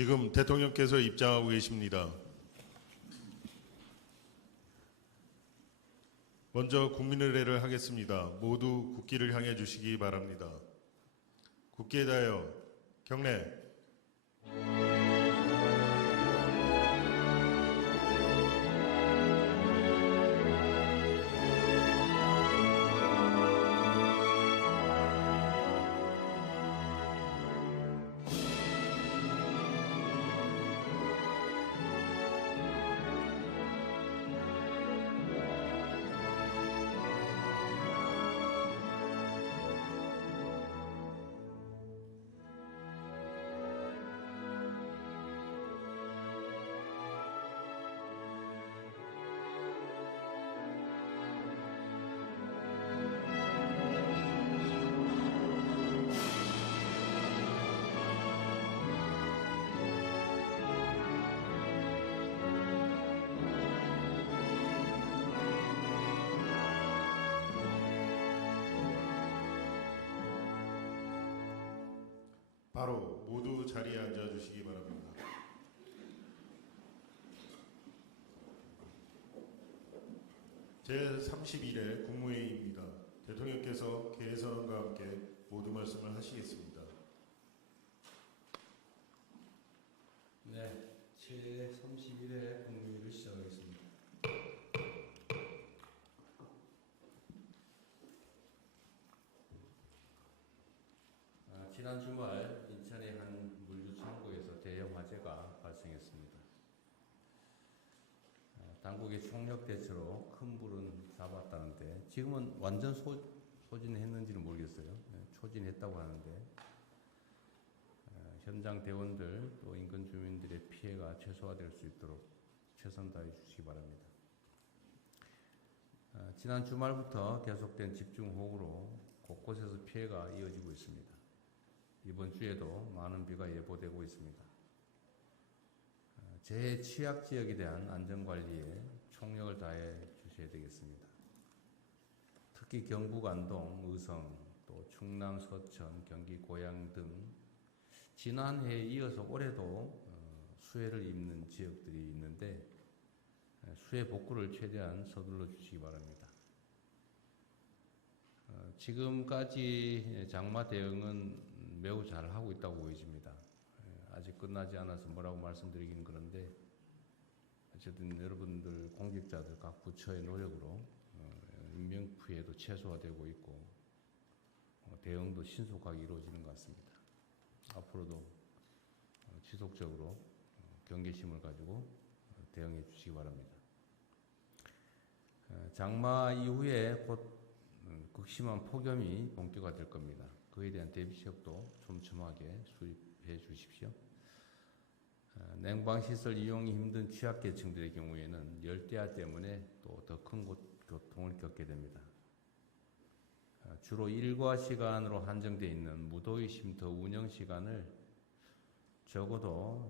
지금 대통령께서 입장하고 계십니다. 먼저 국민의례를 하겠습니다. 모두 국기를 향해 주시기 바랍니다. 국기에 대하여 경례. 바로 모두 자리에 앉아 주시기 바랍니다. 제32회 국무회의입니다. 대통령께서 개회선언과 함께 모두 말씀을 하시겠습니다. 네, 제31회 국무회의를 시작하겠습니다. 지난 주말 인천의 한 물류 창고에서 대형 화재가 발생했습니다. 당국의 총력 대처로 큰 불은 잡았다는데 지금은 완전 소진했는지는 모르겠어요. 초진했다고 하는데 현장 대원들 또 인근 주민들의 피해가 최소화될 수 있도록 최선 다해 주시기 바랍니다. 지난 주말부터 계속된 집중호우로 곳곳에서 피해가 이어지고 있습니다. 이번 주에도 많은 비가 예보되고 있습니다. 재해 취약 지역에 대한 안전관리에 총력을 다해 주셔야 되겠습니다. 특히 경북 안동, 의성, 또 충남 서천, 경기 고양 등 지난해에 이어서 올해도 수해를 입는 지역들이 있는데 수해 복구를 최대한 서둘러 주시기 바랍니다. 지금까지 장마 대응은 매우 잘 하고 있다고 보여집니다. 아직 끝나지 않아서 뭐라고 말씀드리기는 그런데 어쨌든 여러분들 공직자들 각 부처의 노력으로 인명 피해도 최소화되고 있고 대응도 신속하게 이루어지는 것 같습니다. 앞으로도 지속적으로 경계심을 가지고 대응해 주시기 바랍니다. 장마 이후에 곧 극심한 폭염이 본격화될 겁니다. 그에 대한 대비책도 촘촘하게 수립해 주십시오. 냉방시설 이용이 힘든 취약계층들의 경우에는 열대야 때문에 또 더 큰 고통을 겪게 됩니다. 주로 일과 시간으로 한정되어 있는 무더위 쉼터 운영 시간을 적어도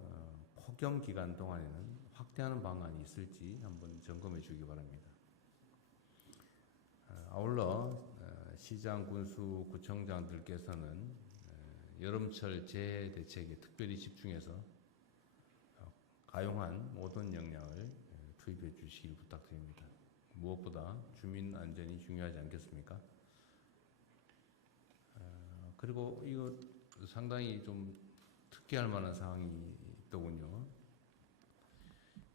폭염 기간 동안에는 확대하는 방안이 있을지 한번 점검해 주기 바랍니다. 아울러 시장, 군수, 구청장들께서는 여름철 재해 대책에 특별히 집중해서 가용한 모든 역량을 투입해 주시길 부탁드립니다. 무엇보다 주민 안전이 중요하지 않겠습니까? 그리고 이거 상당히 좀 특이할 만한 상황이 있더군요.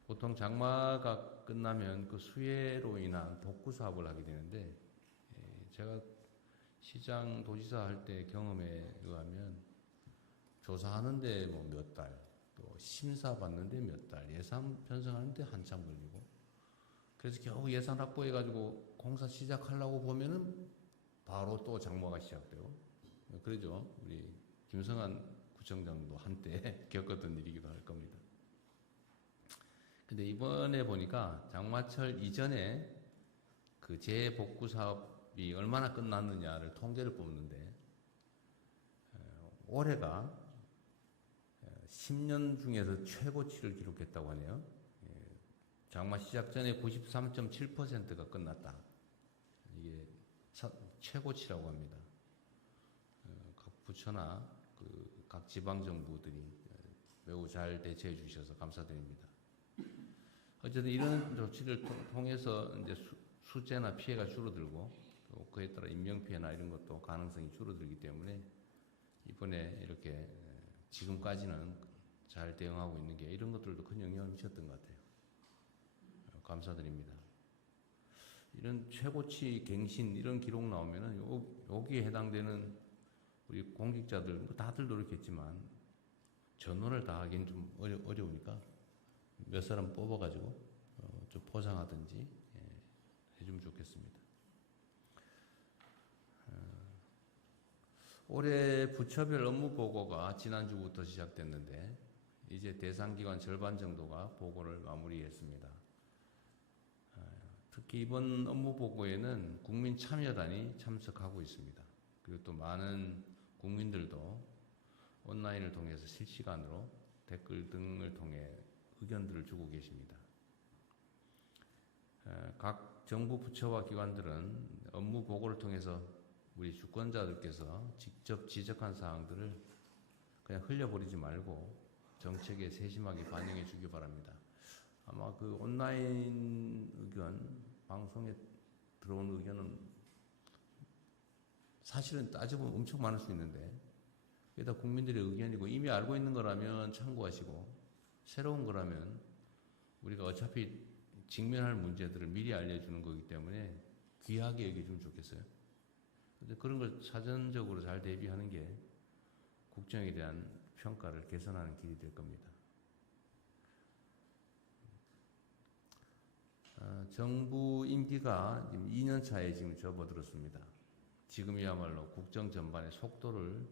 보통 장마가 끝나면 그 수해로 인한 복구 사업을 하게 되는데 제가 시장 도지사 할 때 경험에 의하면 조사하는데 뭐 몇 달, 또 심사 받는데 몇 달, 예산 편성하는데 한참 걸리고 그래서 겨우 예산 확보해가지고 공사 시작하려고 보면은 바로 또 장마가 시작되고 그러죠. 우리 김성한 구청장도 한때 겪었던 일이기도 할 겁니다. 근데 이번에 보니까 장마철 이전에 그 재복구 사업이 얼마나 끝났느냐를 통계를 뽑는데 올해가 10년 중에서 최고치를 기록했다고 하네요. 장마 시작 전에 93.7%가 끝났다. 이게 최고치라고 합니다. 각 부처나 각 지방정부들이 매우 잘 대처해 주셔서 감사드립니다. 어쨌든 이런 조치를 통해서 이제 수재나 피해가 줄어들고 또 그에 따라 인명피해나 이런 것도 가능성이 줄어들기 때문에 이번에 이렇게 지금까지는 잘 대응하고 있는 게 이런 것들도 큰 영향을 미쳤던 것 같아요. 감사드립니다. 이런 최고치 갱신 이런 기록 나오면은 여기에 해당되는 우리 공직자들 뭐 다들 노력했지만 전원을 다 하기는 좀 어려우니까 몇 사람 뽑아가지고 좀 포상하든지 해주면 좋겠습니다. 올해 부처별 업무 보고가 지난주부터 시작됐는데 이제 대상 기관 절반 정도가 보고를 마무리했습니다. 특히 이번 업무 보고에는 국민 참여단이 참석하고 있습니다. 그리고 또 많은 국민들도 온라인을 통해서 실시간으로 댓글 등을 통해 의견들을 주고 계십니다. 각 정부 부처와 기관들은 업무 보고를 통해서 우리 주권자들께서 직접 지적한 사항들을 그냥 흘려버리지 말고 정책에 세심하게 반영해 주기 바랍니다. 아마 그 온라인 의견, 방송에 들어온 의견은 사실은 따져보면 엄청 많을 수 있는데 그게 다 국민들의 의견이고 이미 알고 있는 거라면 참고하시고 새로운 거라면 우리가 어차피 직면할 문제들을 미리 알려주는 거기 때문에 귀하게 여겨주면 좋겠어요. 근데 그런 걸 사전적으로 잘 대비하는 게 국정에 대한 평가를 개선하는 길이 될 겁니다. 정부 임기가 지금 2년 차에 지금 접어들었습니다. 지금이야말로 국정 전반의 속도를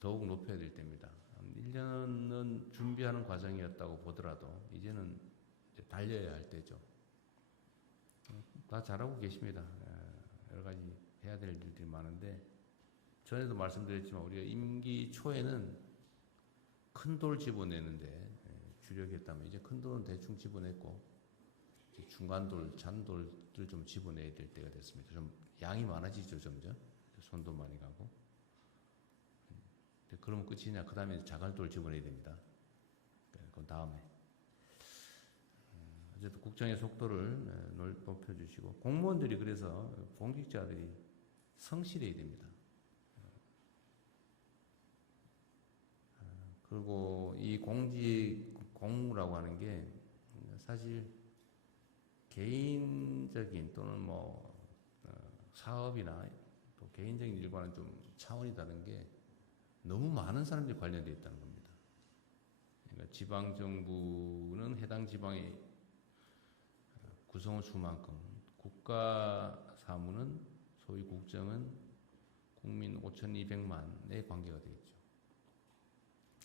더욱 높여야 될 때입니다. 1년은 준비하는 과정이었다고 보더라도 이제는 이제 달려야 할 때죠. 다 잘하고 계십니다. 여러 가지 해야 될 일들이 많은데 전에도 말씀드렸지만 우리가 임기 초에는 큰 돌 집어내는데 주력했다면 이제 큰 돌은 대충 집어냈고 중간 돌, 잔돌들 좀 집어내야 될 때가 됐습니다. 좀 양이 많아지죠, 점점. 손도 많이 가고. 그러면 끝이냐? 그 다음에 자갈돌 집어내야 됩니다. 그 다음에. 어쨌든 국정의 속도를 높여주시고, 공무원들이 그래서 공직자들이 성실해야 됩니다. 그리고 이 공무라고 하는 게 사실 개인적인 또는 뭐 사업이나 또 개인적인 일과는 좀 차원이 다른 게 너무 많은 사람들이 관련되어 있다는 겁니다. 그러니까 지방정부는 해당 지방의 구성원 수만큼, 국가사무는 소위 국정은 국민 5,200만에 관계가 되어 있죠.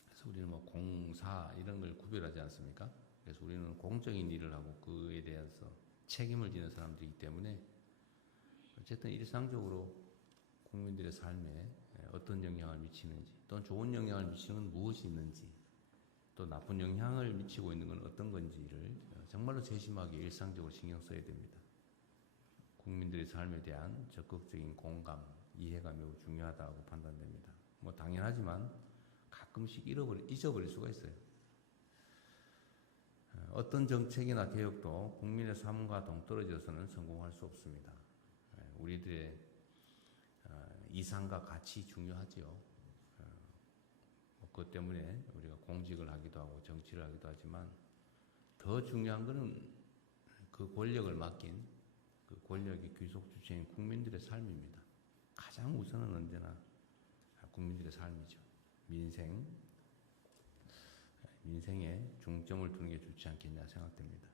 그래서 우리는 뭐 공사 이런 걸 구별하지 않습니까? 그래서 우리는 공적인 일을 하고 그에 대해서 책임을 지는 사람들이기 때문에 어쨌든 일상적으로 국민들의 삶에 어떤 영향을 미치는지 또는 좋은 영향을 미치는 건 무엇이 있는지 또 나쁜 영향을 미치고 있는 건 어떤 건지를 정말로 세심하게 일상적으로 신경 써야 됩니다. 국민들의 삶에 대한 적극적인 공감, 이해가 매우 중요하다고 판단됩니다. 뭐 당연하지만 가끔씩 잊어버릴 수가 있어요. 어떤 정책이나 개혁도 국민의 삶과 동떨어져서는 성공할 수 없습니다. 우리들의 이상과 가치 중요하지요. 그것 때문에 우리가 공직을 하기도 하고 정치를 하기도 하지만 더 중요한 것은 그 권력을 맡긴 그 권력의 귀속 주체인 국민들의 삶입니다. 가장 우선은 언제나 국민들의 삶이죠. 민생에 중점을 두는 게 좋지 않겠냐 생각됩니다.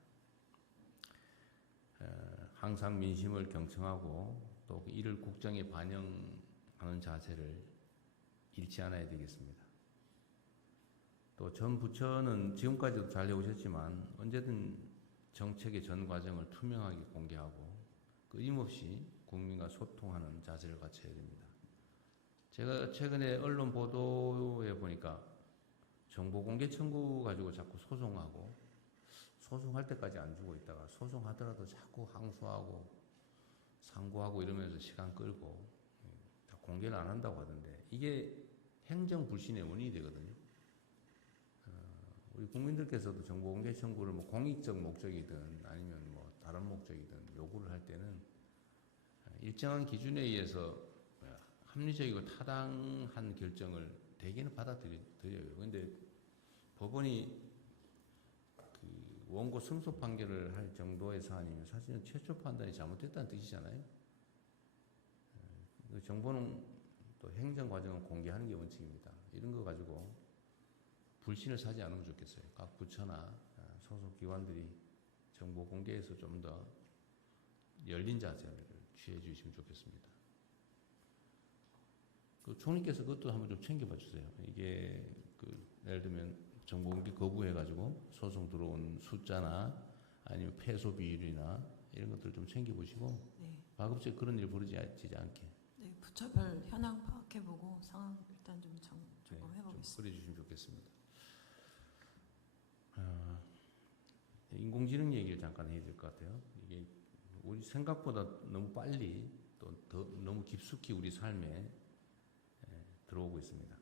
항상 민심을 경청하고 또 이를 국정에 반영하는 자세를 잃지 않아야 되겠습니다. 또 전 부처는 지금까지도 잘 해오셨지만 언제든 정책의 전 과정을 투명하게 공개하고 끊임없이 국민과 소통하는 자세를 갖춰야 됩니다. 제가 최근에 언론 보도에 보니까 정보 공개 청구 가지고 자꾸 소송하고 소송할 때까지 안 주고 있다가 소송하더라도 자꾸 항소하고 상고하고 이러면서 시간 끌고 다 공개를 안 한다고 하던데 이게 행정 불신의 원인이 되거든요. 우리 국민들께서도 정보 공개 청구를 뭐 공익적 목적이든 아니면 뭐 다른 목적이든 요구를 할 때는 일정한 기준에 의해서 합리적이고 타당한 결정을 대개는 받아들여요. 그런데 법원이 그 원고 승소 판결을 할 정도의 사안이면 사실은 최초 판단이 잘못됐다는 뜻이잖아요. 정보는 또 행정 과정을 공개하는 게 원칙입니다. 이런 거 가지고 불신을 사지 않으면 좋겠어요. 각 부처나 소속 기관들이 정보 공개에서 좀 더 열린 자세를 취해 주시면 좋겠습니다. 그 총리께서 그것도 한번 좀 챙겨봐 주세요. 이게 예를 들면 정보 공개 거부해가지고 소송 들어온 숫자나 아니면 패소 비율이나 이런 것들 좀 챙겨보시고 네. 가급적 그런 일 벌어지지 않게 네, 부처별 현황 파악해보고 상황 일단 좀 좀 점검해보겠습니다. 그려주시면 좋겠습니다. 인공지능 얘기를 잠깐 해야 될 것 같아요. 이게 우리 생각보다 너무 빨리 또 더 너무 깊숙이 우리 삶에 들어오고 있습니다.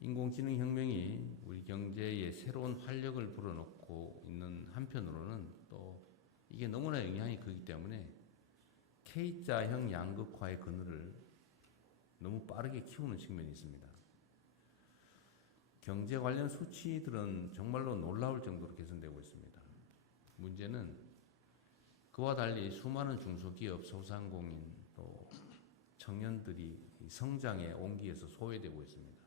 인공지능 혁명이 우리 경제에 새로운 활력을 불어넣고 있는 한편으로는 또 이게 너무나 영향이 크기 때문에 K자형 양극화의 그늘을 너무 빠르게 키우는 측면이 있습니다. 경제 관련 수치들은 정말로 놀라울 정도로 개선되고 있습니다. 문제는 그와 달리 수많은 중소기업, 소상공인, 또 청년들이 성장의 온기에서 소외되고 있습니다.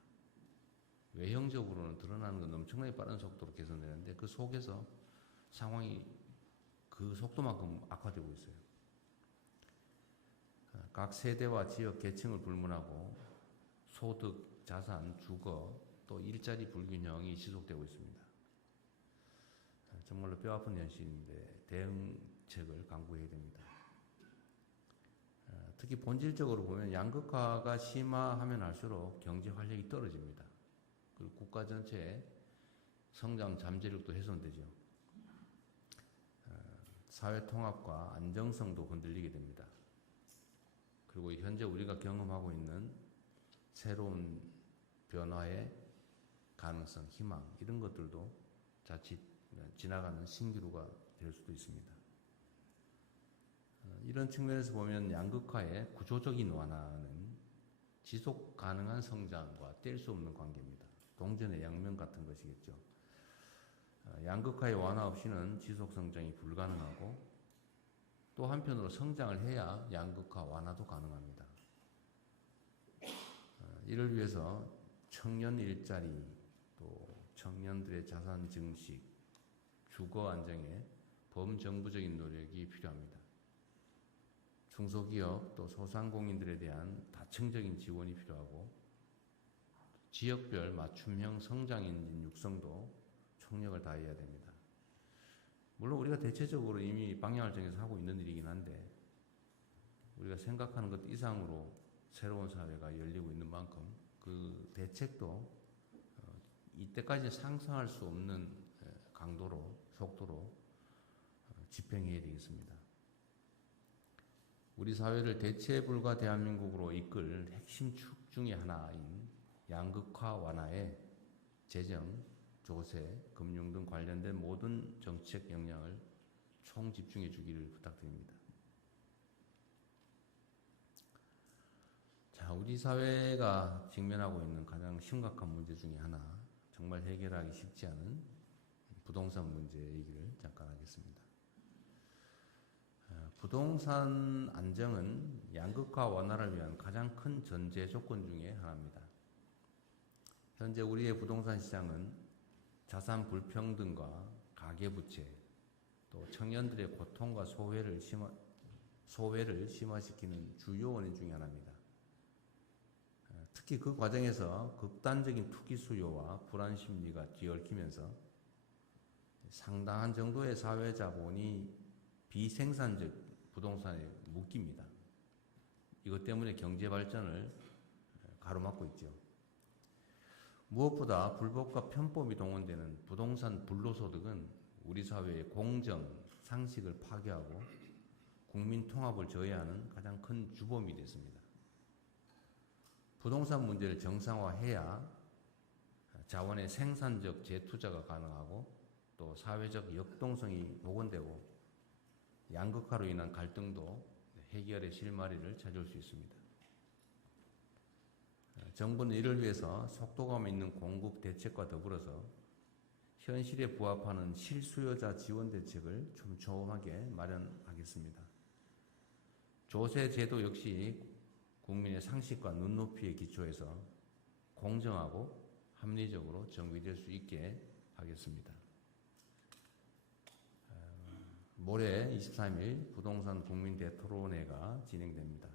외형적으로는 드러나는 건 엄청나게 빠른 속도로 개선되는데 그 속에서 상황이 그 속도만큼 악화되고 있어요. 각 세대와 지역 계층을 불문하고 소득, 자산, 주거, 또 일자리 불균형이 지속되고 있습니다. 정말로 뼈아픈 현실인데 대응책을 강구해야 됩니다. 특히 본질적으로 보면 양극화가 심화하면 할수록 경제 활력이 떨어집니다. 그리고 국가 전체의 성장 잠재력도 훼손되죠. 사회 통합과 안정성도 흔들리게 됩니다. 그리고 현재 우리가 경험하고 있는 새로운 변화의 가능성, 희망 이런 것들도 자칫 지나가는 신기루가 될 수도 있습니다. 이런 측면에서 보면 양극화의 구조적인 완화는 지속 가능한 성장과 뗄 수 없는 관계입니다. 동전의 양면 같은 것이겠죠. 양극화의 완화 없이는 지속 성장이 불가능하고 또 한편으로 성장을 해야 양극화 완화도 가능합니다. 이를 위해서 청년 일자리, 또 청년들의 자산 증식, 주거 안정에 범정부적인 노력이 필요합니다. 중소기업 또 소상공인들에 대한 다층적인 지원이 필요하고 지역별 맞춤형 성장 엔진 육성도 총력을 다해야 됩니다. 물론 우리가 대체적으로 이미 방향을 정해서 하고 있는 일이긴 한데 우리가 생각하는 것 이상으로 새로운 사회가 열리고 있는 만큼 그 대책도 이때까지 상상할 수 없는 강도로 속도로 집행해야 되겠습니다. 우리 사회를 대체 불가 대한민국으로 이끌 핵심 축 중의 하나인 양극화 완화에 재정, 조세, 금융 등 관련된 모든 정책 역량을 총 집중해 주기를 부탁드립니다. 자, 우리 사회가 직면하고 있는 가장 심각한 문제 중에 하나, 정말 해결하기 쉽지 않은 부동산 문제 얘기를 잠깐 하겠습니다. 부동산 안정은 양극화 완화를 위한 가장 큰 전제 조건 중에 하나입니다. 현재 우리의 부동산 시장은 자산 불평등과 가계부채, 또 청년들의 고통과 소외를 심화시키는 주요 원인 중에 하나입니다. 특히 그 과정에서 극단적인 투기 수요와 불안 심리가 뒤얽히면서 상당한 정도의 사회 자본이 비생산적 부동산에 묶입니다. 이것 때문에 경제 발전을 가로막고 있죠. 무엇보다 불법과 편법이 동원되는 부동산 불로소득은 우리 사회의 공정, 상식을 파괴하고 국민 통합을 저해하는 가장 큰 주범이 됐습니다. 부동산 문제를 정상화해야 자원의 생산적 재투자가 가능하고 또 사회적 역동성이 복원되고 양극화로 인한 갈등도 해결의 실마리를 찾을 수 있습니다. 정부는 이를 위해서 속도감 있는 공급 대책과 더불어서 현실에 부합하는 실수요자 지원 대책을 촘촘하게 마련하겠습니다. 조세 제도 역시 국민의 상식과 눈높이에 기초해서 공정하고 합리적으로 정비될 수 있게 하겠습니다. 모레 23일 부동산 국민 대토론회가 진행됩니다.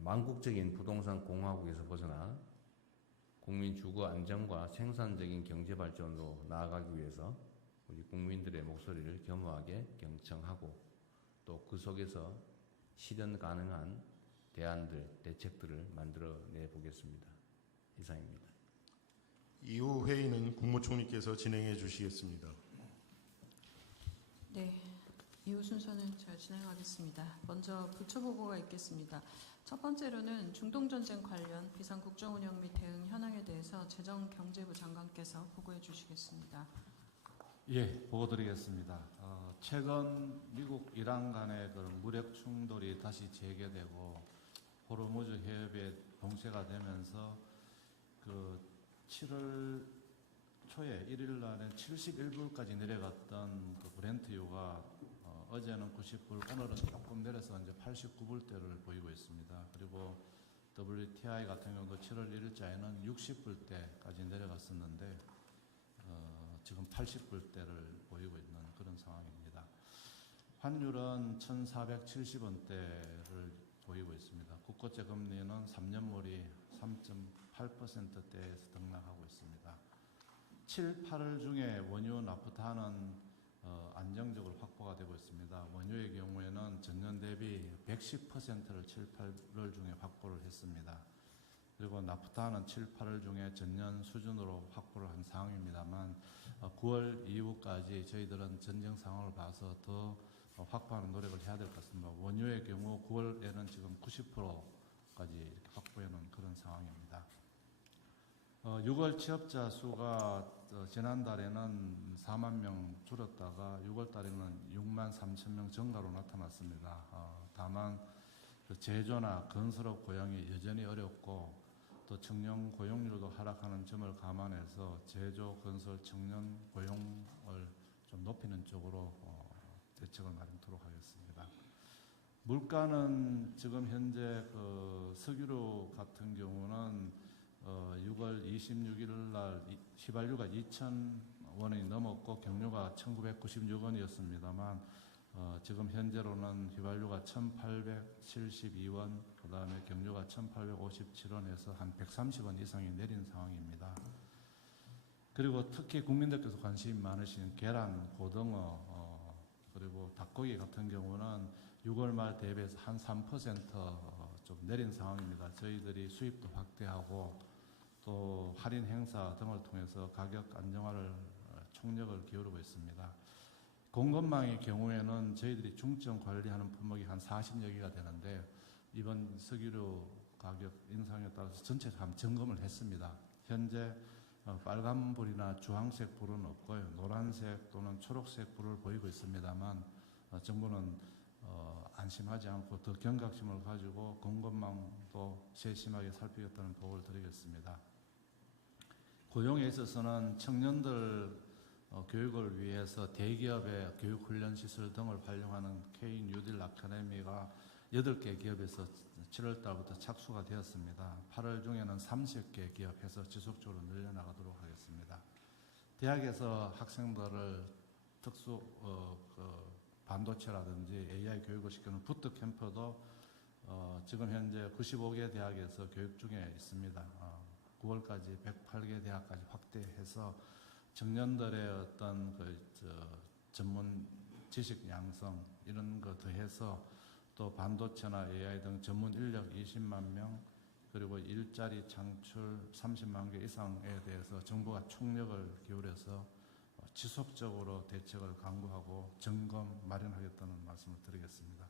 망국적인 부동산 공화국에서 벗어나 국민 주거 안정과 생산적인 경제 발전으로 나아가기 위해서 우리 국민들의 목소리를 겸허하게 경청하고 또 그 속에서 실현 가능한 대안들, 대책들을 만들어내 보겠습니다. 이상입니다. 이후 회의는 국무총리께서 진행해 주시겠습니다. 네, 이후 순서는 제가 진행하겠습니다. 먼저 부처 보고가 있겠습니다. 첫 번째로는 중동전쟁 관련 비상국정운영 및 대응 현황에 대해서 재정경제부 장관께서 보고해 주시겠습니다. 예, 보고 드리겠습니다. 최근 미국 이란 간의 그런 무력 충돌이 다시 재개되고 호르무즈 해협에 봉쇄가 되면서 그 7월 초에 1일 날에 71불까지 내려갔던 그 브렌트유가 어제는 90불, 오늘은 조금 내려서 이제 89불대를 보이고 있습니다. 그리고 WTI 같은 경우도 7월 1일자에는 60불대까지 내려갔었는데 지금 80불대를 보이고 있는 그런 상황입니다. 환율은 1,470원대를 보이고 있습니다. 국고채 금리는 3년물이 3.8%대에서 등락하고 있습니다. 7, 8월 중에 원유 나프타는 안정적으로 확보가 되고 있습니다. 원유의 경우에는 전년 대비 110%를 7, 8월 중에 확보를 했습니다. 그리고 나프타는 7, 8월 중에 전년 수준으로 확보를 한 상황입니다만 9월 이후까지 저희들은 전쟁 상황을 봐서 더 확보하는 노력을 해야 될 것 같습니다. 원유의 경우 9월에는 지금 90%까지 이렇게 확보해놓은 그런 상황입니다. 6월 취업자 수가 지난달에는 4만 명 줄었다가 6월 달에는 6만 3천 명 증가로 나타났습니다. 다만 그 제조나 건설업 고용이 여전히 어렵고 또 청년 고용률도 하락하는 점을 감안해서 제조, 건설, 청년 고용을 좀 높이는 쪽으로 대책을 마련토록 하겠습니다. 물가는 지금 현재 그 석유로 같은 경우는 6월 26일 날 휘발유가 2,000원이 넘었고 경유가 1,996원이었습니다만 지금 현재로는 휘발유가 1,872원, 그 다음에 경유가 1,857원에서 한 130원 이상이 내린 상황입니다. 그리고 특히 국민들께서 관심이 많으신 계란, 고등어, 그리고 닭고기 같은 경우는 6월 말 대비해서 한 3% 내린 상황입니다. 저희들이 수입도 확대하고 또 할인 행사 등을 통해서 가격 안정화를 총력을 기울이고 있습니다. 공급망의 경우에는 저희들이 중점 관리하는 품목이 한 40여 개가 되는데 이번 석유류 가격 인상에 따라서 전체적으로 한번 점검을 했습니다. 현재 빨간불이나 주황색 불은 없고요. 노란색 또는 초록색 불을 보이고 있습니다만 정부는 안심하지 않고 더 경각심을 가지고 공급망도 세심하게 살피겠다는 보고를 드리겠습니다. 고용에 있어서는 청년들 교육을 위해서 대기업의 교육훈련시설 등을 활용하는 K-뉴딜 아카데미가 8개 기업에서 7월 달부터 착수가 되었습니다. 8월 중에는 30개 기업에서 지속적으로 늘려나가도록 하겠습니다. 대학에서 학생들을 특수 반도체라든지 AI 교육을 시키는 부트캠프도 지금 현재 95개 대학에서 교육 중에 있습니다. 9월까지 108개 대학까지 확대해서 청년들의 어떤 전문 지식 양성 이런 거 더해서 또 반도체나 AI 등 전문 인력 20만 명 그리고 일자리 창출 30만 개 이상에 대해서 정부가 총력을 기울여서 지속적으로 대책을 강구하고 점검 마련하겠다는 말씀을 드리겠습니다.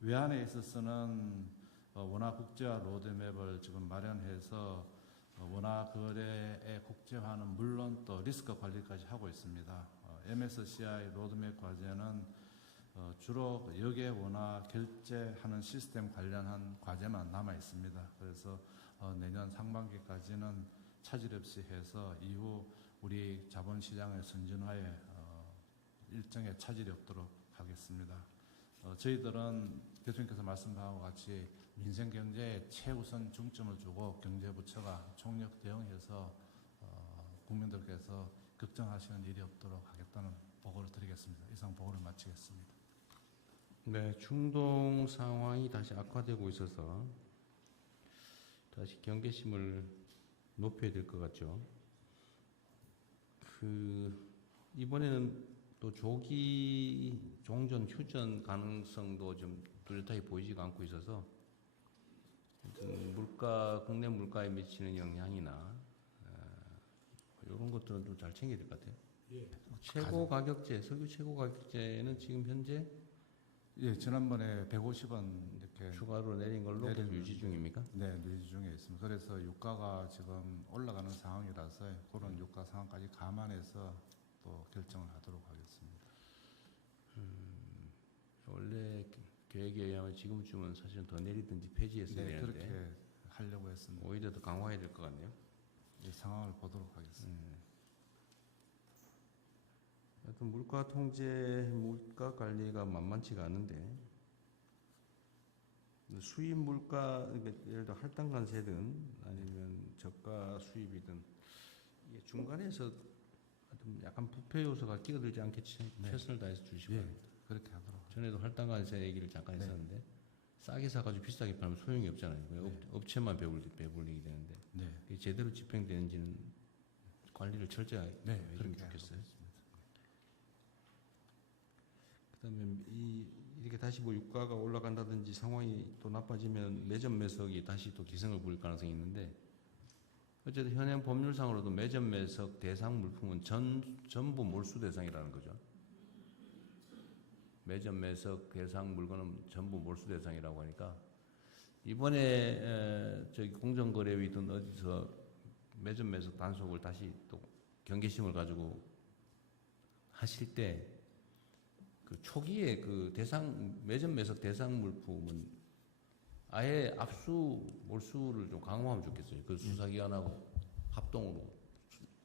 외환에 있어서는 원화 국제화 로드맵을 지금 마련해서 원화 거래의 국제화는 물론 또 리스크 관리까지 하고 있습니다. MSCI 로드맵 과제는 주로 역외 원화 결제하는 시스템 관련한 과제만 남아 있습니다. 그래서 내년 상반기까지는 차질 없이 해서 이후 우리 자본시장의 선진화에 일정의 차질이 없도록 하겠습니다. 저희들은 교수님께서 말씀하신 바와 같이 민생경제에 최우선 중점을 두고 경제부처가 총력 대응해서 국민들께서 걱정하시는 일이 없도록 하겠다는 보고를 드리겠습니다. 이상 보고를 마치겠습니다. 네, 중동 상황이 다시 악화되고 있어서 다시 경계심을 높여야 될 것 같죠. 이번에는 또 조기 종전, 휴전 가능성도 좀 뚜렷하게 보이지가 않고 있어서 국내 물가에 미치는 영향이나 이런 것들은 좀 잘 챙겨야 될 것 같아요. 예. 최고 가격제, 석유 최고 가격제는 지금 현재 예, 지난번에 150원 이렇게 추가로 내린 걸로 내린 계속 유지 중입니까? 네, 유지 중에 있습니다. 그래서 유가가 지금 올라가는 상황이라서 그런 유가 상황까지 감안해서 또 결정을 하도록 하겠습니다. 원래 계획에 의하면 지금쯤은 사실은 더 내리든지 폐지했어야 네, 되는데 그렇게 하려고 했습니다. 오히려 더 강화해야 될 것 같네요. 이 상황을 보도록 하겠습니다. 하여튼 물가 통제, 물가 관리가 만만치가 않은데 수입 물가, 그러니까 예를 들어 할당관세든 아니면 저가 수입이든 이게 중간에서 하여튼 약간 부패 요소가 끼어들지 않게 최선을 다해서 주시기 예, 바랍니다. 그렇게 하도록. 전에도 할당관세 얘기를 잠깐 네. 했었는데 싸게 사가지고 비싸게 팔면 소용이 없잖아요. 그냥 업체만 배불리게 되는데 네, 이게 제대로 집행되는지는 관리를 철저하게 네, 해주면 그렇게 좋겠어요. 하겠습니다. 그다음에 이렇게 다시 뭐 유가가 올라간다든지 상황이 또 나빠지면 매점 매석이 다시 또 기승을 부릴 가능성이 있는데 어쨌든 현행 법률상으로도 매점 매석 대상 물품은 전부 몰수 대상이라는 거죠. 매점 매석 대상 물건은 전부 몰수 대상이라고 하니까 이번에 저기 공정거래위든 어디서 매점 매석 단속을 다시 또 경계심을 가지고 하실 때 그 초기에 그 매점 매석 대상 물품은 아예 압수 몰수를 좀 강화하면 좋겠어요. 그 수사기관하고 합동으로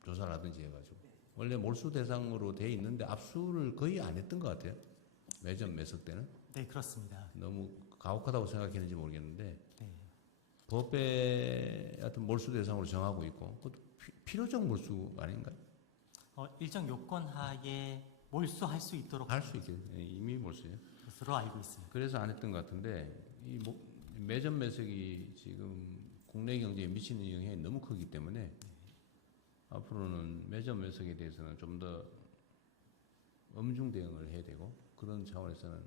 조사를 하든지 해가지고 원래 몰수 대상으로 돼 있는데 압수를 거의 안 했던 것 같아요. 매점 매석 때는 네, 그렇습니다. 너무 가혹하다고 생각했는지 모르겠는데 네. 법에 하여튼 몰수 대상으로 정하고 있고 그것도 필요적 몰수 아닌가요? 일정 요건 하에 몰수할 수 있도록 할 수 있게 이미 몰수예요. 것으로 알고 있습니다. 그래서 안 했던 것 같은데 매점 매석이 지금 국내 경제에 미치는 영향이 너무 크기 때문에 앞으로는 매점 매석에 대해서는 좀 더 엄중 대응을 해야 되고 그런 차원에서는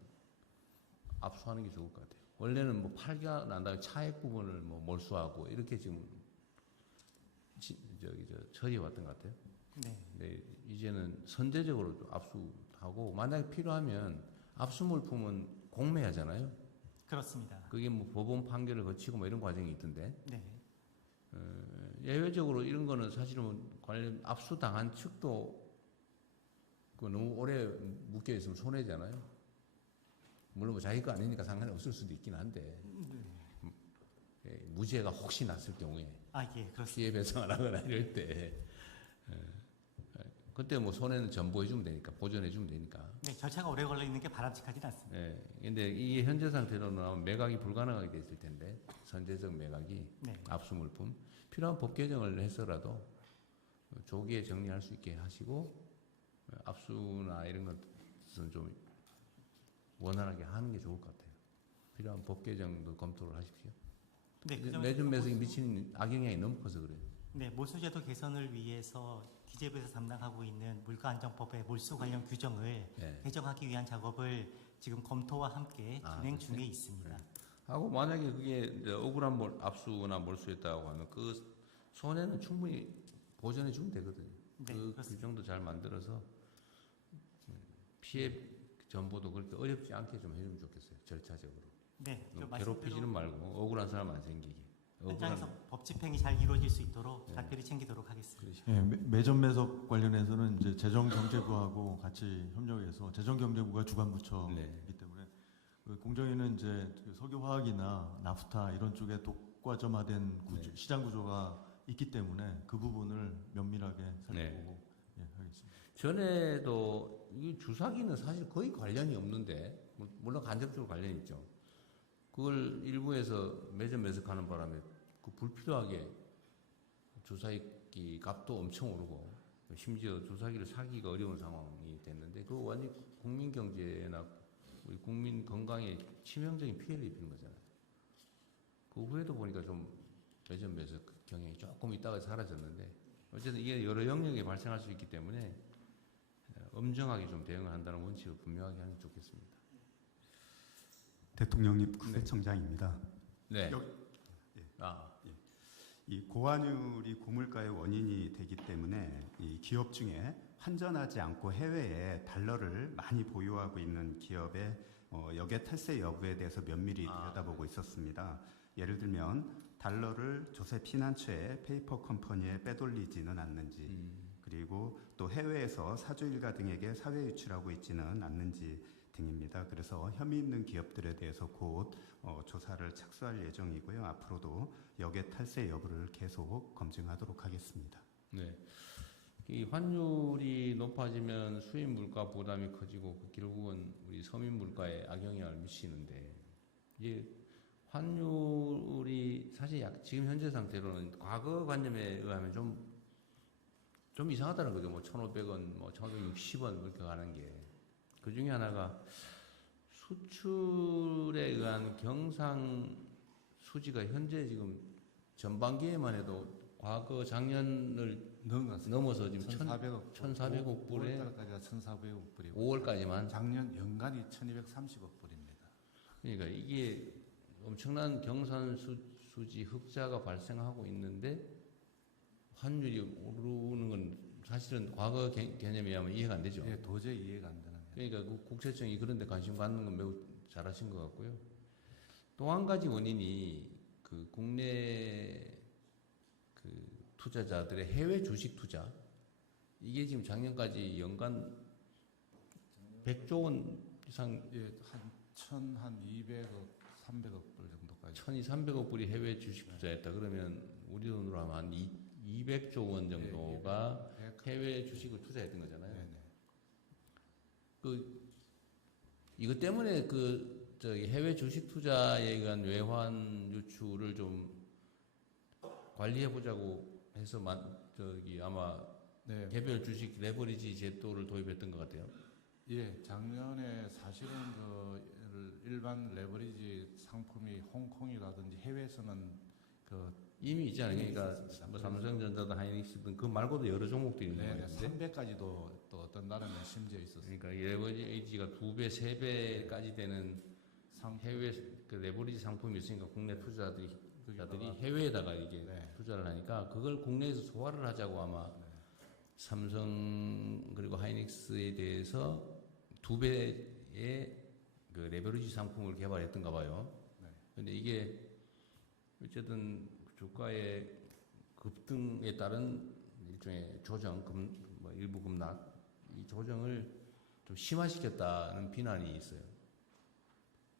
압수하는 게 좋을 것 같아요. 원래는 뭐 팔기가 난 다음에 차액 부분을 뭐 몰수하고 이렇게 지금 처리해 왔던 것 같아요. 네. 네, 이제는 선제적으로 좀 압수하고 만약에 필요하면 압수 물품은 공매하잖아요. 그렇습니다. 그게 뭐 법원 판결을 거치고 뭐 이런 과정이 있던데 네. 예외적으로 이런 거는 사실은 관련 압수 당한 측도 그 너무 오래 묶여 있으면 손해잖아요. 물론 뭐 자기 거 아니니까 상관이 없을 수도 있긴 한데 무죄가 혹시 났을 경우에 아, 예, 그렇습니다. 피해 배상을 하거나 이럴 때 그때 뭐 손해는 전부해주면 되니까 보전해주면 되니까. 네, 절차가 오래 걸리는 게 바람직하진 않습니다. 예. 근데 이게 현재 상태로는 매각이 불가능하게 돼 있을 텐데 선제적 매각이 네. 압수 물품 필요한 법 개정을 해서라도 조기에 정리할 수 있게 하시고 압수나 이런 것은 좀 원활하게 하는 게 좋을 것 같아요. 필요한 법 개정도 검토를 하십시오. 네, 그 점에서 매점 매석이 미치는 악영향이 너무 커서 그래요. 네, 몰수제도 개선을 위해서 기재부에서 담당하고 있는 물가안정법의 몰수 관련 규정을 네. 개정하기 위한 작업을 지금 검토와 함께 진행 중에 있습니다. 하고 만약에 그게 이제 억울한 압수나 몰수했다고 하면 그 손해는 충분히 보전해 주면 되거든요. 네, 그 그렇습니다. 규정도 잘 만들어서 피해 전보도 그렇게 어렵지 않게 좀 해주면 좋겠어요. 절차적으로. 네, 너무 괴롭히지는 말고 억울한 사람 안 생기게. 현장에서 법 집행이 잘 이루어질 수 있도록 각별히 챙기도록 하겠습니다. 예, 매점 매석 관련해서는 이제 재정경제부하고 같이 협력해서 재정경제부가 주관 부처이기 네. 때문에 그 공정위는 이제 그 석유화학이나 나프타 이런 쪽에 독과점화된 네. 시장 구조가 있기 때문에 그 부분을 면밀하게 살펴보고 예, 하겠습니다. 전에도 이 주사기는 사실 거의 관련이 없는데 물론 간접적으로 관련이 있죠. 그걸 일부에서 매점 매석하는 바람에 그 불필요하게 주사기 값도 엄청 오르고 심지어 주사기를 사기가 어려운 상황이 됐는데 그 완전 국민 경제나 우리 국민 건강에 치명적인 피해를 입히는 거잖아요. 그 후에도 보니까 좀 매점 매석 경향이 조금 있다가 사라졌는데 어쨌든 이게 여러 영역에 발생할 수 있기 때문에 엄정하게 좀 대응을 한다는 원칙을 분명하게 하는 게 좋겠습니다. 대통령님 국세청장입니다. 네. 예. 이 고환율이 고물가의 원인이 되기 때문에 이 기업 중에 환전하지 않고 해외에 달러를 많이 보유하고 있는 기업의 역외 탈세 여부에 대해서 면밀히 들여다보고 있었습니다. 예를 들면 달러를 조세 피난처에 페이퍼 컴퍼니에 빼돌리지는 않는지, 그리고 또 해외에서 사주 일가 등에게 사회 유출하고 있지는 않는지 등입니다. 그래서 혐의 있는 기업들에 대해서 곧 조사를 착수할 예정이고요. 앞으로도 역외 탈세 여부를 계속 검증하도록 하겠습니다. 네. 이 환율이 높아지면 수입 물가 부담이 커지고 결국은 우리 서민 물가에 악영향을 미치는데 이게 환율이 사실 지금 현재 상태로는 과거 관념에 의하면 좀 이상하다는 거죠. 뭐 1,500원, 뭐 1,560원 이렇게 가는 게. 그 중에 하나가 수출에 의한 경상 수지가 현재 지금 전반기에만 해도 과거 작년을 넘어서 지금 1,400억 불에 5월달까지가 1,400억 불이고 5월까지만. 작년 연간이 1,230억 불입니다. 그러니까 이게 엄청난 경산 수지 흑자가 발생하고 있는데 환율이 오르는 건 사실은 과거 개념에 의하면 이해가 안 되죠. 예, 도저히 이해가 안 되는. 그러니까 그 국세청이 그런 데 관심 갖는 건 매우 잘하신 것 같고요. 또 한 가지 원인이 그 국내 그 투자자들의 해외 주식 투자. 이게 지금 작년까지 연간 100조 원 이상, 예, 한 200억, 300억 불 정도까지. 1,200, 300억 불이 해외 주식 투자했다. 그러면 우리 돈으로 하면 한 200조 원 정도가 해외 주식을 투자했던 거잖아요. 네네. 이것 때문에 해외 주식 투자에 의한 외환 유출을 좀 관리해 보자고 해서 아마 네. 개별 주식 레버리지 제도를 도입했던 것 같아요. 예, 작년에 사실은 일반 레버리지 상품이 홍콩이라든지 해외에서는 이미 있잖아요. 그러니까 뭐 삼성전자든 하이닉스든 그 말고도 여러 종목들이 있는 네, 거였는데 300까지도 또 어떤 날에는 심지어 있었어요. 그러니까 이 레버리지가 2배, 3배까지 되는 해외 그 레버리지 상품이 있으니까 국내 투자자들이 해외에다가 이게 투자를 하니까 그걸 국내에서 소화를 하자고 아마 삼성 그리고 하이닉스에 대해서 2배의 그 레버리지 상품을 개발했던가 봐요. 근데 이게 어쨌든 주가의 급등에 따른 일종의 조정, 뭐 일부 급락, 이 조정을 좀 심화시켰다는 비난이 있어요.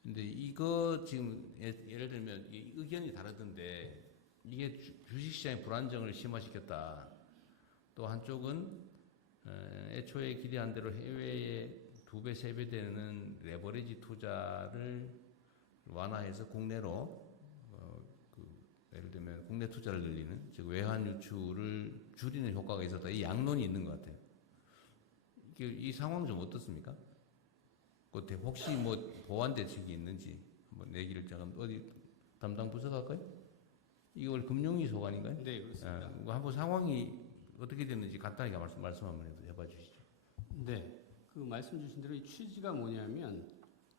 근데 이거 지금 예를 들면 이 의견이 다르던데 이게 주식시장의 불안정을 심화시켰다. 또 한쪽은 애초에 기대한 대로 해외에 2배, 3배 되는 레버리지 투자를 완화해서 국내로 예를 들면 국내 투자를 늘리는, 즉 외환 유출을 줄이는 효과가 있었다. 이 양론이 있는 것 같아요. 이 상황 좀 어떻습니까? 혹시 뭐 보완 대책이 있는지 한번 얘기를 잠깐 어디 담당 부서 갈까요? 이게 원래 금융위 소관인가요? 네, 그렇습니다. 한번 상황이 어떻게 됐는지 간단하게 말씀 한번 해봐 주시죠. 네, 그 말씀 주신 대로 이 취지가 뭐냐면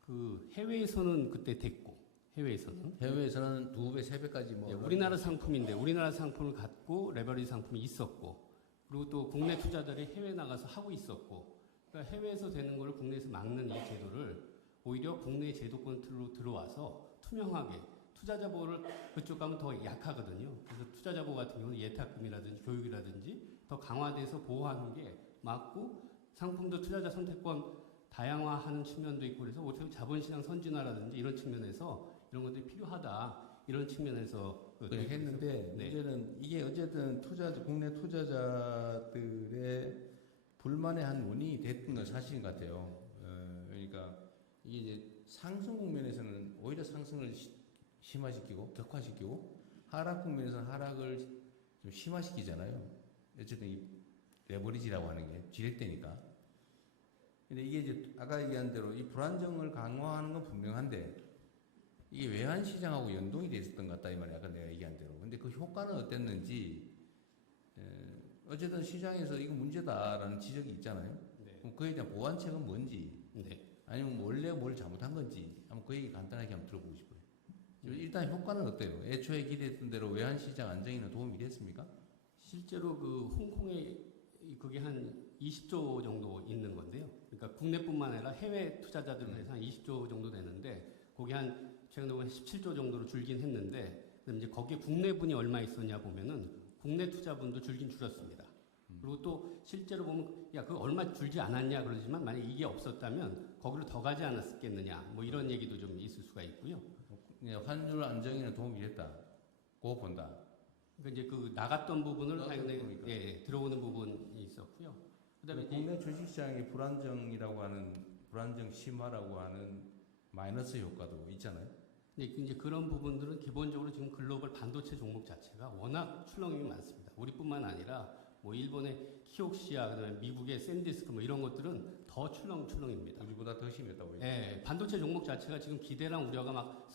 그 해외에서는 그때 됐고 해외에서는 2배, 3배까지 뭐 예, 우리나라 상품인데 우리나라 상품을 갖고 레버리지 상품이 있었고 그리고 또 국내 투자자들이 해외 나가서 하고 있었고 그러니까 해외에서 되는 걸 국내에서 막는 이 제도를 오히려 국내 제도권 틀로 들어와서 투명하게 투자자 보호를 그쪽 가면 더 약하거든요. 그래서 투자자 보호 같은 경우는 예탁금이라든지 교육이라든지 더 강화돼서 보호하는 게 맞고 상품도 투자자 선택권 다양화하는 측면도 있고 그래서 어떻게 자본시장 선진화라든지 이런 측면에서 이런 것들이 필요하다. 이런 측면에서 그래 했는데 네. 문제는 이게 어쨌든 국내 투자자들의 불만의 한 원인이 됐던 건 사실인 것 같아요. 그러니까 이게 이제 상승 국면에서는 오히려 상승을 심화시키고 격화시키고 하락 국면에서는 하락을 좀 심화시키잖아요. 어쨌든 이 레버리지라고 하는 게 지렛대니까. 근데 이게 이제 아까 얘기한 대로 이 불안정을 강화하는 건 분명한데 이게 외환 시장하고 연동이 돼 있었던 것 같다 이 말이야. 아까 내가 얘기한 대로. 근데 그 효과는 어땠는지 어쨌든 시장에서 이거 문제다라는 지적이 있잖아요. 네. 그럼 그에 대한 보완책은 뭔지 네. 아니면 원래 뭘 잘못한 건지 한번 그 얘기 간단하게 한번 들어보고 싶어요. 일단 효과는 어때요? 애초에 기대했던 대로 외환 시장 안정에는 도움이 됐습니까? 실제로 그 홍콩에 그게 한 20조 정도 있는 건데요. 그러니까 국내뿐만 아니라 해외 투자자들을 해서 한 20조 정도 되는데 거기 한 최근에 보면 17조 정도로 줄긴 했는데 그다음에 이제 거기에 국내분이 얼마 있었냐 보면은 국내 투자분도 줄긴 줄었습니다. 그리고 또 실제로 보면 야 그거 얼마 줄지 않았냐 그러지만 만약 이게 없었다면 거기로 더 가지 않았겠느냐 뭐 이런 얘기도 좀 있을 수가 있고요. 환율 안정에는 도움이 됐다. 그거 본다. 그러니까 이제 그 나갔던 부분을 그러니까. 예, 들어오는 부분이 있었고요. 그다음에 국내 주식시장의 불안정이라고 하는 불안정 심화라고 하는 마이너스 효과도 있잖아요. 이제 그런 부분들은 기본적으로 지금 글로벌 반도체 종목 자체가 워낙 출렁임이 많습니다. 우리뿐만 아니라 뭐 일본의 키옥시아, 그다음에 미국의 샌디스크 뭐 이런 것들은 더 출렁입니다. 우리보다 더 심했다고 얘기해요. 예, 반도체 종목 자체가 지금 기대랑 우려가 막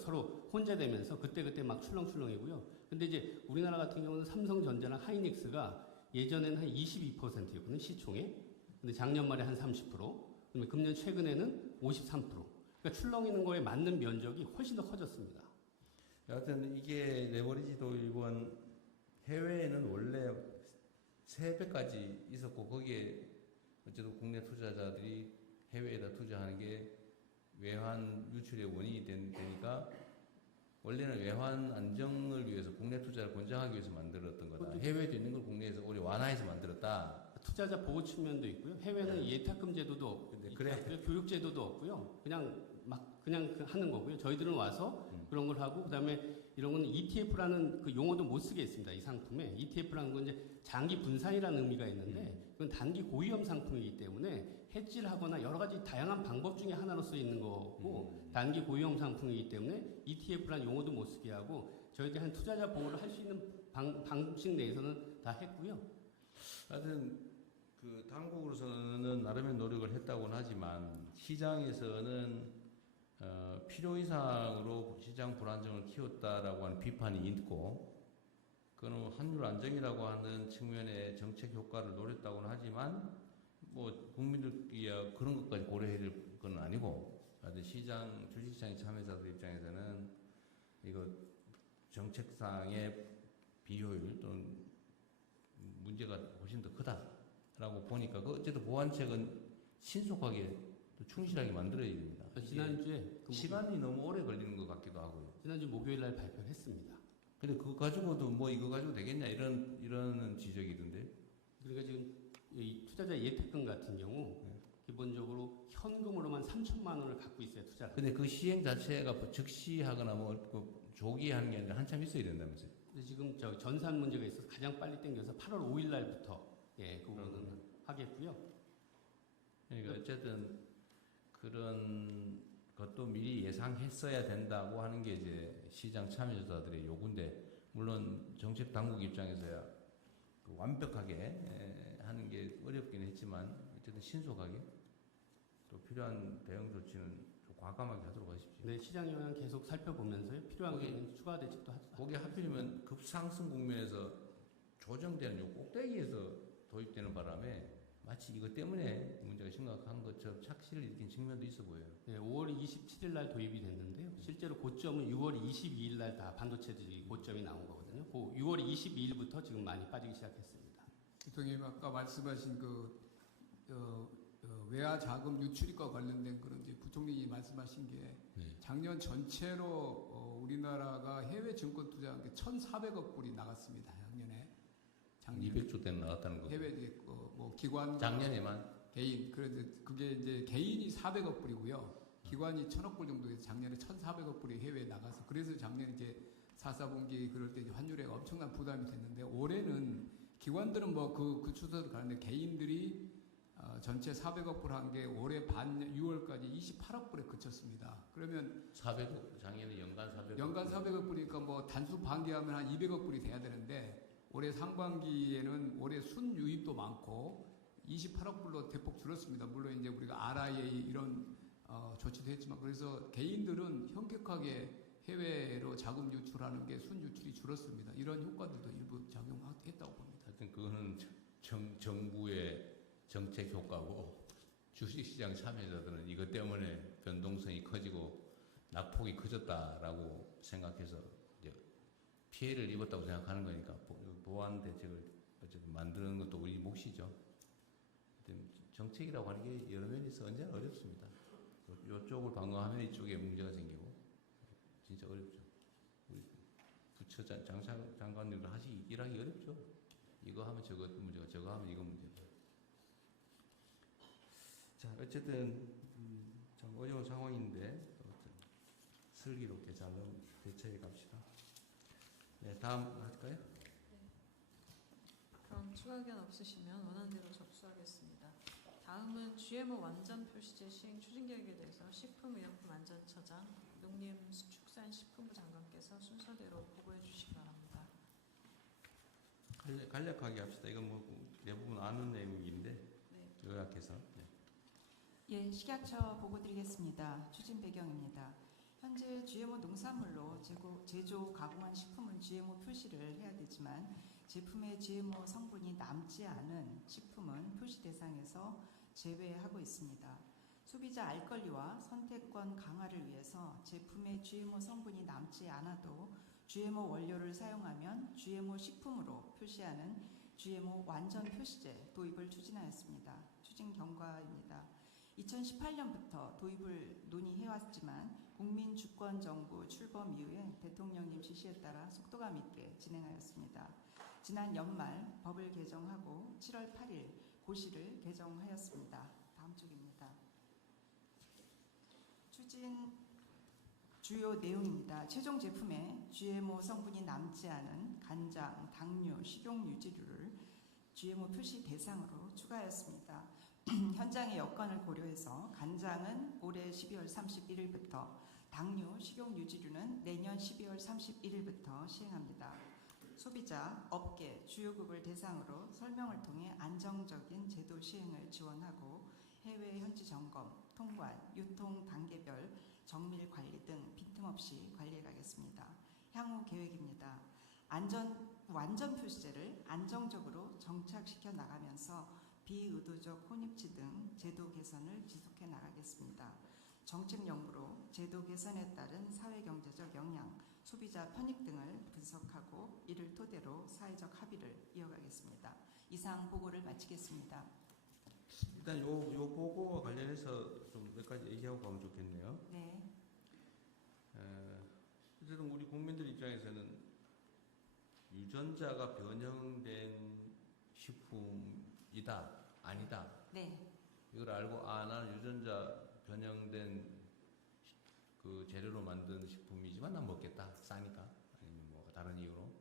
서로 혼재되면서 그때 막 출렁이고요. 근데 이제 우리나라 같은 경우는 삼성전자나 하이닉스가 예전에는 한 22%였거든요, 시총에. 근데 작년 말에 한 30%, 그다음에 금년 최근에는 53%. 그러니까 출렁이는 거에 맞는 면적이 훨씬 더 커졌습니다. 여하튼 이게 레버리지도 일본 해외에는 원래 3배까지 있었고 거기에 어쨌든 국내 투자자들이 해외에다 투자하는 게 외환 유출의 원인이 되니까 원래는 외환 안정을 위해서 국내 투자를 권장하기 위해서 만들었던 거다. 해외에도 있는 걸 국내에서 오히려 완화해서 만들었다. 투자자 보호 측면도 있고요. 해외는 예탁금 제도도 없고, 교육 제도도 없고요. 그냥 하는 거고요. 저희들은 와서 그런 걸 하고 그다음에 이런 건 ETF라는 그 용어도 못 쓰게 했습니다. 이 상품에 ETF라는 건 이제 장기 분산이라는 의미가 있는데 그건 단기 고위험 상품이기 때문에 해지를 하거나 여러 가지 다양한 방법 중에 하나로 쓰여 있는 거고 단기 고위험 상품이기 때문에 ETF라는 용어도 못 쓰게 하고 저희들이 한 투자자 보호를 할 수 있는 방식 내에서는 다 했고요. 하여튼 그 당국으로서는 나름의 노력을 했다고는 하지만 시장에서는 필요 이상으로 시장 불안정을 키웠다라고 하는 비판이 있고 그는 환율 안정이라고 하는 측면의 정책 효과를 노렸다고는 하지만 뭐 국민들이야 그런 것까지 고려해야 될 건 아니고 시장 주식시장의 참여자들 입장에서는 이거 정책상의 비효율 또는 문제가 훨씬 더 크다라고 보니까 그 어쨌든 보완책은 신속하게 또 충실하게 만들어야 됩니다. 지난주에 시간이 너무 오래 걸리는 것 같기도 하고요. 지난주 목요일 날 발표를 했습니다. 근데 그거 가지고도 뭐 이거 가지고 되겠냐 이런 지적이던데. 그러니까 지금 이 투자자 예탁금 같은 경우 기본적으로 현금으로만 3천만 원을 갖고 있어야 투자를. 근데 그 시행 자체가 즉시하거나 뭐 조기에 하는 게 아니라 한참 있어야 된다면서요. 근데 지금 저 전산 문제가 있어서 가장 빨리 땡겨서 8월 5일 날부터 그거는 하겠고요. 그러니까 어쨌든 그런 것도 미리 예상했어야 된다고 하는 게 이제 시장 참여자들의 요구인데 물론 정책 당국 입장에서야 그 완벽하게 하는 게 어렵긴 했지만 어쨌든 신속하게 또 필요한 대응 조치는 좀 과감하게 하도록 하십시오. 네, 시장 영향 계속 살펴보면서요. 필요한 게 추가 대책도 하죠. 거기 하필이면 급상승 국면에서 조정되는 요 꼭대기에서 도입되는 바람에 마치 이것 때문에 문제가 심각한 것처럼 착시를 일으킨 측면도 있어 보여요. 네, 5월 27일 날 도입이 됐는데요. 실제로 고점은 6월 22일 날 다 반도체들이 고점이 나온 거거든요. 그 6월 22일부터 지금 많이 빠지기 시작했습니다. 대통령님 아까 말씀하신 외화 자금 유출입과 관련된 그런 이제 부총리님 말씀하신 게 네. 작년 전체로 우리나라가 해외 증권 투자한 게 1,400억 불이 나갔습니다. 작년에 200조 대 나갔다는 거. 해외 뭐 기관 작년에만. 개인 그래서 그게 이제 개인이 400억 불이고요. 기관이 1,000억 불 정도 해서 작년에 1,400억 불이 해외에 나가서 그래서 작년에 이제 4.4분기 그럴 때 이제 환율에 엄청난 부담이 됐는데 올해는 기관들은 뭐 그 추세로 가는데 개인들이 전체 400억 불 한 게 올해 반 6월까지 28억 불에 그쳤습니다. 그러면 400억, 작년에 연간 400억. 연간 400억 불이니까 뭐 단수 반기하면 한 200억 불이 돼야 되는데 올해 상반기에는 올해 순유입도 많고 28억 불로 대폭 줄었습니다. 물론 이제 우리가 RIA 이런 조치도 했지만 그래서 개인들은 현격하게 해외로 자금 유출하는 게 순유출이 줄었습니다. 이런 효과들도 일부 작용했다고 봅니다. 하여튼 그거는 정부의 정책 효과고 주식시장 참여자들은 이것 때문에 변동성이 커지고 낙폭이 커졌다라고 생각해서 이제 피해를 입었다고 생각하는 거니까 보완 대책을 어쨌든 만드는 것도 우리 몫이죠. 정책이라고 하는 게 여러 면이 있어 언제나 어렵습니다. 이쪽을 방어하면 이쪽에 문제가 생기고 진짜 어렵죠. 우리 부처 장관님들 일하기 어렵죠. 이거 하면 저거 문제가, 저거 하면 이거 문제가. 자, 어쨌든 참 어려운 상황인데 슬기롭게 잘 대처해 갑시다. 네, 다음 할까요? 그럼 추가 의견 없으시면 원하는 대로 접수하겠습니다. 다음은 GMO 완전 표시제 시행 추진 계획에 대해서 식품의약품안전처장 농림축산식품부 장관께서 순서대로 보고해 주시기 바랍니다. 간략하게 합시다. 이건 뭐 대부분 아는 내용인데 네. 요약해서. 네. 예, 식약처 보고 드리겠습니다. 추진 배경입니다. 현재 GMO 농산물로 제조, 가공한 식품은 GMO 표시를 해야 되지만 제품에 GMO 성분이 남지 않은 식품은 표시 대상에서 제외하고 있습니다. 소비자 알 권리와 선택권 강화를 위해서 제품에 GMO 성분이 남지 않아도 GMO 원료를 사용하면 GMO 식품으로 표시하는 GMO 완전 표시제 도입을 추진하였습니다. 추진 경과입니다. 2018년부터 도입을 논의해왔지만 국민주권정부 출범 이후에 대통령님 지시에 따라 속도감 있게 진행하였습니다. 지난 연말 법을 개정하고 7월 8일 고시를 개정하였습니다. 다음 쪽입니다. 추진 주요 내용입니다. 최종 제품에 GMO 성분이 남지 않은 간장, 당류, 식용유지류를 GMO 표시 대상으로 추가하였습니다. 현장의 여건을 고려해서 간장은 올해 12월 31일부터, 당류, 식용유지류는 내년 12월 31일부터 시행합니다. 소비자, 업계, 주요국을 대상으로 설명을 통해 안정적인 제도 시행을 지원하고 해외 현지 점검, 통관, 유통 단계별 정밀 관리 등 빈틈없이 관리해 가겠습니다. 향후 계획입니다. 완전 표시제를 안정적으로 정착시켜 나가면서 비의도적 혼입치 등 제도 개선을 지속해 나가겠습니다. 정책 연구로 제도 개선에 따른 사회경제적 영향, 소비자 편익 등을 분석하고 이를 토대로 사회적 합의를 이어가겠습니다. 이상 보고를 마치겠습니다. 일단 요 보고와 관련해서 좀 몇 가지 얘기하고 가면 좋겠네요. 네. 어쨌든 우리 국민들 입장에서는 유전자가 변형된 식품이다, 아니다. 네. 이걸 알고 나는 유전자 변형된 그 재료로 만든 식품이지만 난 먹겠다, 싸니까 아니면 뭐 다른 이유로.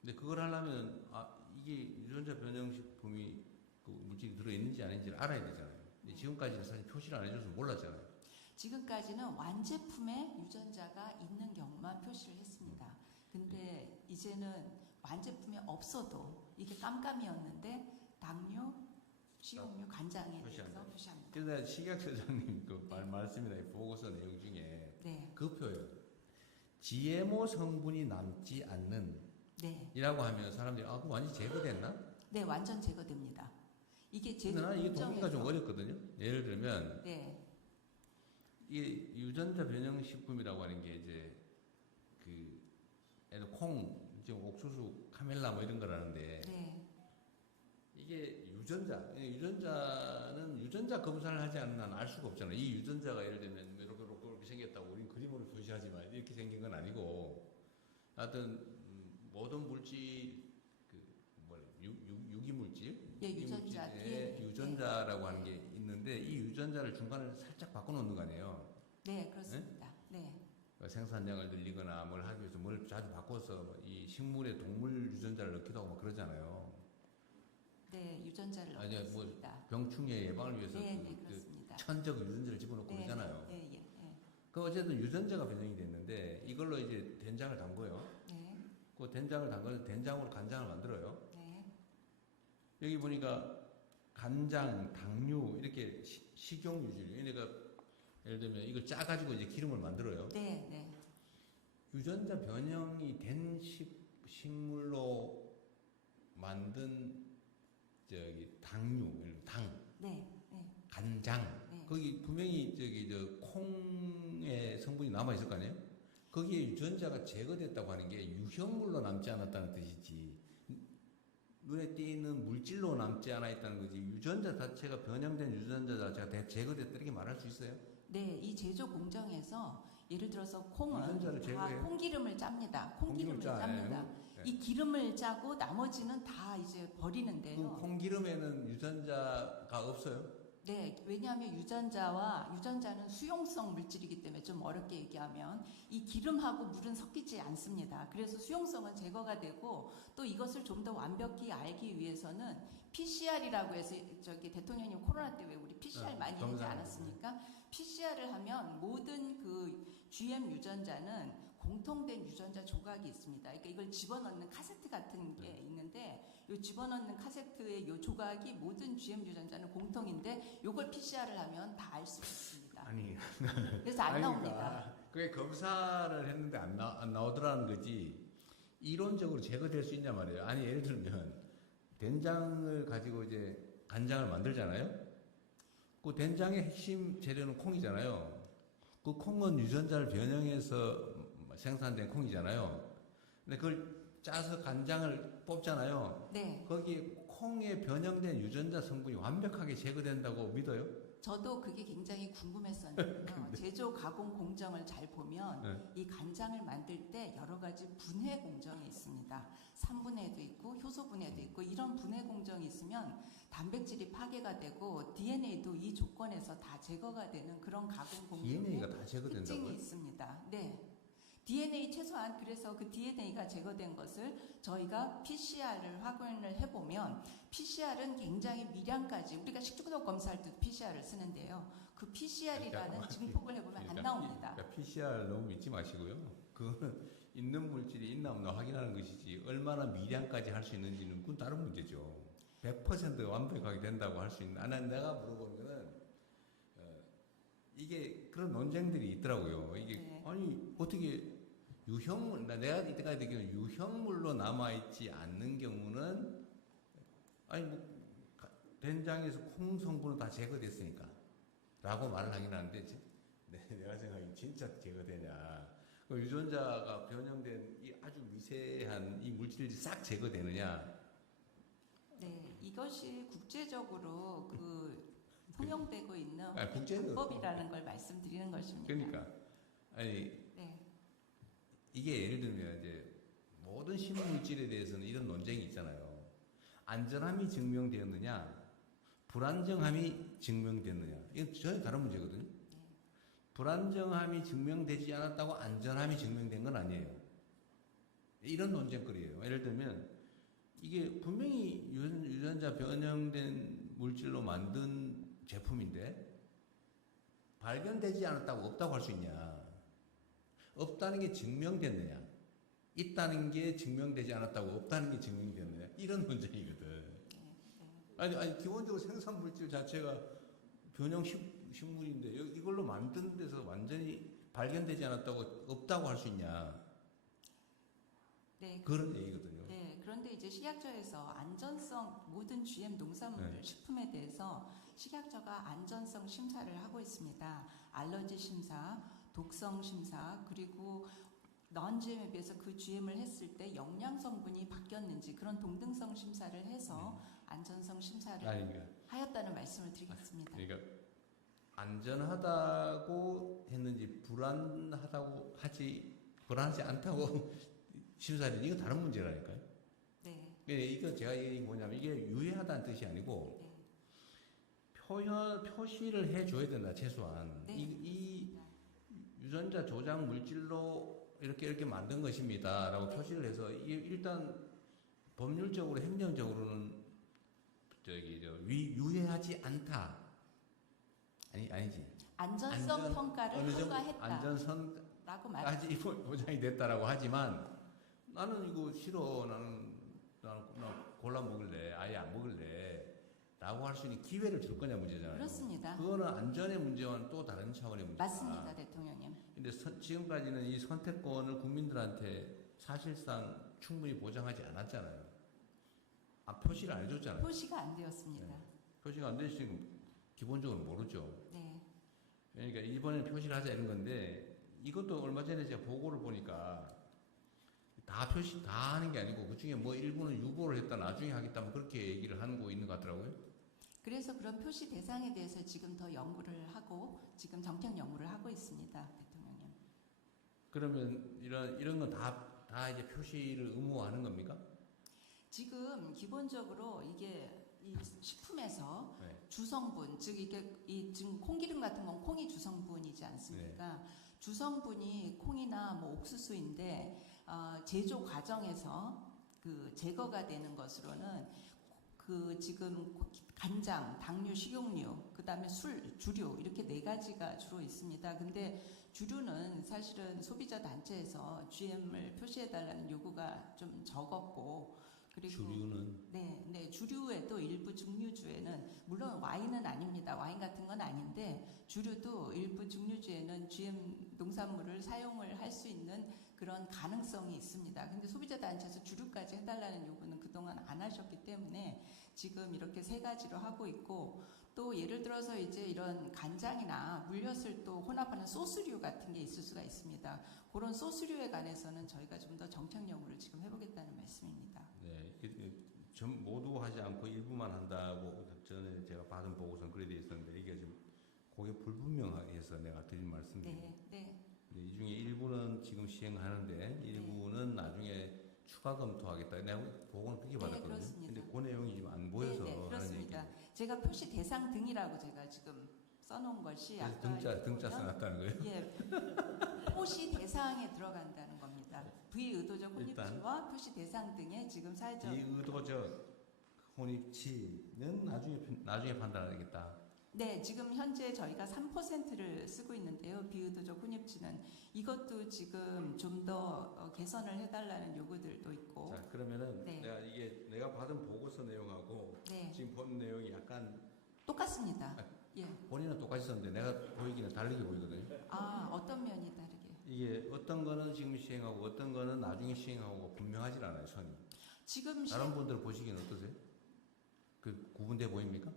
근데 그걸 하려면 이게 유전자 변형 식품이 그 물질이 들어 있는지 아닌지를 알아야 되잖아요. 근데 지금까지는 사실 표시를 안 해줘서 몰랐잖아요. 지금까지는 완제품에 유전자가 있는 경우만 표시를 했습니다. 근데 이제는 완제품에 없어도 이게 깜깜이었는데 당류, 식용유, 간장에 대해서 표시합니다. 그래서 식약처장님 그 말씀이나 보고서 내용 중에 네. 그 표현 GMO 성분이 남지 않는 네. 이라고 하면 사람들이 그거 완전히 제거됐나? 네, 완전 제거됩니다. 이게 근데 나는 이게 동의가 좀 어렵거든요. 예를 들면 네. 이게 유전자 변형 식품이라고 하는 게 이제 그 콩, 지금 옥수수, 카멜라 뭐 이런 거라는데 네. 이게 유전자는 유전자 검사를 하지 않는 한 알 수가 없잖아요. 이 유전자가 예를 들면 이렇게 생겼다고 우리는 그림으로 표시하지만 이렇게 생긴 건 아니고, 하여튼 모든 물질 유기물질, 예, 유전자, 유기물질의 유전자라고 하는 게 있는데 이 유전자를 중간에 살짝 바꿔놓는 거 아니에요. 네, 그렇습니다. 네. 생산량을 늘리거나 뭘 하기 위해서 뭘 자주 바꿔서 이 식물의 동물 유전자를 넣기도 하고 막 그러잖아요. 네, 유전자를 아니, 넣고 뭐 있습니다. 병충해 예방을 위해서 네, 그 그렇습니다. 천적 유전자를 집어넣고 네, 그러잖아요. 네, 예, 예. 그 어쨌든 유전자가 변형이 됐는데 이걸로 이제 된장을 담궈요. 네, 그 된장을 담궈서 된장으로 간장을 만들어요. 네, 여기 보니까 간장, 당류 이렇게 식용 유질. 그러니까 예를 들면 이걸 짜가지고 이제 기름을 만들어요. 네, 네. 유전자 변형이 된 식물로 만든 당류, 당, 네, 네, 간장. 네. 거기 분명히 콩의 성분이 남아 있을 거 아니에요? 거기에 유전자가 제거됐다고 하는 게 유형물로 남지 않았다는 뜻이지. 눈에 띄는 물질로 남지 않아 있다는 거지. 유전자 자체가 변형된 유전자 자체가 제거됐다 이렇게 말할 수 있어요? 네, 이 제조 공정에서 예를 들어서 콩은 유전자를 다 제거해요? 콩기름을 짭니다. 콩기름을 콩기름을 짜요. 짭니다. 네. 이 기름을 짜고 나머지는 다 이제 그 버리는데요. 콩기름에는 유전자가 없어요? 네, 왜냐하면 유전자는 수용성 물질이기 때문에 좀 어렵게 얘기하면 이 기름하고 물은 섞이지 않습니다. 그래서 수용성은 제거가 되고 또 이것을 좀 더 완벽히 알기 위해서는 PCR이라고 해서 대통령님 코로나 때 왜 우리 PCR 많이 하지 검사. 않았습니까? PCR을 하면 모든 그 GM 유전자는 공통된 유전자 조각이 있습니다. 그러니까 이걸 집어넣는 카세트 같은 게 있는데 이 집어넣는 카세트의 이 조각이 모든 GM 유전자는 공통인데 이걸 PCR을 하면 다 알 수 있습니다. 아니, 그래서 안 나옵니다. 그게 검사를 했는데 안 나오더라는 거지. 이론적으로 제거될 수 있냐 말이에요. 아니, 예를 들면 된장을 가지고 이제 간장을 만들잖아요. 그 된장의 핵심 재료는 콩이잖아요. 그 콩은 유전자를 변형해서 생산된 콩이잖아요. 근데 그걸 짜서 간장을 뽑잖아요. 네. 거기에 콩에 변형된 유전자 성분이 완벽하게 제거된다고 믿어요? 저도 그게 굉장히 궁금했었는데요. 제조 가공 공정을 잘 보면 네. 이 간장을 만들 때 여러 가지 분해 공정이 있습니다. 산분해도 있고 효소분해도 있고 이런 분해 공정이 있으면 단백질이 파괴가 되고 DNA도 이 조건에서 다 제거가 되는 그런 가공 공정의 DNA가 다 제거된다고요? 특징이 있습니다. 네. DNA 최소한 그래서 그 DNA가 제거된 것을 저희가 PCR을 확인을 해보면 PCR은 굉장히 미량까지 우리가 식중독 검사할 때도 PCR을 쓰는데요. 그 PCR이라는 증폭을 해보면 안 나옵니다. 그러니까 PCR 너무 믿지 마시고요. 그거는 있는 물질이 있나 없나 확인하는 것이지 얼마나 미량까지 할 수 있는지는 그건 다른 문제죠. 100% 완벽하게 된다고 할 수 있는. 내가 물어보는 거는 이게 그런 논쟁들이 있더라고요. 이게 네. 아니 어떻게 유형물, 내가 이때까지 듣기로는 유형물로 남아있지 않는 경우는 아니 뭐 된장에서 콩 성분은 다 제거됐으니까 라고 말을 하긴 하는데 내가 생각하기엔 진짜 제거되냐, 그 유전자가 변형된 이 아주 미세한 이 물질이 싹 제거되느냐. 네, 이것이 국제적으로 그 통용되고 있는 국제는 방법이라는 걸 말씀드리는 것입니다. 그러니까 아니 네. 이게 예를 들면 이제 모든 신물질에 대해서는 이런 논쟁이 있잖아요. 안전함이 증명되었느냐, 불안정함이 증명됐느냐. 이건 전혀 다른 문제거든요. 불안정함이 증명되지 않았다고 안전함이 증명된 건 아니에요. 이런 논쟁거리예요. 예를 들면 이게 분명히 유전자 변형된 물질로 만든 제품인데 발견되지 않았다고 없다고 할 수 있냐? 없다는 게 증명됐느냐? 있다는 게 증명되지 않았다고 없다는 게 증명됐느냐? 이런 논쟁이거든. 아니 기본적으로 생산 물질 자체가 변형 식물인데 이걸로 만든 데서 완전히 발견되지 않았다고 없다고 할 수 있냐? 네. 그런 얘기거든요. 네, 그런데 이제 식약처에서 안전성 모든 GM 농산물 네. 식품에 대해서 식약처가 안전성 심사를 하고 있습니다. 알러지 심사, 독성 심사, 그리고 non-GM에 비해서 그 GM을 했을 때 영양 성분이 바뀌었는지 그런 동등성 심사를 해서 안전성 심사를 아니, 그러니까 하였다는 말씀을 드리겠습니다. 그러니까 안전하다고 했는지 불안하지 않다고 심사를 이거 다른 문제라니까요. 네. 이거 제가 얘기 뭐냐면 이게 유해하다는 뜻이 아니고 표시를 해줘야 된다 최소한. 네. 이 유전자 조작 물질로 이렇게 만든 것입니다라고 표시를 해서 일단 법률적으로 행정적으로는 유해하지 않다. 아니지. 안전성 평가를 어느 정도 통과했다라고 안전성까지 보장이 됐다라고 하지만 나는 이거 싫어. 나는 골라 먹을래. 아예 안 먹을래. 라고 할 수 있는 기회를 줄 거냐 문제잖아요. 그렇습니다. 그거는 안전의 문제와는 또 다른 차원의 문제다. 맞습니다, 대통령님. 근데 지금까지는 이 선택권을 국민들한테 사실상 충분히 보장하지 않았잖아요. 표시를 안 해줬잖아요. 표시가 안 되었습니다. 표시가 안 되시면 기본적으로 모르죠. 네. 그러니까 이번에는 표시를 하자 이런 건데 이것도 얼마 전에 제가 보고를 보니까 다 표시 다 하는 게 아니고 그 중에 뭐 일부는 유보를 했다 나중에 하겠다 뭐 그렇게 얘기를 하고 있는 것 같더라고요. 그래서 그런 표시 대상에 대해서 지금 더 연구를 하고 지금 정책 연구를 하고 있습니다, 대통령님. 그러면 이런 건 다 이제 표시를 의무화하는 겁니까? 지금 기본적으로 이게 이 식품에서 네. 주성분, 즉 이게 지금 콩기름 같은 건 콩이 주성분이지 않습니까? 네. 주성분이 콩이나 뭐 옥수수인데 제조 과정에서 그 제거가 되는 것으로는 그 지금 간장, 당류, 식용유, 그다음에 술, 주류 이렇게 4가지가 주로 있습니다. 근데 주류는 사실은 소비자 단체에서 GM을 표시해달라는 요구가 좀 적었고 그리고 주류는 네, 주류에도 일부 증류주에는 물론 와인은 아닙니다. 와인 같은 건 아닌데 주류도 일부 증류주에는 GM 농산물을 사용을 할 수 있는 그런 가능성이 있습니다. 근데 소비자 단체에서 주류까지 해달라는 요구는 그동안 안 하셨기 때문에 지금 이렇게 3가지로 하고 있고 또 예를 들어서 이제 이런 간장이나 물엿을 또 혼합하는 소스류 같은 게 있을 수가 있습니다. 그런 소스류에 관해서는 저희가 좀 더 정책 연구를 지금 해보겠다는 말씀입니다. 네, 모두 하지 않고 일부만 한다고 전에 제가 받은 보고서는 그래 돼 있었는데 이게 지금 그게 불분명해서 내가 드린 말씀입니다. 네. 이 중에 일부는 지금 시행하는데 일부는 나중에 추가 검토하겠다. 내가 보고는 그렇게 받았거든요. 그렇습니다. 근데 그 내용이 지금 안 보여서 네, 하는 그렇습니다. 얘기예요. 제가 표시 대상 등이라고 제가 지금 써놓은 것이 그래서 등자 써놨다는 거예요? 예, 표시 대상에 들어간다는 겁니다. 비의도적 혼입치와 표시 대상 등의 지금 사회적 비의도적 혼입치는 나중에 판단하겠다. 네, 지금 현재 저희가 3%를 쓰고 있는데요. 비의도적 혼입치는 이것도 지금 좀 더 개선을 해달라는 요구들도 있고. 자, 그러면은 네. 내가 받은 보고서 내용하고 네. 지금 본 내용이 약간 똑같습니다. 예. 본인은 똑같이 썼는데 내가 보이기는 다르게 보이거든요. 어떤 면이 다르게? 이게 어떤 거는 지금 시행하고 어떤 거는 나중에 시행하고 분명하지 않아요, 선이. 지금 다른 분들 보시기는 어떠세요? 그 구분돼 보입니까?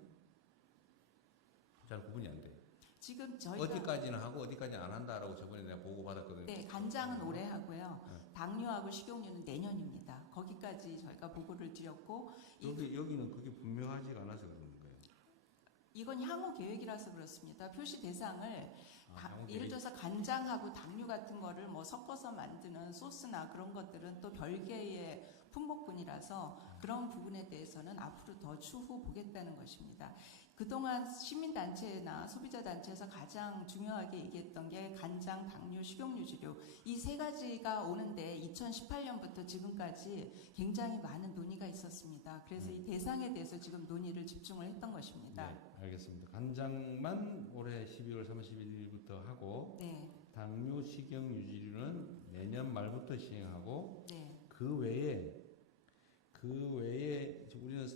잘 구분이 안 돼요. 지금 저희가 어디까지는 하고 어디까지는 안 한다라고 저번에 내가 보고 받았거든요. 네, 간장은 올해 하고요. 당류하고 식용유는 내년입니다. 거기까지 저희가 보고를 드렸고 여기는 그게 분명하지가 않아서 그러는 거예요. 이건 향후 계획이라서 그렇습니다. 표시 대상을 향후 예를 계획. 들어서 간장하고 당류 같은 거를 뭐 섞어서 만드는 소스나 그런 것들은 또 별개의 품목군이라서 그런 부분에 대해서는 앞으로 더 추후 보겠다는 것입니다. 그동안 시민단체나 소비자단체에서 가장 중요하게 얘기했던 게 간장, 당류, 식용유 주류 이 3가지가 오는데 2018년부터 지금까지 굉장히 많은 논의가 있었습니다. 그래서 이 대상에 대해서 지금 논의를 집중을 했던 것입니다. 네, 알겠습니다. 간장만 올해 12월 31일부터 하고 네. 당류, 식용 유지류는 내년 말부터 시행하고 네. 그 외에 우리는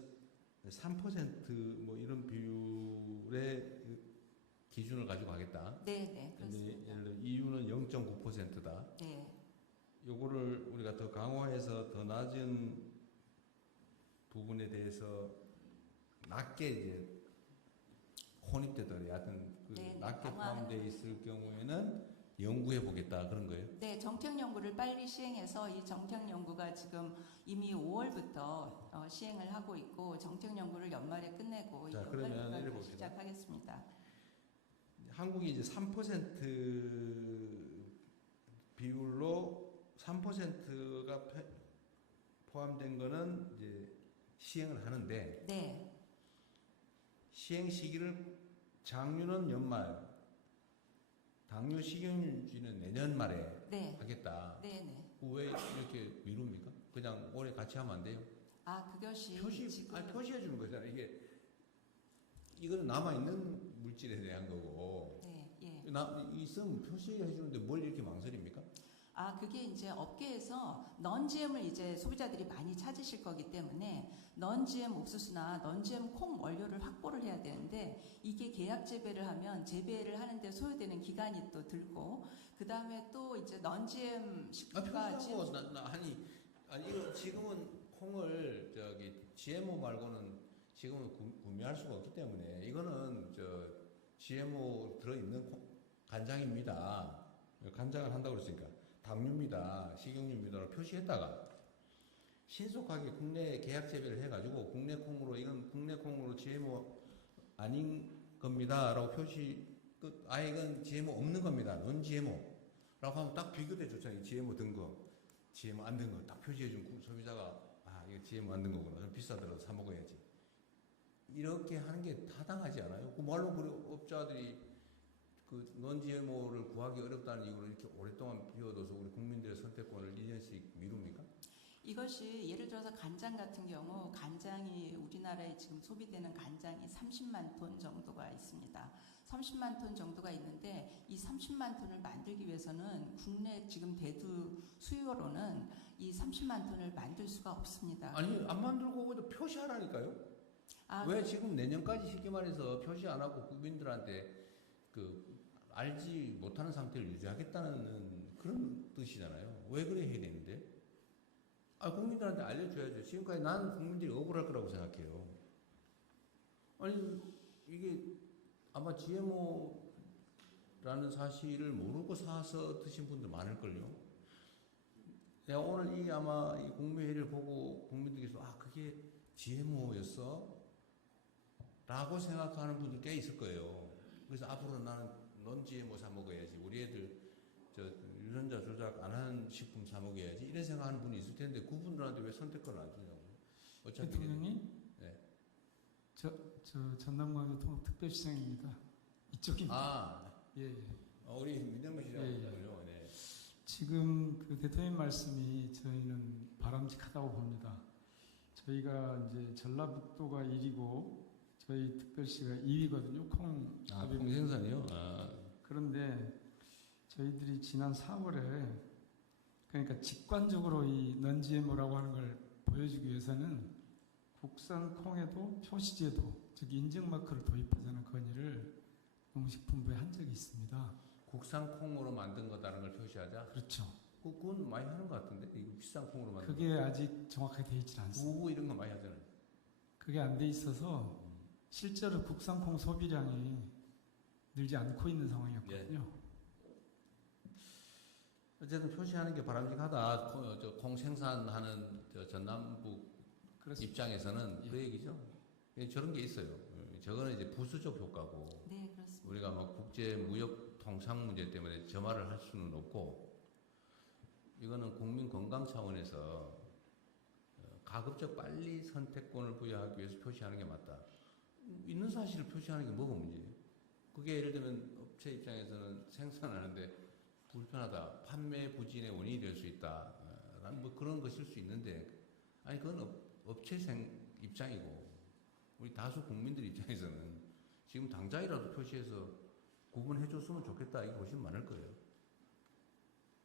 3%뭐 이런 비율의 기준을 가지고 하겠다. 네, 그렇습니다. 예를 들어 EU는 0.9%다. 네. 요거를 우리가 더 강화해서 더 낮은 부분에 대해서 낮게 이제 혼입되더라도 하여튼 네, 낮게 강화하는 포함되어 있을 경우에는 연구해 보겠다 그런 거예요? 네, 정책 연구를 빨리 시행해서 이 정책 연구가 지금 이미 5월부터 시행을 하고 있고 정책 연구를 연말에 끝내고 자, 연말 그러면 기간을 이래 봅시다. 시작하겠습니다. 한국이 이제 3% 비율로 3%가 포함된 거는 이제 시행을 하는데 네, 시행 시기를 장류는 연말, 당뇨 식용유지는 내년 말에 네, 하겠다. 네, 네. 왜 이렇게 미룹니까? 그냥 올해 같이 하면 안 돼요? 아, 그것이 표시, 지금 아니 표시해 주는 거잖아요. 이거는 남아 있는 물질에 대한 거고. 네, 예. 있으면 표시해 주는데 뭘 이렇게 망설입니까? 아, 그게 이제 업계에서 넌GM을 이제 소비자들이 많이 찾으실 거기 때문에 넌GM 옥수수나 넌GM 콩 원료를 확보를 해야 되는데 이게 계약 재배를 하면 재배를 하는데 소요되는 기간이 또 들고 그 다음에 또 이제 넌GM 식품과 표시하고 아니 이거 지금은 콩을 GMO 말고는 지금은 구매할 수가 없기 때문에 이거는 GMO 들어있는 간장입니다. 간장을 한다고 그랬으니까 당류입니다. 식용유입니다로 표시했다가 신속하게 국내 계약 재배를 해가지고 국내 콩으로 이건 국내 콩으로 GMO 아닌 겁니다라고 아예 이건 GMO 없는 겁니다. 넌 GMO라고 하면 딱 비교돼 줬잖아요. GMO 든 거, GMO 안 든 거 딱 표시해준 소비자가 이거 GMO 안 든 거구나. 비싸더라도 사 먹어야지. 이렇게 하는 게 타당하지 않아요? 그 말로 그래 업자들이 넌 GMO를 구하기 어렵다는 이유로 이렇게 오랫동안 비워둬서 우리 국민들의 선택권을 1년씩 미룹니까? 이것이 예를 들어서 간장 같은 경우 간장이 우리나라에 지금 소비되는 간장이 30만 톤 정도가 있습니다. 30만 톤 정도가 있는데 이 30만 톤을 만들기 위해서는 국내 지금 대두 수요로는 이 30만 톤을 만들 수가 없습니다. 아니 안 만들고 그래도 표시하라니까요. 왜 지금 내년까지 쉽게 말해서 표시 안 하고 국민들한테 알지 못하는 상태를 유지하겠다는 그런 뜻이잖아요. 왜 그래 해야 되는데? 국민들한테 알려줘야죠. 지금까지 나는 국민들이 억울할 거라고 생각해요. 아니 이게 아마 GMO라는 사실을 모르고 사서 드신 분들 많을걸요. 내가 오늘 아마 이 국무회의를 보고 국민들께서 그게 GMO였어? 라고 생각하는 분들 꽤 있을 거예요. 그래서 앞으로 나는 넌 GMO 사 먹어야지. 우리 애들 유전자 조작 안 하는 식품 사 먹어야지. 이런 생각하는 분이 있을 텐데 그분들한테 왜 선택권을 안 주냐고. 어차피 대통령님, 네. 저 전남광주 통합특별시장입니다. 이쪽입니다. 예. 우리 민정무 시장이군요. 네. 지금 대통령 말씀이 저희는 바람직하다고 봅니다. 저희가 이제 전라북도가 1위고 저희 특별시가 2위거든요. 콩 생산이요? 그런데 저희들이 지난 4월에 그러니까 직관적으로 이 넌GMO라고 하는 걸 보여주기 위해서는 국산 콩에도 표시제도 즉 인증마크를 도입하자는 건의를 농식품부에 한 적이 있습니다. 국산 콩으로 만든 거다라는 걸 표시하자? 그렇죠. 그건 많이 하는 것 같은데? 이거 비싼 콩으로 만든 그게 아직 정확하게 되어 있지 않습니다. 두부 이런 거 많이 하잖아요. 그게 안 돼 있어서 실제로 국산 콩 소비량이 늘지 않고 있는 상황이었거든요. 어쨌든 표시하는 게 바람직하다. 콩 생산하는 전남북 입장에서는 그 얘기죠. 저런 게 있어요. 저거는 이제 부수적 효과고. 네, 그렇습니다. 우리가 국제 무역 통상 문제 때문에 저 말을 할 수는 없고, 이거는 국민 건강 차원에서 가급적 빨리 선택권을 부여하기 위해서 표시하는 게 맞다. 있는 사실을 표시하는 게 뭐가 문제예요? 그게 예를 들면 업체 입장에서는 생산하는데 불편하다, 판매 부진의 원인이 될 수 있다, 라는 그런 것일 수 있는데, 그건 업체 입장이고, 우리 다수 국민들 입장에서는 지금 당장이라도 표시해서 구분해줬으면 좋겠다, 이거 훨씬 많을 거예요.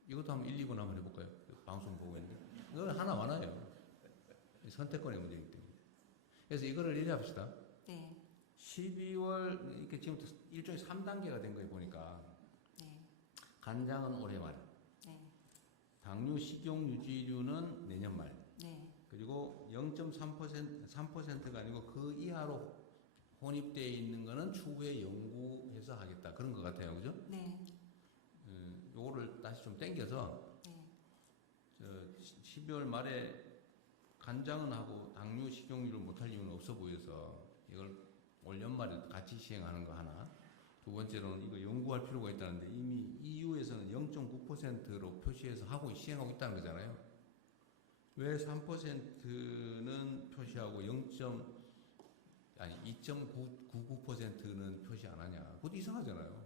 이것도 한번 1, 2분 한번 해볼까요? 방송 보고 있는데. 이건 하나 많아요. 선택권의 문제이기 때문에. 그래서 이거를 이래 합시다. 네. 12월, 이렇게 지금 일종의 3단계가 된 거에 보니까, 네. 간장은 올해 말, 네. 당류 식용 유지류는 내년 말, 네. 그리고 0.3%가 아니고 그 이하로 혼입되어 있는 거는 추후에 연구해서 하겠다. 그런 것 같아요. 그죠? 네. 요거를 다시 좀 땡겨서 네. 저 12월 말에 간장은 하고 당류 식용유를 못할 이유는 없어 보여서 이걸 올 연말에 같이 시행하는 거 하나. 두 번째로는 이거 연구할 필요가 있다는데 이미 EU에서는 0.9%로 표시해서 시행하고 있다는 거잖아요. 왜 3%는 표시하고 2.99%는 표시 안 하냐? 그것도 이상하잖아요.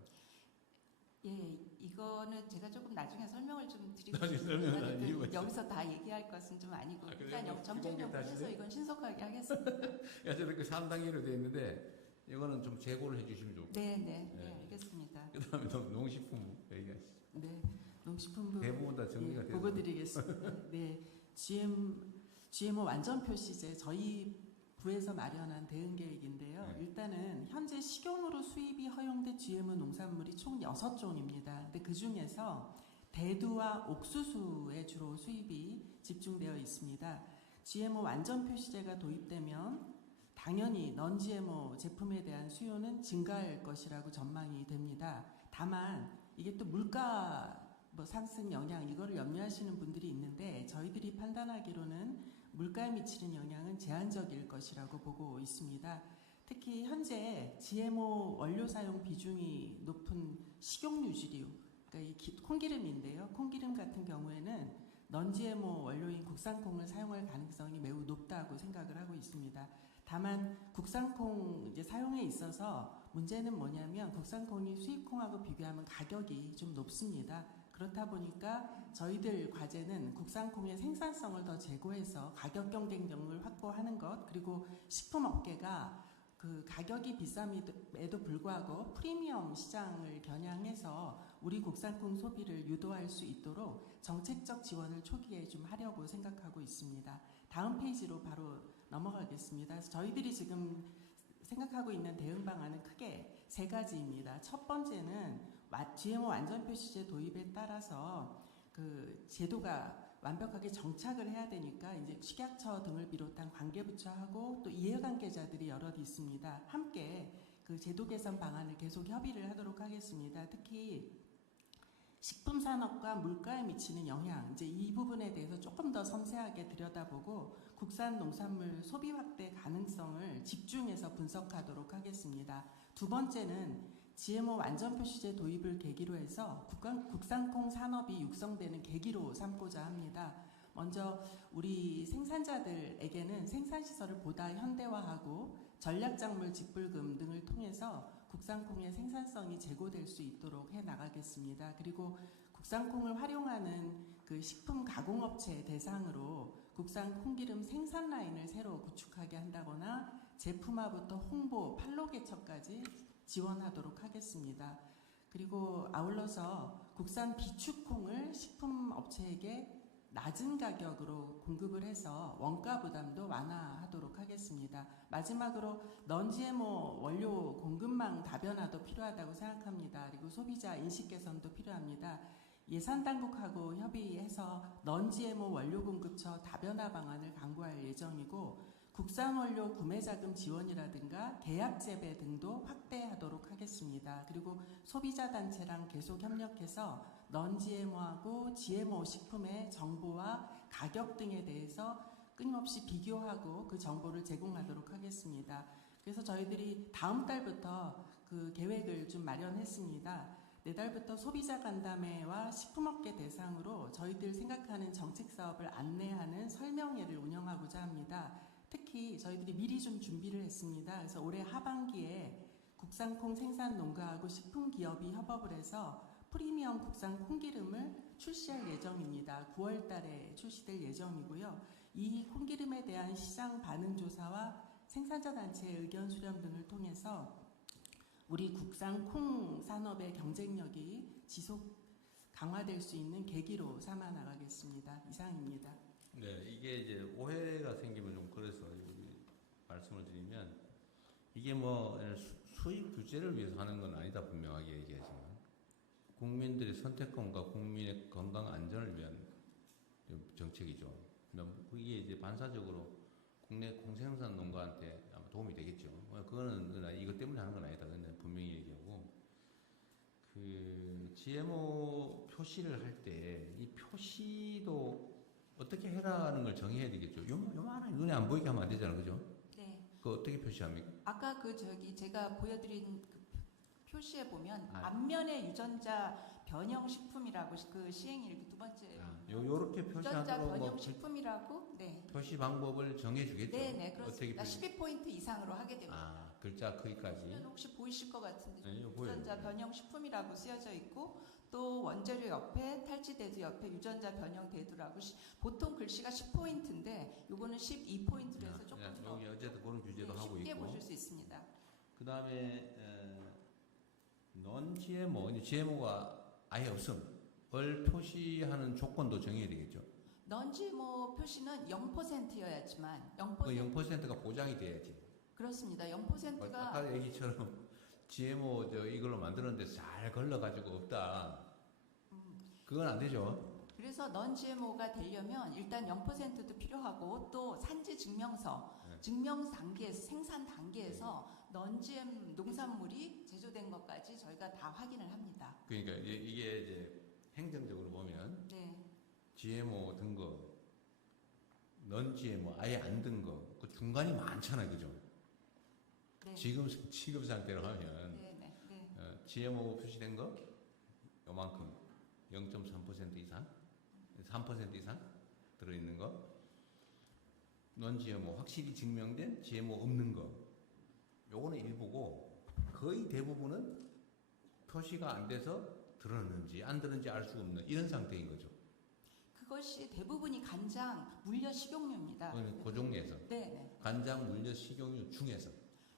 예, 이거는 제가 조금 나중에 설명을 좀 드리고 나중에 설명할 싶은데 이유가 있어요. 여기서 다 얘기할 것은 좀 아니고 그래요? 일단 정책적으로 해서 이건 신속하게 하겠습니다. 어쨌든 그 3단계로 되어 있는데 이거는 좀 재고를 해주시면 좋을 것 같아요. 네, 알겠습니다. 그 다음에 농식품 얘기하시죠. 네, 농식품부 대부분 다 정리가 돼서. 보고 드리겠습니다. 네, GMO 완전 표시제 저희 부에서 마련한 대응 계획인데요. 네. 일단은 현재 식용으로 수입이 허용된 GMO 농산물이 총 6종입니다. 근데 그 중에서 대두와 옥수수에 주로 수입이 집중되어 있습니다. GMO 완전 표시제가 도입되면 당연히 넌 GMO 제품에 대한 수요는 증가할 것이라고 전망이 됩니다. 다만 이게 또 물가 상승 영향 이거를 염려하시는 분들이 있는데 저희들이 판단하기로는 물가에 미치는 영향은 제한적일 것이라고 보고 있습니다. 특히 현재 GMO 원료 사용 비중이 높은 식용유지류, 그러니까 이 콩기름인데요. 콩기름 같은 경우에는 넌 GMO 원료인 국산콩을 사용할 가능성이 매우 높다고 생각을 하고 있습니다. 다만 국산콩 사용에 있어서 문제는 뭐냐면 국산콩이 수입콩하고 비교하면 가격이 좀 높습니다. 그렇다 보니까 저희들 과제는 국산콩의 생산성을 더 제고해서 가격 경쟁력을 확보하는 것, 그리고 식품업계가 그 가격이 비쌈에도 불구하고 프리미엄 시장을 겨냥해서 우리 국산콩 소비를 유도할 수 있도록 정책적 지원을 초기에 좀 하려고 생각하고 있습니다. 다음 페이지로 바로 넘어가겠습니다. 저희들이 지금 생각하고 있는 대응 방안은 크게 3가지입니다. 첫 번째는 GMO 완전 표시제 도입에 따라서 그 제도가 완벽하게 정착을 해야 되니까 이제 식약처 등을 비롯한 관계부처하고 또 이해관계자들이 여럿 있습니다. 함께 그 제도 개선 방안을 계속 협의를 하도록 하겠습니다. 특히 식품 산업과 물가에 미치는 영향, 이제 이 부분에 대해서 조금 더 섬세하게 들여다보고 국산 농산물 소비 확대 가능성을 집중해서 분석하도록 하겠습니다. 두 번째는 GMO 완전 표시제 도입을 계기로 해서 국산콩 산업이 육성되는 계기로 삼고자 합니다. 먼저 우리 생산자들에게는 생산시설을 보다 현대화하고 전략작물 직불금 등을 통해서 국산콩의 생산성이 제고될 수 있도록 해나가겠습니다. 그리고 국산콩을 활용하는 그 식품 가공업체 대상으로 국산 콩기름 생산 라인을 새로 구축하게 한다거나 제품화부터 홍보, 판로 개척까지 지원하도록 하겠습니다. 그리고 아울러서 국산 비축콩을 식품업체에게 낮은 가격으로 공급을 해서 원가 부담도 완화하도록 하겠습니다. 마지막으로 넌 GMO 원료 공급망 다변화도 필요하다고 생각합니다. 그리고 소비자 인식 개선도 필요합니다. 예산당국하고 협의해서 넌 GMO 원료 공급처 다변화 방안을 강구할 예정이고 국산 원료 구매 자금 지원이라든가 계약 재배 등도 확대하도록 하겠습니다. 그리고 소비자 단체랑 계속 협력해서 넌 GMO하고 GMO 식품의 정보와 가격 등에 대해서 끊임없이 비교하고 그 정보를 제공하도록 하겠습니다. 그래서 저희들이 다음 달부터 그 계획을 좀 마련했습니다. 내달부터 소비자 간담회와 식품업계 대상으로 저희들 생각하는 정책 사업을 안내하는 설명회를 운영하고자 합니다. 특히 저희들이 미리 좀 준비를 했습니다. 그래서 올해 하반기에 국산콩 생산 농가하고 식품기업이 협업을 해서 프리미엄 국산 콩기름을 출시할 예정입니다. 9월 달에 출시될 예정이고요. 이 콩기름에 대한 시장 반응 조사와 생산자 단체의 의견 수렴 등을 통해서 우리 국산 콩 산업의 경쟁력이 지속 강화될 수 있는 계기로 삼아 나가겠습니다. 이상입니다. 네, 이게 이제 오해가 생기면 좀 그래서 말씀을 드리면 이게 뭐 수입 규제를 위해서 하는 건 아니다 분명하게 얘기하지만 국민들의 선택권과 국민의 건강 안전을 위한 정책이죠. 이게 이제 반사적으로 국내 콩생산 농가한테 아마 도움이 되겠죠. 그거는 이것 때문에 하는 건 아니다. 근데 분명히 얘기하고 그 GMO 표시를 할 때 이 표시도 어떻게 해라는 걸 정해야 되겠죠. 요만한 눈에 안 보이게 하면 안 되잖아요, 그죠? 네. 그 어떻게 표시합니까? 아까 제가 보여드린 그 표시에 보면 아. 앞면에 유전자 변형 식품이라고 그 시행일 두 번째 요렇게 유전자 표시하도록 변형 뭐 식품이라고 네. 표시 방법을 정해주겠죠. 네네 어떻게 그렇습니다. 표시? 12포인트 이상으로 하게 됩니다. 아, 글자 크기까지. 보면 혹시 보이실 것 같은데 네, 이거 보여요. 유전자 변형 식품이라고 쓰여져 있고 또 원재료 옆에 탈취대두 옆에 유전자 변형 대두라고 보통 글씨가 10포인트인데 요거는 12포인트로 해서 조금 더 여기 어쨌든 그런 규제도 네, 하고 쉽게 있고. 보실 수 있습니다. 그 다음에 넌 GMO, GMO가 아예 없음을 표시하는 조건도 정해야 되겠죠. 넌GMO 표시는 0%여야지만 0% 그 0%가 보장이 돼야지. 그렇습니다. 0%가 아까 얘기처럼 GMO 이걸로 만드는데 잘 걸러가지고 없다. 그건 안 되죠. 그래서 넌GMO가 되려면 일단 0%도 필요하고 또 산지 증명서, 네. 증명 단계에서 생산 단계에서 넌GM 농산물이 제조된 것까지 저희가 다 확인을 합니다. 그러니까 이게 이제 행정적으로 보면 네. GMO 든 거, 넌 GMO 아예 안 든 거, 그 중간이 많잖아요, 그죠? 네. 지금 상태로 하면 네, 네, 네. GMO 표시된 거 요만큼 0.3% 이상, 3% 이상 들어있는 거, 넌 GMO 확실히 증명된 GMO 없는 거, 요거는 일부고 거의 대부분은 표시가 안 돼서 들었는지 안 들었는지 알 수 없는 이런 상태인 거죠. 그것이 대부분이 간장, 물엿, 식용유입니다. 그 종류에서 네, 네. 간장, 물엿, 식용유 중에서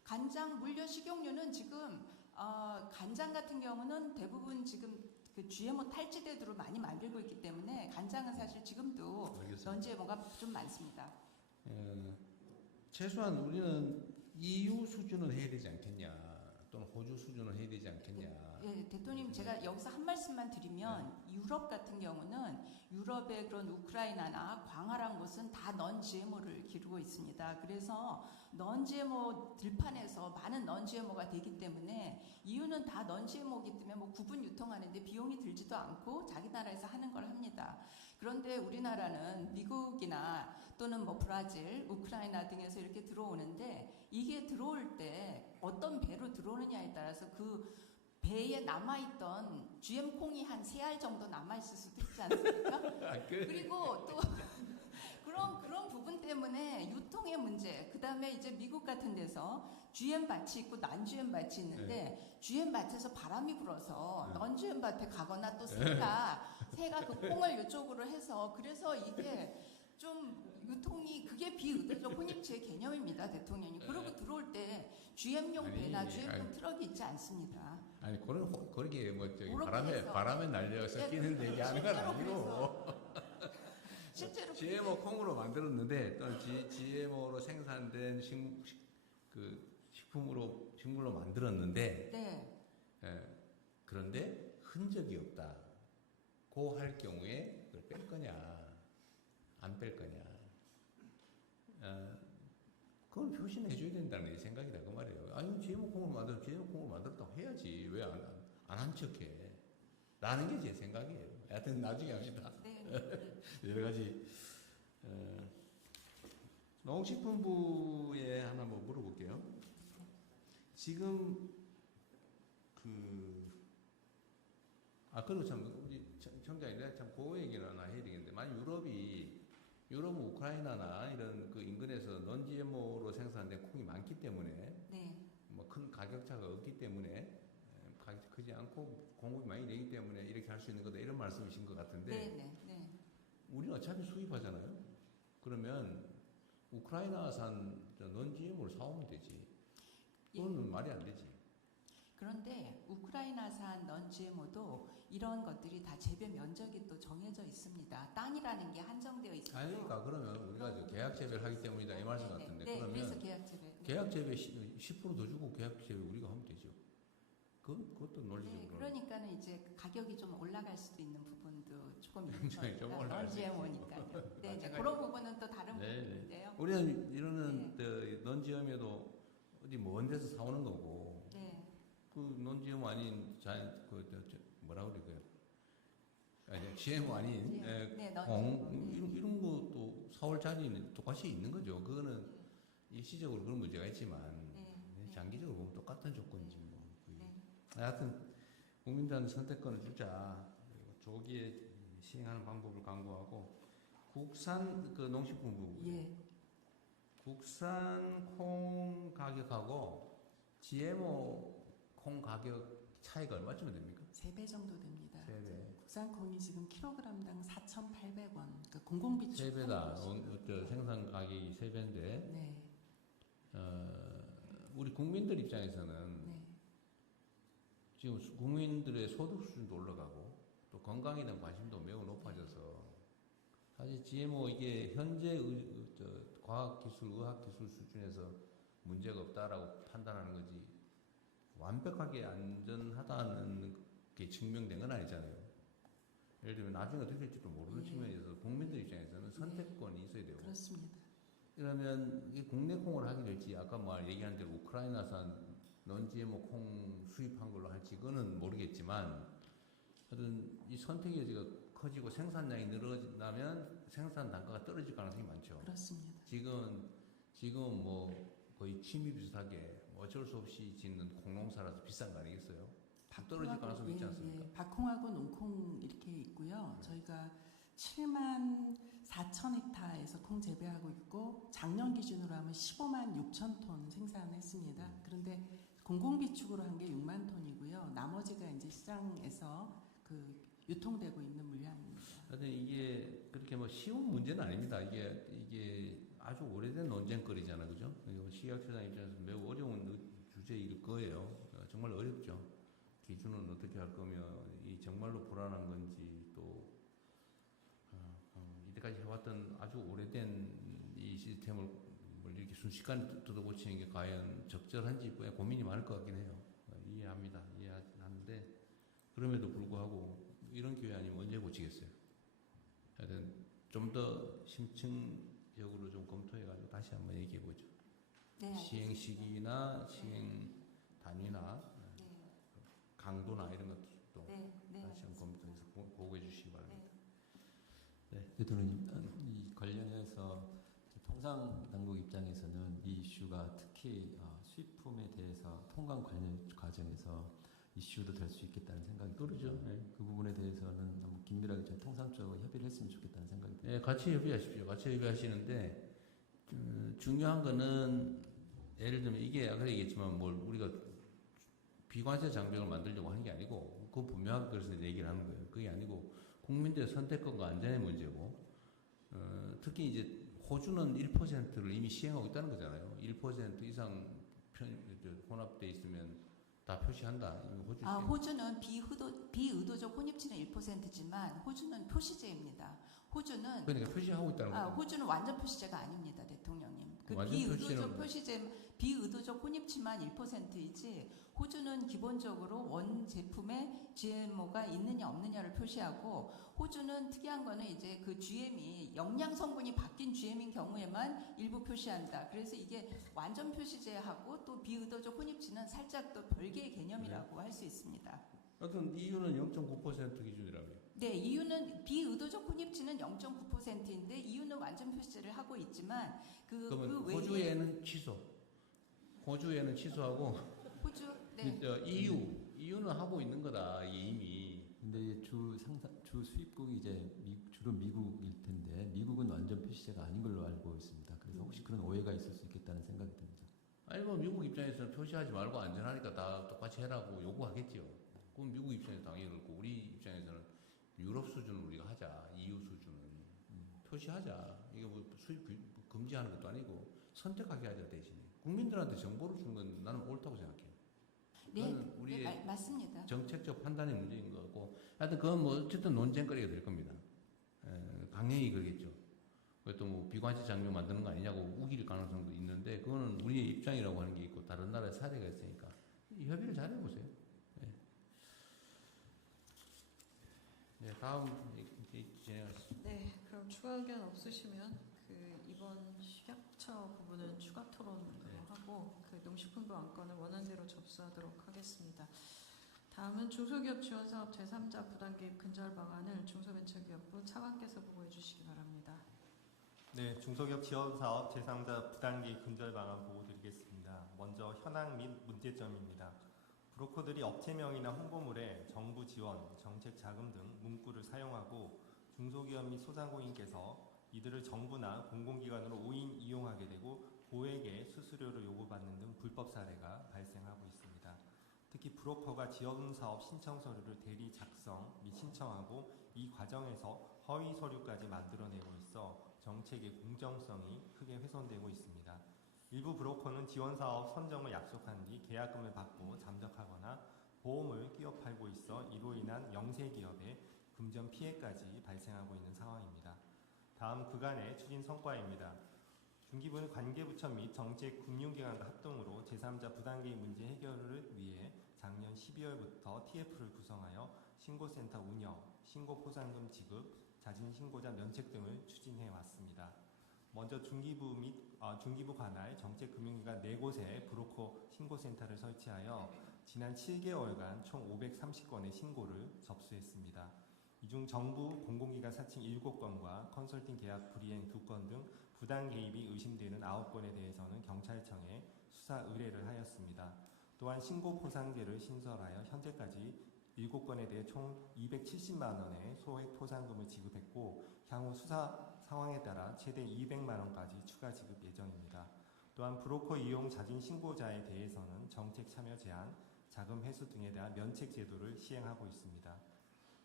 간장, 물엿, 식용유는 지금 간장 같은 경우는 대부분 지금 그 GMO 탈취대두로 많이 만들고 있기 때문에 간장은 사실 지금도 넌GMO가 좀 많습니다. 최소한 우리는 EU 수준은 해야 되지 않겠냐, 또는 호주 수준은 해야 되지 않겠냐. 예, 대통령 제가 여기서 한 말씀만 드리면 유럽 같은 경우는 유럽의 그런 우크라이나나 광활한 곳은 다 넌GMO를 기르고 있습니다. 그래서 넌GMO 들판에서 많은 넌GMO가 되기 때문에 EU는 다 넌GMO이기 때문에 뭐 구분 유통하는데 비용이 들지도 않고 자기 나라에서 하는 걸 합니다. 그런데 우리나라는 미국이나 또는 뭐 브라질, 우크라이나 등에서 이렇게 들어오는데 이게 들어올 때 어떤 배로 들어오느냐에 따라서 그 배에 남아있던 GM 콩이 한 3알 정도 남아있을 수도 있지 않습니까? 그리고 또 그런 부분 때문에 유통의 문제, 그 다음에 이제 미국 같은 데서 GM 밭이 있고 난 GM 밭이 있는데 GM 밭에서 바람이 불어서 넌 GM 밭에 가거나 또 새가 그 콩을 이쪽으로 해서 그래서 이게 좀 유통이 그게 비의도적 혼입체 개념입니다, 대통령이. 그러고 들어올 때 GM용 배나 GM용 트럭이 있지 않습니다. 아니 그렇게 뭐 저기 그래서. 바람에 날려서 끼는 얘기하는 건 아니고. 실제로 GMO 콩으로 만들었는데 또는 GMO로 생산된 식물로 만들었는데 네. 그런데 흔적이 없다. 고 할 경우에 그걸 뺄 거냐 안 뺄 거냐, 그건 표시는 해줘야 된다는 내 생각이다 그 말이에요. 아니 GMO 콩으로 만들었다고 해야지 왜 안 한 척해? 라는 게 제 생각이에요. 하여튼 나중에 합시다. 여러 가지. 농식품부에 하나 뭐 물어볼게요. 지금 그리고 참 우리 청장님 내가 참 그 얘기는 하나 해야 되겠는데, 만약 유럽은 우크라이나나 이런 그 인근에서 넌GMO로 생산된 콩이 많기 때문에 뭐 큰 가격차가 없기 때문에 가격이 크지 않고 공급이 많이 되기 때문에 이렇게 할 수 있는 거다 이런 말씀이신 것 같은데, 우리는 어차피 수입하잖아요. 그러면 우크라이나산 넌GMO를 사오면 되지. 그건 말이 안 되지. 그런데 우크라이나산 넌GMO도 이런 것들이 다 재배 면적이 또 정해져 있습니다. 땅이라는 게 한정되어 있어요. 아니니까 그러면 우리가 계약 재배를 하기 때문이다 이 말씀 같은데, 그러면 그래서 계약 재배 10% 더 주고 계약 재배 우리가 하면 되죠. 그것도 논리적으로. 그러니까는 이제 가격이 좀 올라갈 수도 있는 부분도 조금 좀 올라갈 수 넌GMO니까요. 그런 부분은 또 다른 부분인데요. 우리는 이러는 넌GMO도 어디 먼 데서 사오는 거고. 그 논지엠 아닌 뭐라고 그럴까요? 아니, GMO 아닌 이런 것도 4월 자리는 똑같이 있는 거죠. 그거는 일시적으로 그런 문제가 있지만 장기적으로 보면 똑같은 조건이지 뭐. 하여튼 국민들한테 선택권을 주자. 그리고 조기에 시행하는 방법을 강구하고 국산 그 농식품부 국산 콩 가격하고 GMO 콩 가격 차이가 얼마쯤 됩니까? 3배 정도 됩니다. 3배. 국산 콩이 지금 킬로그램당 4,800원. 그러니까 공공비축 3배다. 생산 가격이 3배인데. 네. 우리 국민들 입장에서는 지금 국민들의 소득 수준도 올라가고 또 건강에 대한 관심도 매우 높아져서 사실 GMO 이게 현재 과학기술, 의학기술 수준에서 문제가 없다라고 판단하는 거지 완벽하게 안전하다는 게 증명된 건 아니잖아요. 예를 들면 나중에 어떻게 될지도 모르는 측면에서 국민들 입장에서는 선택권이 있어야 되고. 그렇습니다. 그러면 이게 국내 콩을 하게 될지 아까 얘기한 대로 우크라이나산 non-GMO 콩 수입한 걸로 할지 그거는 모르겠지만 하여튼 이 선택의 여지가 커지고 생산량이 늘어나면 생산 단가가 떨어질 가능성이 많죠. 그렇습니다. 지금 뭐 거의 취미 비슷하게 어쩔 수 없이 짓는 콩농사라서 비싼 거 아니겠어요? 떨어질 가능성이 있지 않습니까? 박콩하고 농콩 이렇게 있고요. 저희가 7만 4천 헥타에서 콩 재배하고 있고 작년 기준으로 하면 15만 6천 톤 생산했습니다. 그런데 공공비축으로 한 게 6만 톤이고요. 나머지가 이제 시장에서 그 유통되고 있는 물량입니다. 하여튼 이게 그렇게 뭐 쉬운 문제는 아닙니다. 이게 아주 오래된 논쟁거리잖아요, 그죠? 시각처장 입장에서 매우 어려운 주제일 거예요. 정말 어렵죠. 기준은 어떻게 할 거며 이 정말로 불안한 건지 또 이때까지 해왔던 아주 오래된 이 시스템을 이렇게 순식간에 뜯어고치는 게 과연 적절한지 고민이 많을 것 같긴 해요. 이해하는데 그럼에도 불구하고 이런 기회 아니면 언제 고치겠어요. 하여튼 좀 더 심층적으로 좀 검토해가지고 다시 한번 얘기해보죠. 네, 시행 시기나 시행 단위나 강도나 이런 것도 다시 한번 검토해서 보고해 주시기 바랍니다. 대통령님, 이 관련해서 통상당국 입장에서는 이 이슈가 특히 수입품에 대해서 통관 관련 과정에서 이슈도 될 수 있겠다는 생각이 그러죠. 네. 그 부분에 대해서는 너무 긴밀하게 저희 통상적으로 협의를 했으면 좋겠다는 생각이 듭니다. 네, 같이 협의하십시오. 같이 협의하시는데 중요한 거는 예를 들면 이게 아까 얘기했지만 우리가 비관세 장벽을 만들려고 하는 게 아니고 그거 분명하게 그래서 얘기를 하는 거예요. 그게 아니고 국민들의 선택권과 안전의 문제고 특히 이제 호주는 1%를 이미 시행하고 있다는 거잖아요. 1% 이상 혼합돼 있으면 다 표시한다. 호주는 비의도적 혼입치는 1%지만 호주는 표시제입니다. 호주는 그러니까 표시하고 있다는 거죠. 호주는 완전 표시제가 아닙니다, 대통령님. 그 비의도적 혼입치만 1%이지 호주는 기본적으로 원 제품에 GMO가 있느냐 없느냐를 표시하고 호주는 특이한 거는 이제 그 GM이 영양 성분이 바뀐 GM인 경우에만 일부 표시한다. 그래서 이게 완전 표시제하고 또 비의도적 혼입치는 살짝 또 별개의 개념이라고 할 수 있습니다. 하여튼 이유는 0.9% 기준이라고요. 네, 이유는 비의도적 혼입치는 0.9%인데 이유는 완전 표시를 하고 있지만 그러면 호주에는 호주에는 취소하고 호주 EU는 하고 있는 거다 이미. 근데 주 수입국이 이제 주로 미국일 텐데 미국은 완전 표시제가 아닌 걸로 알고 있습니다. 그래서 혹시 그런 오해가 있을 수 있겠다는 생각이 듭니다. 아니 뭐 미국 입장에서는 표시하지 말고 안전하니까 다 똑같이 해라고 요구하겠죠. 그럼 미국 입장에서 당연히 그렇고 우리 입장에서는 유럽 수준을 우리가 하자. EU 수준은 표시하자. 이게 뭐 수입 금지하는 것도 아니고 선택하게 하자 대신에 국민들한테 정보를 주는 건 나는 옳다고 생각해요. 네, 우리의 맞습니다. 정책적 판단의 문제인 것 같고 하여튼 그건 뭐 어쨌든 논쟁거리가 될 겁니다. 당연히 그러겠죠. 또 뭐 비관세 장벽 만드는 거 아니냐고 우길 가능성도 있는데 그거는 우리의 입장이라고 하는 게 있고 다른 나라의 사례가 있으니까 협의를 잘 해보세요. 네, 다음 진행하시죠. 네, 그럼 추가 의견 없으시면 이번 식약처 부분은 추가 토론으로 하고 50분부 안건을 원안대로 접수하도록 하겠습니다. 다음은 중소기업 지원사업 제3자 부당개입 근절 방안을 중소벤처기업부 차관께서 보고해 주시기 바랍니다. 네, 중소기업 지원사업 제3자 부당개입 근절 방안 보고 드리겠습니다. 먼저 현황 및 문제점입니다. 브로커들이 업체명이나 홍보물에 정부 지원, 정책 자금 등 문구를 사용하고 중소기업 및 소상공인께서 이들을 정부나 공공기관으로 오인 이용하게 되고 고액의 수수료를 요구받는 등 불법 사례가 발생하고 있습니다. 특히 브로커가 지원사업 신청 서류를 대리 작성 및 신청하고 이 과정에서 허위 서류까지 만들어내고 있어 정책의 공정성이 크게 훼손되고 있습니다. 일부 브로커는 지원사업 선정을 약속한 뒤 계약금을 받고 잠적하거나 보험을 끼워 팔고 있어 이로 인한 영세기업의 금전 피해까지 발생하고 있는 상황입니다. 다음 그간의 추진 성과입니다. 중기부는 관계부처 및 정책금융기관과 합동으로 제3자 부당개입 문제 해결을 위해 작년 12월부터 TF를 구성하여 신고센터 운영, 신고포상금 지급, 자진신고자 면책 등을 추진해 왔습니다. 먼저 중기부 관할 정책금융기관 4곳에 브로커 신고센터를 설치하여 지난 7개월간 총 530건의 신고를 접수했습니다. 이 중 정부 공공기관 사칭 7건과 컨설팅 계약 불이행 2건 등 부당 개입이 의심되는 9건에 대해서는 경찰청에 수사 의뢰를 하였습니다. 또한 신고 포상제를 신설하여 현재까지 7건에 대해 총 270만 원의 소액 포상금을 지급했고 향후 수사 상황에 따라 최대 200만 원까지 추가 지급 예정입니다. 또한 브로커 이용 자진 신고자에 대해서는 정책 참여 제한, 자금 회수 등에 대한 면책 제도를 시행하고 있습니다.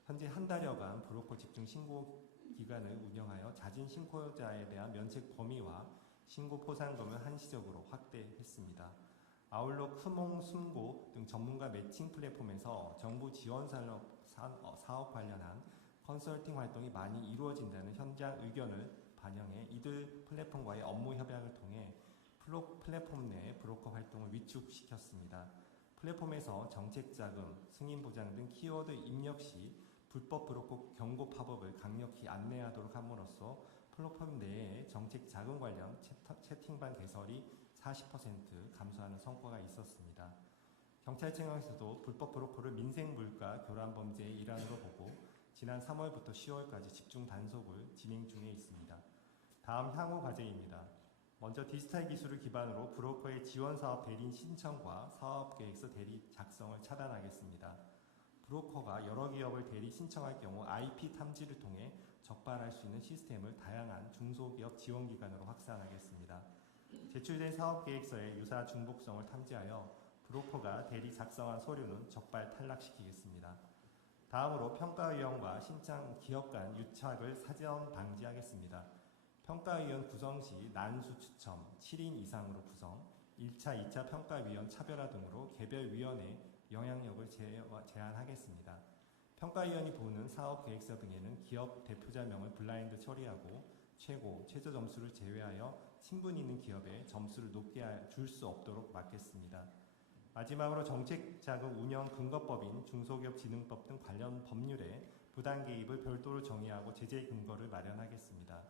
현재 한 달여간 브로커 집중 신고 기간을 운영하여 자진 신고자에 대한 면책 범위와 신고 포상금을 한시적으로 확대했습니다. 아울러 크몽, 숨고 등 전문가 매칭 플랫폼에서 정부 지원 사업 관련한 컨설팅 활동이 많이 이루어진다는 현장 의견을 반영해 이들 플랫폼과의 업무 협약을 통해 플랫폼 내 브로커 활동을 위축시켰습니다. 플랫폼에서 정책자금, 승인보장 등 키워드 입력 시 불법 브로커 경고 팝업을 강력히 안내하도록 함으로써 플랫폼 내에 정책자금 관련 채팅방 개설이 40% 감소하는 성과가 있었습니다. 경찰청에서도 불법 브로커를 민생물가 교란범죄의 일환으로 보고 지난 3월부터 10월까지 집중 단속을 진행 중에 있습니다. 다음 향후 과제입니다. 먼저 디지털 기술을 기반으로 브로커의 지원사업 대리 신청과 사업계획서 대리 작성을 차단하겠습니다. 브로커가 여러 기업을 대리 신청할 경우 IP 탐지를 통해 적발할 수 있는 시스템을 다양한 중소기업 지원기관으로 확산하겠습니다. 제출된 사업계획서의 유사 중복성을 탐지하여 브로커가 대리 작성한 서류는 적발 탈락시키겠습니다. 다음으로 평가위원과 신청 기업 간 유착을 사전 방지하겠습니다. 평가위원 구성 시 난수 추첨 7인 이상으로 구성, 1차, 2차 평가위원 차별화 등으로 개별 위원회 영향력을 제한하겠습니다. 평가위원이 보는 사업계획서 등에는 기업 대표자명을 블라인드 처리하고 최저 점수를 제외하여 친분 있는 기업에 점수를 높게 줄 수 없도록 막겠습니다. 마지막으로 정책자금 운영 근거법인 중소기업진흥법 등 관련 법률에 부당개입을 별도로 정의하고 제재 근거를 마련하겠습니다.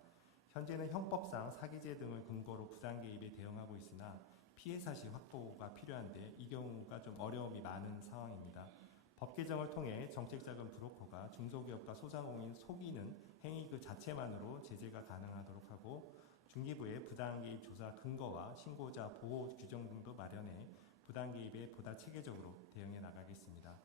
현재는 형법상 사기죄 등을 근거로 부당개입에 대응하고 있으나 피해 사실 확보가 필요한데 이 경우가 좀 어려움이 많은 상황입니다. 법 개정을 통해 정책자금 브로커가 중소기업과 소상공인 속이는 행위 그 자체만으로 제재가 가능하도록 하고 중기부의 부당개입 조사 근거와 신고자 보호 규정 등도 마련해 부당개입에 보다 체계적으로 대응해 나가겠습니다.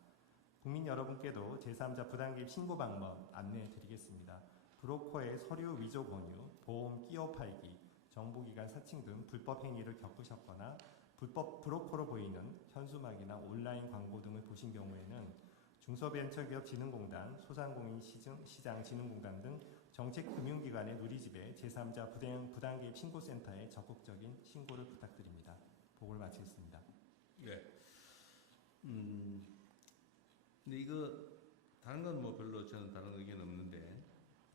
국민 여러분께도 제3자 부당개입 신고 방법 안내해 드리겠습니다. 브로커의 서류 위조 권유, 보험 끼워 팔기, 정보기관 사칭 등 불법 행위를 겪으셨거나 불법 브로커로 보이는 현수막이나 온라인 광고 등을 보신 경우에는 중소벤처기업진흥공단, 소상공인시장진흥공단 등 정책금융기관의 누리집에 제3자 부당개입 신고센터에 적극적인 신고를 부탁드립니다. 보고를 마치겠습니다. 네. 근데 이거 다른 건 뭐 별로 저는 다른 의견 없는데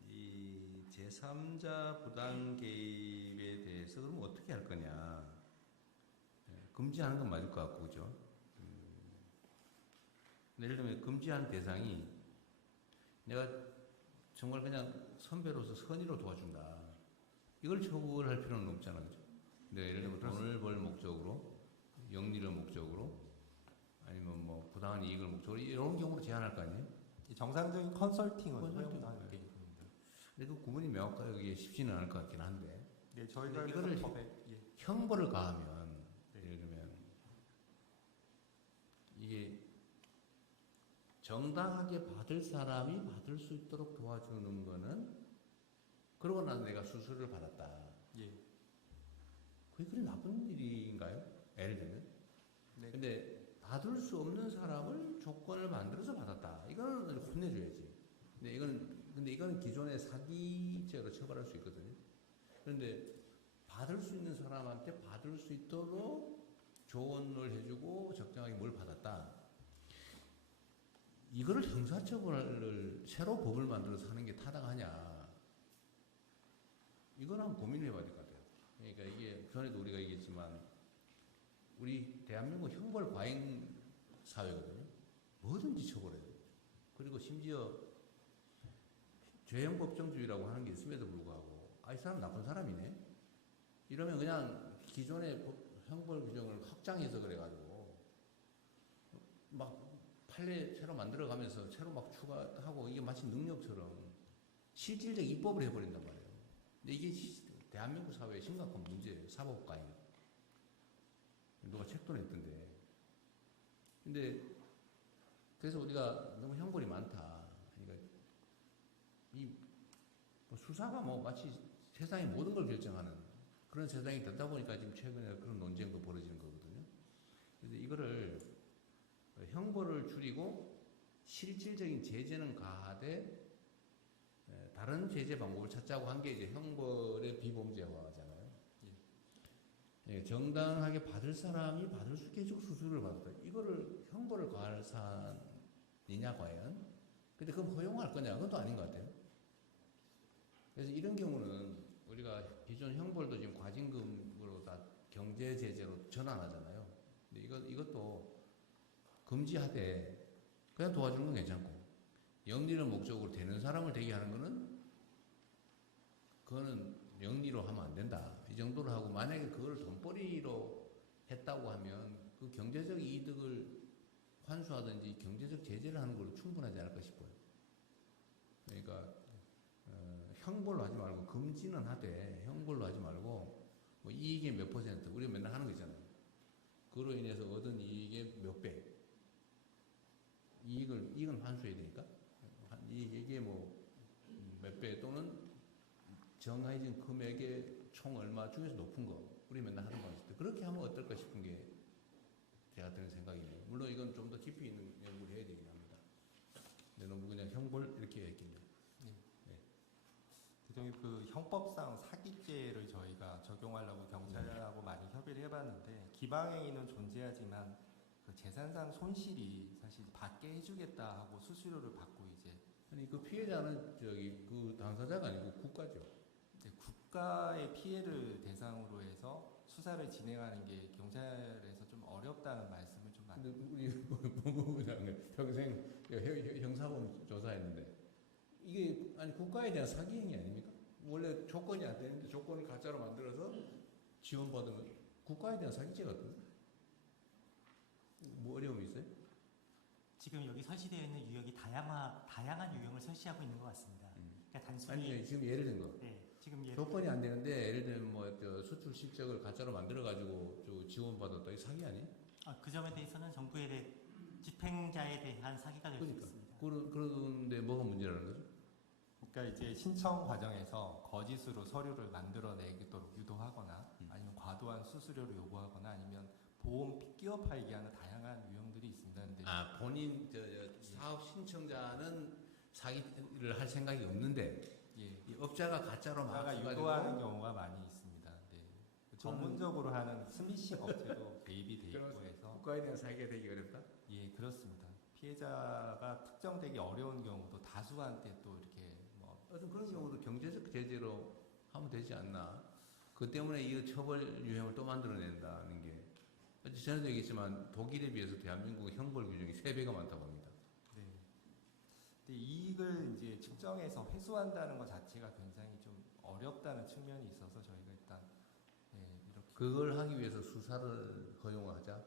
이 제3자 부당개입에 대해서 그럼 어떻게 할 거냐? 금지하는 건 맞을 것 같고, 그죠? 예를 들면 금지한 대상이 내가 정말 그냥 선배로서 선의로 도와준다. 이걸 처벌할 필요는 없잖아요. 내가 예를 들면 돈을 벌 목적으로 영리를 목적으로 아니면 뭐 부당한 이익을 목적으로 이런 경우로 제한할 거 아니에요? 정상적인 컨설팅은 컨설팅. 허용하는 게 있습니다. 근데 그 구분이 명확하게 쉽지는 않을 것 같긴 한데. 네, 저희가 이거를 법에 예. 형벌을 가하면 네. 예를 들면 이게 정당하게 받을 사람이 받을 수 있도록 도와주는 거는 그러고 나서 내가 수수료를 받았다. 예. 그게 그리 나쁜 일인가요? 예를 들면. 네. 근데 받을 수 없는 사람을 조건을 만들어서 받았다. 이거는 혼내줘야지. 근데 이거는 기존의 사기죄로 처벌할 수 있거든요. 그런데 받을 수 있는 사람한테 받을 수 있도록 조언을 해주고 적정하게 뭘 받았다. 이거를 형사처벌을 새로 법을 만들어서 하는 게 타당하냐. 이건 한번 고민을 해봐야 될 것 같아요. 그러니까 이게 전에도 우리가 얘기했지만 우리 대한민국 형벌 과잉 사회거든요. 뭐든지 처벌해요. 그리고 심지어 죄형 법정주의라고 하는 게 있음에도 불구하고 이 사람 나쁜 사람이네. 이러면 그냥 기존의 형벌 규정을 확장해서 그래가지고 막 판례 새로 만들어가면서 새로 막 추가하고 이게 마치 능력처럼 실질적 입법을 해버린단 말이에요. 근데 이게 대한민국 사회의 심각한 문제예요. 사법과잉. 누가 책도 냈던데. 근데 그래서 우리가 너무 형벌이 많다. 그러니까 뭐 수사가 뭐 마치 세상의 모든 걸 결정하는 그런 세상이 되다 보니까 지금 최근에 그런 논쟁도 벌어지는 거거든요. 그래서 이거를 형벌을 줄이고 실질적인 제재는 가하되 다른 제재 방법을 찾자고 한 게 이제 형벌의 비범죄화잖아요. 예, 정당하게 받을 사람이 받을 수 있게 수수료를 받았다. 이거를 형벌을 가할 사안이냐 과연? 근데 그건 허용할 거냐? 그건 또 아닌 것 같아요. 그래서 이런 경우는 우리가 기존 형벌도 지금 과징금으로 다 경제 제재로 전환하잖아요. 근데 이것도 금지하되 그냥 도와주는 건 괜찮고 영리를 목적으로 되는 사람을 되게 하는 거는 그거는 영리로 하면 안 된다. 이 정도로 하고 만약에 그걸 돈벌이로 했다고 하면 그 경제적 이득을 환수하든지 경제적 제재를 하는 걸로 충분하지 않을까 싶어요. 그러니까 형벌로 하지 말고 금지는 하되 형벌로 하지 말고 뭐 이익의 몇 %, 우리가 맨날 하는 거 있잖아요. 그로 인해서 얻은 이익의 몇 배. 이익은 환수해야 되니까. 이게 뭐 몇 배 또는 정해진 금액의 총 얼마 중에서 높은 거. 우리 맨날 하는 거 있을 때 그렇게 하면 어떨까 싶은 게 제가 드는 생각이네요. 물론 이건 좀 더 깊이 있는 연구를 해야 되긴 합니다. 근데 너무 그냥 형벌 이렇게 했겠네요. 대통령님 그 형법상 사기죄를 저희가 적용하려고 경찰하고 많이 협의를 해봤는데 기방행위는 존재하지만 그 재산상 손실이 사실 받게 해주겠다 하고 수수료를 받고 이제 아니 그 피해자는 그 당사자가 아니고 국가죠. 국가의 피해를 대상으로 해서 수사를 진행하는 게 경찰에서 좀 어렵다는 말씀을 좀 많이. 근데 우리 법무부장은 평생 형사범 조사했는데 이게 아니 국가에 대한 사기 행위 아닙니까? 원래 조건이 안 되는데 조건을 가짜로 만들어서 지원받으면 국가에 대한 사기죄 같은데? 뭐 어려움이 있어요? 지금 여기 설치되어 있는 유형이 다양한 유형을 설치하고 있는 것 같습니다. 그러니까 단순히 아니 지금 예를 든 거. 네, 지금 조건이 안 되는데 예를 들면 뭐 수출 실적을 가짜로 만들어 가지고 지원받았다. 이 사기 아니에요? 그 점에 대해서는 정부의 집행자에 대한 사기가 될 수 있습니다. 그런데 뭐가 문제라는 거죠? 그러니까 이제 신청 과정에서 거짓으로 서류를 만들어내도록 유도하거나 아니면 과도한 수수료를 요구하거나 아니면 보험 끼워 팔기 하는 다양한 유형들이 있습니다. 근데 본인 사업 신청자는 사기를 할 생각이 없는데 이 업자가 가짜로 막 유도하는 경우가 많이 있습니다. 네. 전문적으로 하는 스미싱 업체도 개입이 돼 있고 해서 국가에 대한 사기가 되기 어렵다? 예, 그렇습니다. 피해자가 특정되기 어려운 경우도 다수한테 또 이렇게 어떤 그런 경우도 경제적 제재로 하면 되지 않나. 그 때문에 이 처벌 유형을 또 만들어낸다는 게 전에도 얘기했지만 독일에 비해서 대한민국 형벌 규정이 3배가 많다고 합니다. 네. 근데 이익을 이제 측정해서 회수한다는 것 자체가 굉장히 좀 어렵다는 측면이 있어서 저희가 일단 이렇게 그걸 하기 위해서 수사를 허용하자.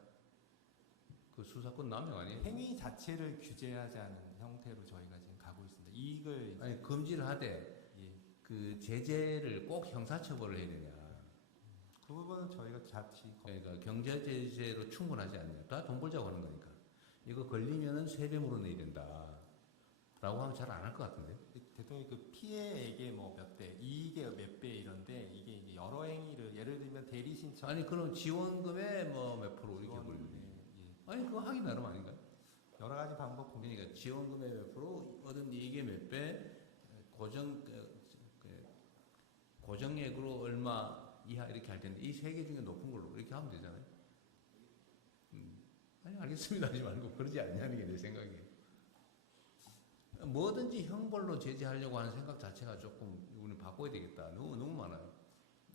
그 수사권 남용 아니에요? 행위 자체를 규제하지 않은 형태로 저희가 지금 가고 있습니다. 이익을 아니 금지를 하되 그 제재를 꼭 형사처벌을 해야 되냐? 그 부분은 저희가 같이 그러니까 경제 제재로 충분하지 않냐? 다 돈 벌자고 하는 거니까. 이거 걸리면은 3배 물어내야 된다. 라고 하면 잘 안 할 것 같은데. 대통령이 그 피해액의 뭐 몇 배, 이익의 몇 배 이런데 이게 이제 여러 행위를 예를 들면 대리 신청 아니 그럼 지원금의 뭐 몇 프로 이렇게 걸리네. 아니 그거 하기 나름 아닌가요? 여러 가지 방법 그러니까 지원금의 몇 프로, 얻은 이익의 몇 배, 고정액으로 얼마 이하 이렇게 할 텐데 이 3개 중에 높은 걸로 이렇게 하면 되잖아요. 아니 알겠습니다 하지 말고 그러지 않냐는 게 내 생각이에요. 뭐든지 형벌로 제재하려고 하는 생각 자체가 조금 우리는 바꿔야 되겠다. 너무 많아요.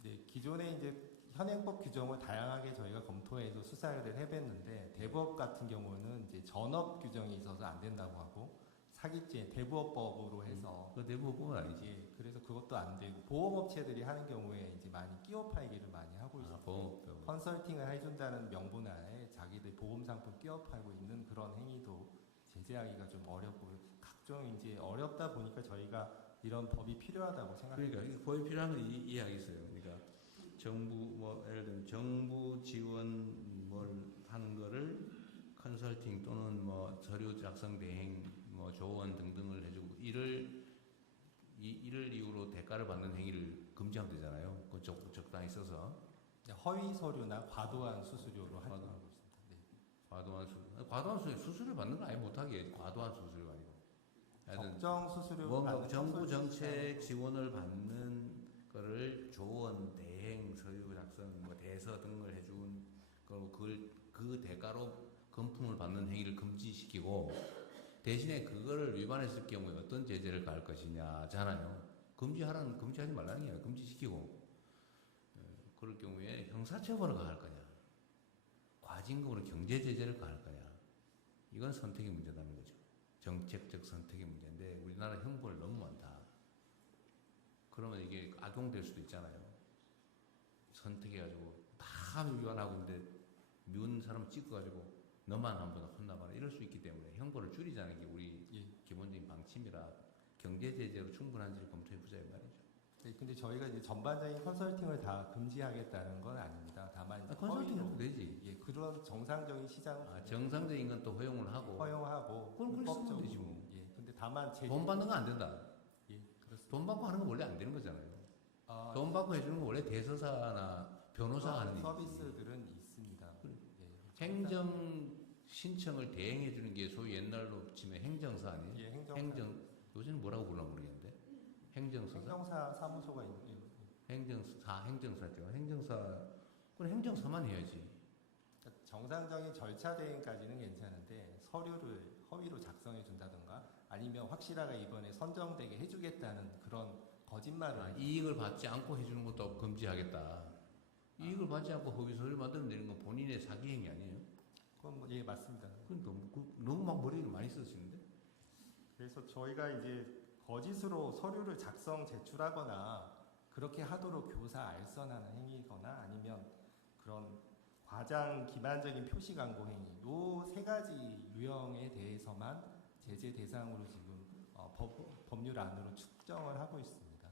네, 기존에 이제 현행법 규정을 다양하게 저희가 검토해서 수사를 해봤는데 대부업 같은 경우는 이제 전업 규정이 있어서 안 된다고 하고 사기죄 대부업법으로 해서 그 대부업법은 아니지. 예, 그래서 그것도 안 되고 보험업체들이 하는 경우에 이제 많이 끼워 팔기를 많이 하고 있습니다. 보험업법. 컨설팅을 해준다는 명분하에 자기들 보험 상품 끼워 팔고 있는 그런 행위도 제재하기가 좀 어렵고 각종 이제 어렵다 보니까 저희가 이런 법이 필요하다고 생각합니다. 그러니까 이 법이 필요한 건 이해하겠어요. 그러니까 정부 뭐 예를 들면 정부 지원 뭘 하는 거를 컨설팅 또는 뭐 서류 작성 대행 뭐 조언 등등을 해주고 이를 이유로 대가를 받는 행위를 금지하면 되잖아요. 그 적당히 써서 허위 서류나 과도한 수수료로 하지 말고 있습니다. 네. 과도한 수수료 받는 거 아예 못하게 과도한 수수료 아니고. 적정 수수료 뭔가 정부 정책 지원을 받는 거를 조언, 대행, 서류 작성, 뭐 대서 등을 해준 그 대가로 금품을 받는 행위를 금지시키고 대신에 그거를 위반했을 경우에 어떤 제재를 가할 것이냐잖아요. 금지하지 말라는 게 아니라 금지시키고 그럴 경우에 형사처벌을 가할 거냐, 과징금으로 경제 제재를 가할 거냐. 이건 선택의 문제라는 거죠. 정책적 선택의 문제인데 우리나라 형벌 너무 많다. 그러면 이게 악용될 수도 있잖아요. 선택해가지고 다 위반하고 있는데 미운 사람 찍어가지고 너만 한번 혼나봐라 이럴 수 있기 때문에 형벌을 줄이자는 게 우리 기본적인 방침이라 경제 제재로 충분한지를 검토해보자 이 말이죠. 네, 근데 저희가 이제 전반적인 컨설팅을 다 금지하겠다는 건 아닙니다. 다만 컨설팅 해도 되지. 예, 그런 정상적인 시장 정상적인 건 또 허용을 하고. 그럼 그렇게 쓰면 되지 뭐. 예, 근데 다만 돈 받는 건 안 된다. 예, 그렇습니다. 돈 받고 하는 건 원래 안 되는 거잖아요. 돈 받고 해주는 건 원래 대서사나 변호사가 하는 일이지. 서비스들은 있습니다. 예, 행정 신청을 대행해 주는 게 소위 옛날로 치면 행정사 아니에요? 예, 행정사. 요새는 뭐라고 부르나 모르겠는데. 행정사 사무소가 있는. 행정사죠. 그건 행정사만 해야지. 정상적인 절차 대행까지는 괜찮은데 서류를 허위로 작성해 준다든가 아니면 확실하게 이번에 선정되게 해주겠다는 그런 거짓말을 이익을 받지 않고 해주는 것도 금지하겠다. 이익을 받지 않고 허위 서류를 만들어내는 건 본인의 사기 행위 아니에요? 그건 뭐, 예, 맞습니다. 그건 너무 막 머리를 많이 쓰시는데? 그래서 저희가 이제 거짓으로 서류를 작성 제출하거나 그렇게 하도록 교사 알선하는 행위거나 아니면 그런 과장 기만적인 표시 광고 행위 요 3가지 유형에 대해서만 제재 대상으로 지금 법률 안으로 축정을 하고 있습니다.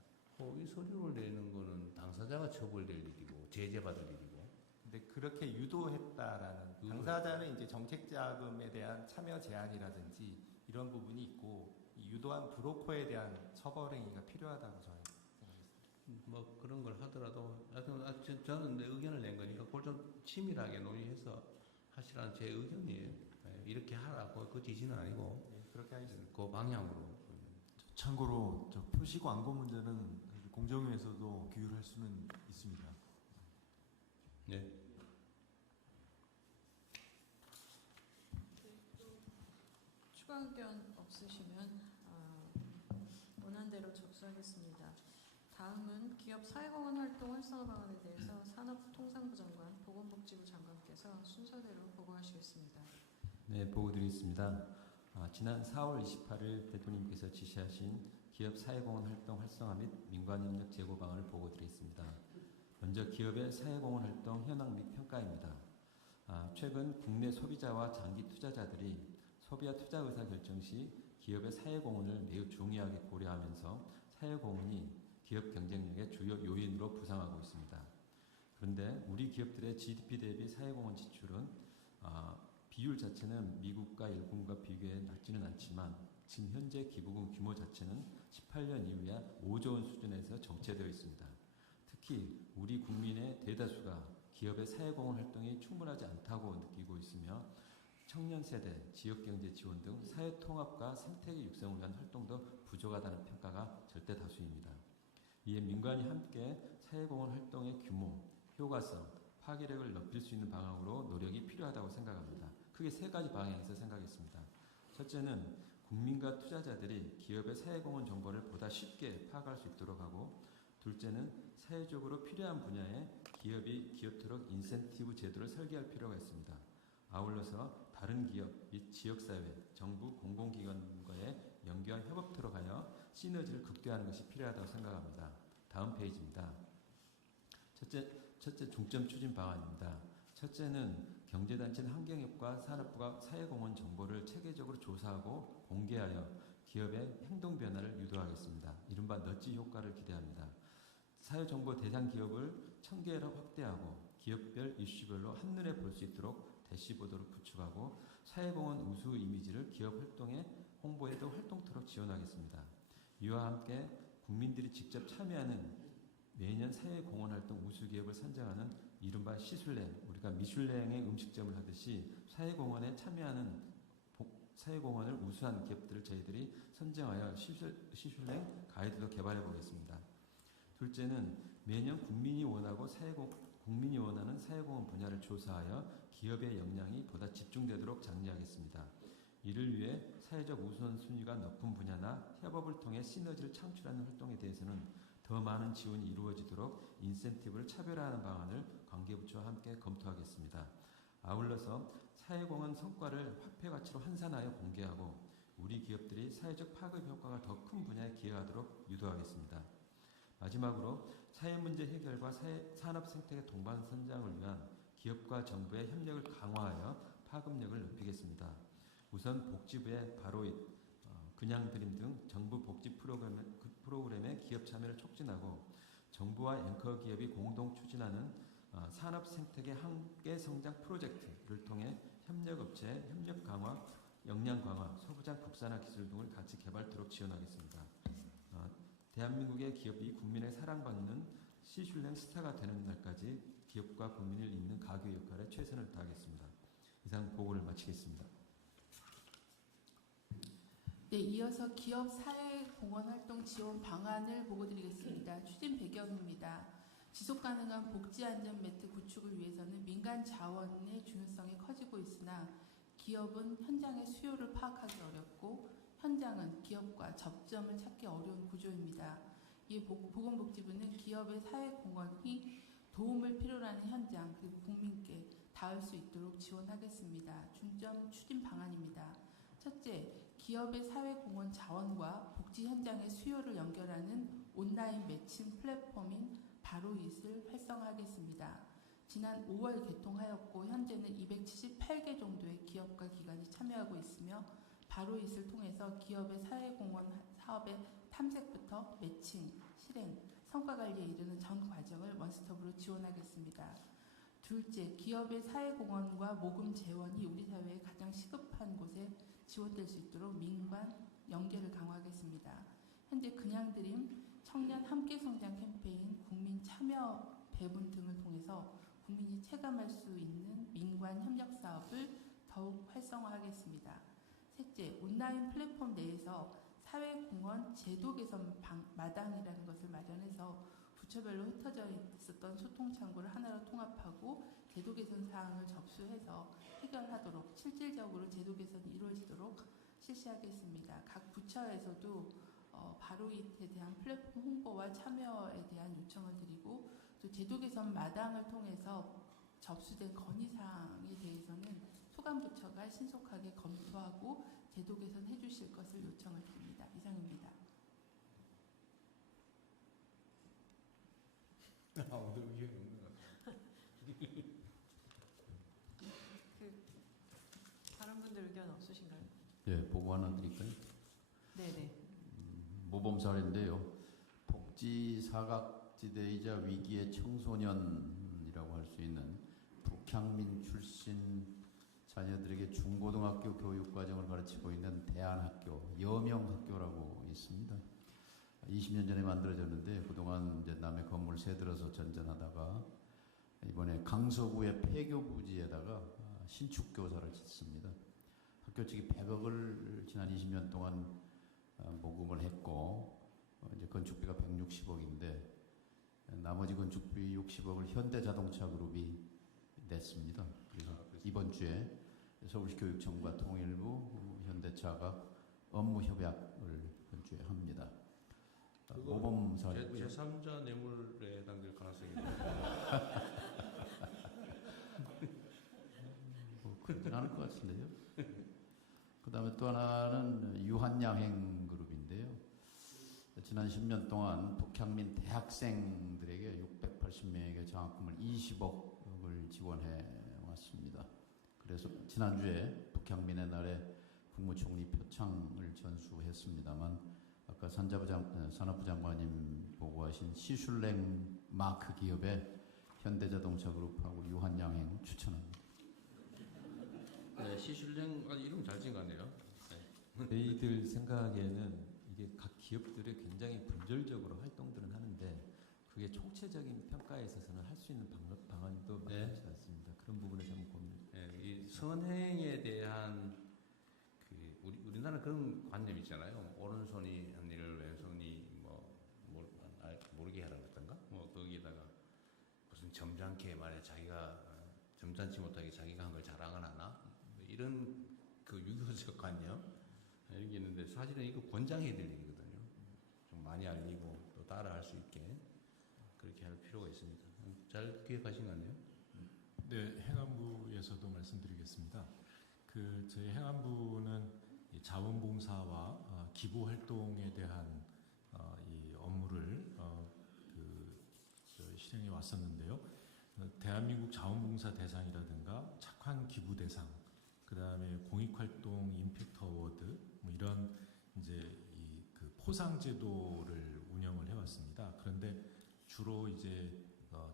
이 서류를 내는 거는 당사자가 처벌될 일이고 제재받을 일이고. 근데 그렇게 유도했다라는 당사자는 이제 정책 자금에 대한 참여 제한이라든지 이런 부분이 있고 이 유도한 브로커에 대한 처벌 행위가 필요하다고 저는 생각했습니다. 뭐 그런 걸 하더라도 하여튼 저는 내 의견을 낸 거니까 그걸 좀 치밀하게 논의해서 하시라는 제 의견이에요. 이렇게 하라고 그 지시는 아니고 그렇게 하겠습니다. 그 방향으로. 참고로 저 표시 광고 문제는 공정위에서도 규율할 수는 있습니다. 네. 추가 의견 없으시면 원안대로 접수하겠습니다. 다음은 기업 사회공헌 활동 활성화 방안에 대해서 산업통상부 장관, 보건복지부 장관께서 순서대로 보고하시겠습니다. 네, 보고 드리겠습니다. 지난 4월 28일 대통령께서 지시하신 기업 사회공헌 활동 활성화 및 민관협력 제고 방안을 보고 드리겠습니다. 먼저 기업의 사회공헌 활동 현황 및 평가입니다. 최근 국내 소비자와 장기 투자자들이 소비와 투자 의사 결정 시 기업의 사회공헌을 매우 중요하게 고려하면서 사회공헌이 기업 경쟁력의 주요 요인으로 부상하고 있습니다. 그런데 우리 기업들의 GDP 대비 사회공헌 지출은 비율 자체는 미국과 일본과 비교해 낮지는 않지만 지금 현재 기부금 규모 자체는 18년 이후에 5조 원 수준에서 정체되어 있습니다. 특히 우리 국민의 대다수가 기업의 사회공헌 활동이 충분하지 않다고 느끼고 있으며 청년 세대, 지역경제 지원 등 사회 통합과 생태계 육성을 위한 활동도 부족하다는 평가가 절대 다수입니다. 이에 민간이 함께 사회공헌 활동의 규모, 효과성, 파괴력을 높일 수 있는 방향으로 노력이 필요하다고 생각합니다. 크게 세 가지 방향에서 생각했습니다. 첫째는 국민과 투자자들이 기업의 사회공헌 정보를 보다 쉽게 파악할 수 있도록 하고, 둘째는 사회적으로 필요한 분야에 기업이 기여토록 인센티브 제도를 설계할 필요가 있습니다. 아울러서 다른 기업 및 지역사회, 정부, 공공기관과의 연계와 협업토록 하여 시너지를 극대화하는 것이 필요하다고 생각합니다. 다음 페이지입니다. 첫째 중점 추진 방안입니다. 첫째는 경제단체는 환경협과 산업부가 사회공헌 정보를 체계적으로 조사하고 공개하여 기업의 행동 변화를 유도하겠습니다. 이른바 너치 효과를 기대합니다. 사회정보 대상 기업을 1000개로 확대하고 기업별 이슈별로 한눈에 볼 수 있도록 대시보도를 구축하고 사회공헌 우수 이미지를 기업 활동의 홍보에도 활동토록 지원하겠습니다. 이와 함께 국민들이 직접 참여하는 매년 사회공헌 활동 우수 기업을 선정하는 이른바 시술랭, 우리가 미슐랭의 음식점을 하듯이 사회공헌에 참여하는 사회공헌을 우수한 기업들을 저희들이 선정하여 시슐랭 가이드도 개발해 보겠습니다. 둘째는 매년 국민이 원하는 사회공헌 분야를 조사하여 기업의 역량이 보다 집중되도록 장려하겠습니다. 이를 위해 사회적 우선순위가 높은 분야나 협업을 통해 시너지를 창출하는 활동에 대해서는 더 많은 지원이 이루어지도록 인센티브를 차별화하는 방안을 관계부처와 함께 검토하겠습니다. 아울러서 사회공헌 성과를 화폐 가치로 환산하여 공개하고 우리 기업들이 사회적 파급 효과가 더 큰 분야에 기여하도록 유도하겠습니다. 마지막으로 사회문제 해결과 산업 생태계 동반 선장을 위한 기업과 정부의 협력을 강화하여 파급력을 높이겠습니다. 우선 복지부의 바로잇, 그냥드림 등 정부 복지 프로그램의 기업 참여를 촉진하고 정부와 앵커 기업이 공동 추진하는 산업 생태계 함께 성장 프로젝트를 통해 협력업체 협력 강화, 역량 강화, 소부장 국산화 기술 등을 같이 개발토록 지원하겠습니다. 대한민국의 기업이 국민의 사랑받는 시슐랭 스타가 되는 날까지 기업과 국민을 잇는 가교 역할에 최선을 다하겠습니다. 이상 보고를 마치겠습니다. 네, 이어서 기업 사회공헌 활동 지원 방안을 보고드리겠습니다. 추진 배경입니다. 지속가능한 복지안전 매트 구축을 위해서는 민간 자원의 중요성이 커지고 있으나 기업은 현장의 수요를 파악하기 어렵고 현장은 기업과 접점을 찾기 어려운 구조입니다. 이에 보건복지부는 기업의 사회공헌이 도움을 필요로 하는 현장 그리고 국민께 닿을 수 있도록 지원하겠습니다. 중점 추진 방안입니다. 첫째, 기업의 사회공헌 자원과 복지 현장의 수요를 연결하는 온라인 매칭 플랫폼인 바로잇을 활성화하겠습니다. 지난 5월 개통하였고 현재는 278개 정도의 기업과 기관이 참여하고 있으며 바로잇을 통해서 기업의 사회공헌 사업의 탐색부터 매칭, 실행, 성과관리에 이르는 전 과정을 원스톱으로 지원하겠습니다. 둘째, 기업의 사회공헌과 모금 재원이 우리 사회에 가장 시급한 곳에 지원될 수 있도록 민관 연계를 강화하겠습니다. 현재 그냥드림, 청년 함께성장 캠페인, 국민 참여 배분 등을 통해서 국민이 체감할 수 있는 민관 협력 사업을 더욱 활성화하겠습니다. 셋째, 온라인 플랫폼 내에서 사회공헌 제도 개선 마당이라는 것을 마련해서 부처별로 흩어져 있었던 소통 창구를 하나로 통합하고 제도 개선 사항을 접수해서 해결하도록 실질적으로 제도 개선이 이루어지도록 실시하겠습니다. 각 부처에서도 바로잇에 대한 플랫폼 홍보와 참여에 대한 요청을 드리고 또 제도 개선 마당을 통해서 접수된 건의사항에 대해서는 소관부처가 신속하게 검토하고 제도 개선해 주실 것을 요청을 드립니다. 이상입니다. 오늘 네, 보고 하나 드릴까요? 네네. 모범 사례인데요. 복지 사각지대이자 위기의 청소년이라고 할 수 있는 북향민 출신 자녀들에게 중고등학교 교육 과정을 가르치고 있는 대안학교, 여명학교라고 있습니다. 20년 전에 만들어졌는데 그동안 이제 남의 건물 새들어서 전전하다가 이번에 강서구의 폐교 부지에다가 신축 교사를 짓습니다. 학교 측이 100억을 지난 20년 동안 모금을 했고 이제 건축비가 160억인데 나머지 건축비 60억을 현대자동차 그룹이 냈습니다. 그래서 이번 주에 서울시 교육청과 통일부, 현대차가 업무 협약을 이번 주에 합니다. 모범 사례고요. 제3자 뇌물에 해당될 가능성이 있나요? 그렇진 않을 것 같은데요. 그 다음에 또 하나는 유한양행 그룹인데요. 지난 10년 동안 북향민 대학생들에게 680명에게 장학금을 20억을 지원해 왔습니다. 그래서 지난주에 북향민의 날에 국무총리 표창을 전수했습니다만 아까 산업부 장관님 보고하신 시슐랭 마크 기업의 현대자동차 그룹하고 유한양행 추천합니다. 네, 시슐랭 이름 잘 지은 것 같네요. 네. 저희들 생각에는 이게 각 기업들이 굉장히 분절적으로 활동들은 하는데 그게 총체적인 평가에 있어서는 할 수 있는 방안도 마땅치 않습니다. 그런 부분에서 한번 고민. 네, 이 선행에 대한 우리나라 그런 관념 있잖아요. 오른손이 한 일을 왼손이 모르게 하라 그랬던가? 거기에다가 무슨 점잖게 말해 자기가 점잖지 못하게 자기가 한 걸 자랑을 하나? 이런 그 유교적 관념 이런 게 있는데 사실은 이거 권장해야 될 일이거든요. 좀 많이 알리고 또 따라할 수 있게 그렇게 할 필요가 있습니다. 잘 기획하신 것 같네요. 네, 행안부에서도 말씀드리겠습니다. 저희 행안부는 이 자원봉사와 기부 활동에 대한 이 업무를 실행해 왔었는데요. 대한민국 자원봉사 대상이라든가 착한 기부 대상, 그 다음에 공익활동 임팩트 어워드 이런 이제 그 포상 제도를 운영을 해왔습니다. 그런데 주로 이제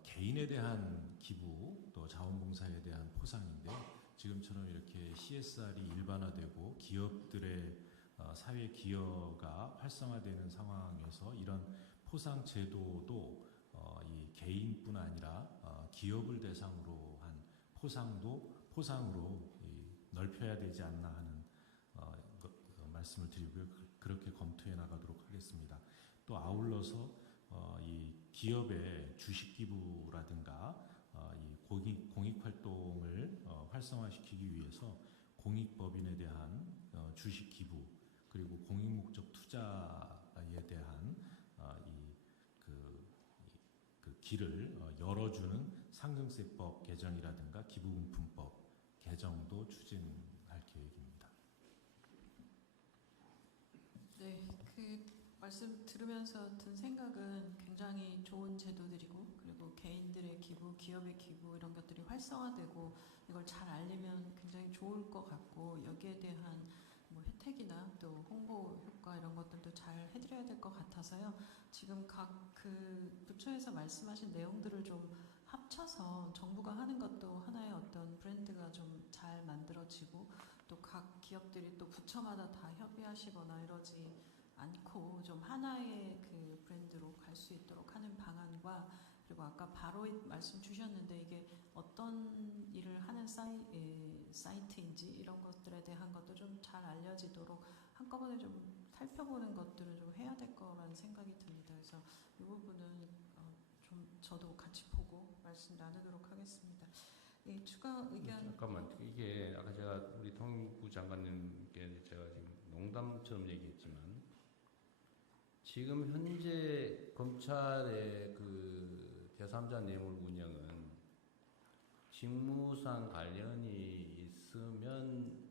개인에 대한 기부 또 자원봉사에 대한 포상인데요. 지금처럼 이렇게 CSR이 일반화되고 기업들의 사회 기여가 활성화되는 상황에서 이런 포상 제도도 이 개인뿐 아니라 기업을 대상으로 한 포상으로 넓혀야 되지 않나 하는 말씀을 드리고요. 그렇게 검토해 나가도록 하겠습니다. 또 아울러서 이 기업의 주식 기부라든가 이 공익 활동을 활성화시키기 위해서 공익법인에 대한 주식 기부 그리고 공익 목적 투자에 대한 그 길을 열어주는 상승세법 개정이라든가 기부금품법 개정도 추진할 계획입니다. 네, 그 말씀 들으면서 든 생각은 굉장히 좋은 제도들이고 그리고 개인들의 기부, 기업의 기부 이런 것들이 활성화되고 이걸 잘 알리면 굉장히 좋을 것 같고 여기에 대한 뭐 혜택이나 또 홍보 효과 이런 것들도 잘 해드려야 될 것 같아서요. 지금 각 그 부처에서 말씀하신 내용들을 좀 합쳐서 정부가 하는 것도 하나의 어떤 브랜드가 좀 잘 만들어지고 또 각 기업들이 또 부처마다 다 협의하시거나 이러지 않고 좀 하나의 그 브랜드로 갈 수 있도록 하는 방안과 그리고 아까 바로 말씀 주셨는데 이게 어떤 일을 하는 사이트인지 이런 것들에 대한 것도 좀 잘 알려지도록 한꺼번에 좀 살펴보는 것들을 좀 해야 될 거라는 생각이 듭니다. 그래서 이 부분은 좀 저도 같이 보고 말씀 나누도록 하겠습니다. 예, 추가 의견. 잠깐만 이게 아까 제가 우리 통일부 장관님께 제가 지금 농담처럼 얘기했지만 지금 현재 검찰의 그 제3자 뇌물 운영은 직무상 관련이 있으면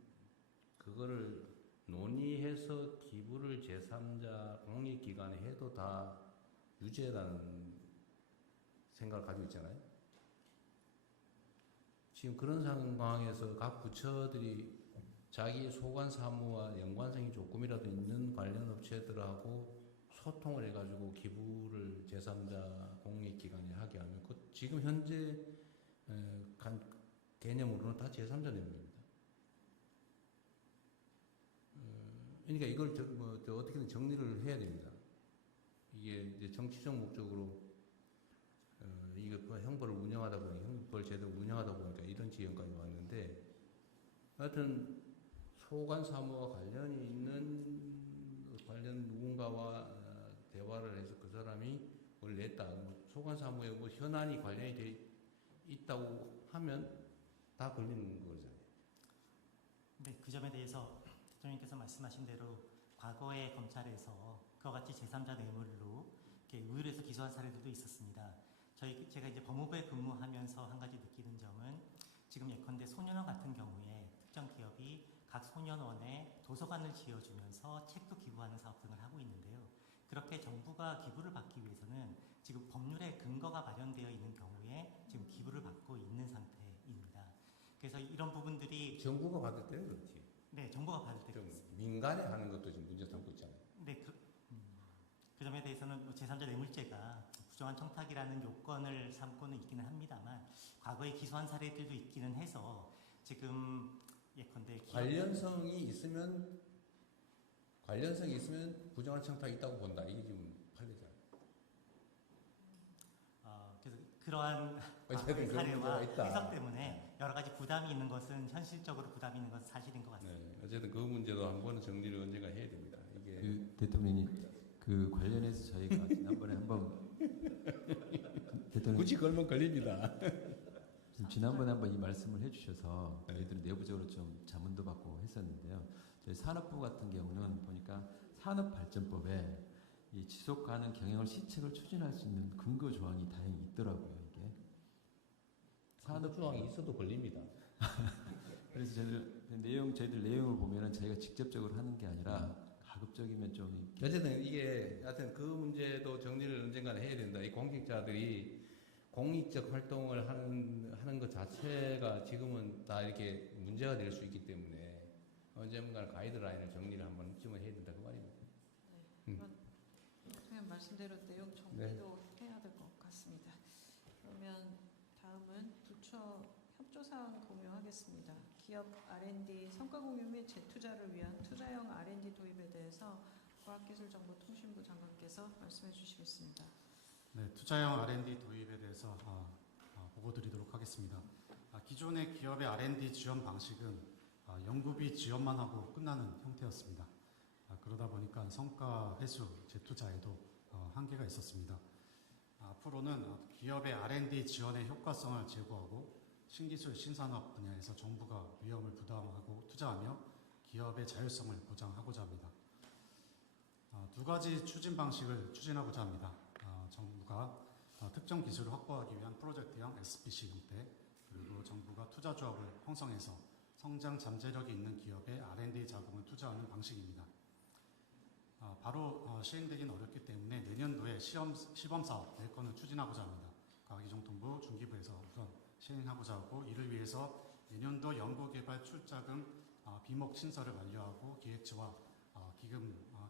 그거를 논의해서 기부를 제3자 공익기관에 해도 다 유죄라는 생각을 가지고 있잖아요. 지금 그런 상황에서 각 부처들이 자기 소관 사무와 연관성이 조금이라도 있는 관련 업체들하고 소통을 해가지고 기부를 제3자 공익기관에 하게 하면 지금 현재 개념으로는 다 제3자 내용입니다. 그러니까 이걸 어떻게든 정리를 해야 됩니다. 이게 이제 정치적 목적으로 이거 형벌을 운영하다 보니 형벌 제도를 운영하다 보니까 이런 지경까지 왔는데, 하여튼 소관 사무와 관련이 있는 관련 누군가와 대화를 해서 그 사람이 뭘 냈다, 소관 사무에 뭐 현안이 관련이 돼 있다고 하면 다 걸리는 거잖아요. 네, 그 점에 대해서 대통령께서 말씀하신 대로 과거에 검찰에서 그와 같이 제3자 뇌물로 이렇게 의뢰해서 기소한 사례들도 있었습니다. 제가 이제 법무부에 근무하면서 한 가지 느끼는 점은, 지금 예컨대 소년원 같은 경우에 특정 기업이 각 소년원에 도서관을 지어주면서 책도 기부하는 사업 등을 하고 있는데요. 그렇게 정부가 기부를 받기 위해서는 지금 법률에 근거가 마련되어 있는 경우에 지금 기부를 받고 있는 상태입니다. 그래서 이런 부분들이 정부가 받을 때는 그렇지. 네, 정부가 받을 때 그렇습니다. 민간에 하는 것도 지금 문제 삼고 있잖아요. 네, 그 점에 대해서는 뭐 제3자 뇌물죄가 부정한 청탁이라는 요건을 삼고는 있기는 합니다만, 과거에 기소한 사례들도 있기는 해서 지금 예컨대 관련성이 있으면 부정한 청탁이 있다고 본다. 이게 지금 판례잖아요. 그래서 그러한 어쨌든 사례와 있다. 해석 때문에 여러 가지 부담이 있는 것은, 현실적으로 부담이 있는 것은 사실인 것 같습니다. 네, 어쨌든 그 문제도 한번 정리를 언젠가 해야 됩니다. 이게 대통령님, 그 관련해서 저희가 지난번에 한번 대통령 굳이 걸면 걸립니다. 지난번에 한번 이 말씀을 해주셔서 저희들 내부적으로 좀 자문도 받고 했었는데요. 저희 산업부 같은 경우는 보니까 산업발전법에 이 지속 가능 경영을 시책을 추진할 수 있는 근거 조항이 다행히 있더라고요. 이게 산업 조항이 있어도 걸립니다. 그래서 저희들 내용을 보면은 저희가 직접적으로 하는 게 아니라 가급적이면 좀 어쨌든 이게 하여튼 그 문제도 정리를 언젠가는 해야 된다. 이 공직자들이 공익적 활동을 하는 것 자체가 지금은 다 이렇게 문제가 될 수 있기 때문에 언젠가 가이드라인을 정리를 한번 쯤은 해야 된다 그 말입니다. 네, 선생님 말씀대로 내용 정리도 해야 될 것 같습니다. 그러면 다음은 부처 협조사항 공유하겠습니다. 기업 R&D 성과 공유 및 재투자를 위한 투자형 R&D 도입에 대해서 과학기술정보통신부 장관께서 말씀해 주시겠습니다. 네, 투자형 R&D 도입에 대해서 보고드리도록 하겠습니다. 기존의 기업의 R&D 지원 방식은 연구비 지원만 하고 끝나는 형태였습니다. 그러다 보니까 성과 회수, 재투자에도 한계가 있었습니다. 앞으로는 기업의 R&D 지원의 효과성을 제고하고 신기술 신산업 분야에서 정부가 위험을 부담하고 투자하며 기업의 자율성을 보장하고자 합니다. 두 가지 추진 방식을 추진하고자 합니다. 정부가 특정 기술을 확보하기 위한 프로젝트형 SPC 형태, 그리고 정부가 투자조합을 형성해서 성장 잠재력이 있는 기업에 R&D 자금을 투자하는 방식입니다. 바로 시행되기는 어렵기 때문에 내년도에 시범사업 4건을 추진하고자 합니다. 과기정통부 중기부에서 우선 시행하고자 하고, 이를 위해서 내년도 연구개발 출자금 비목 신설을 완료하고 기획처와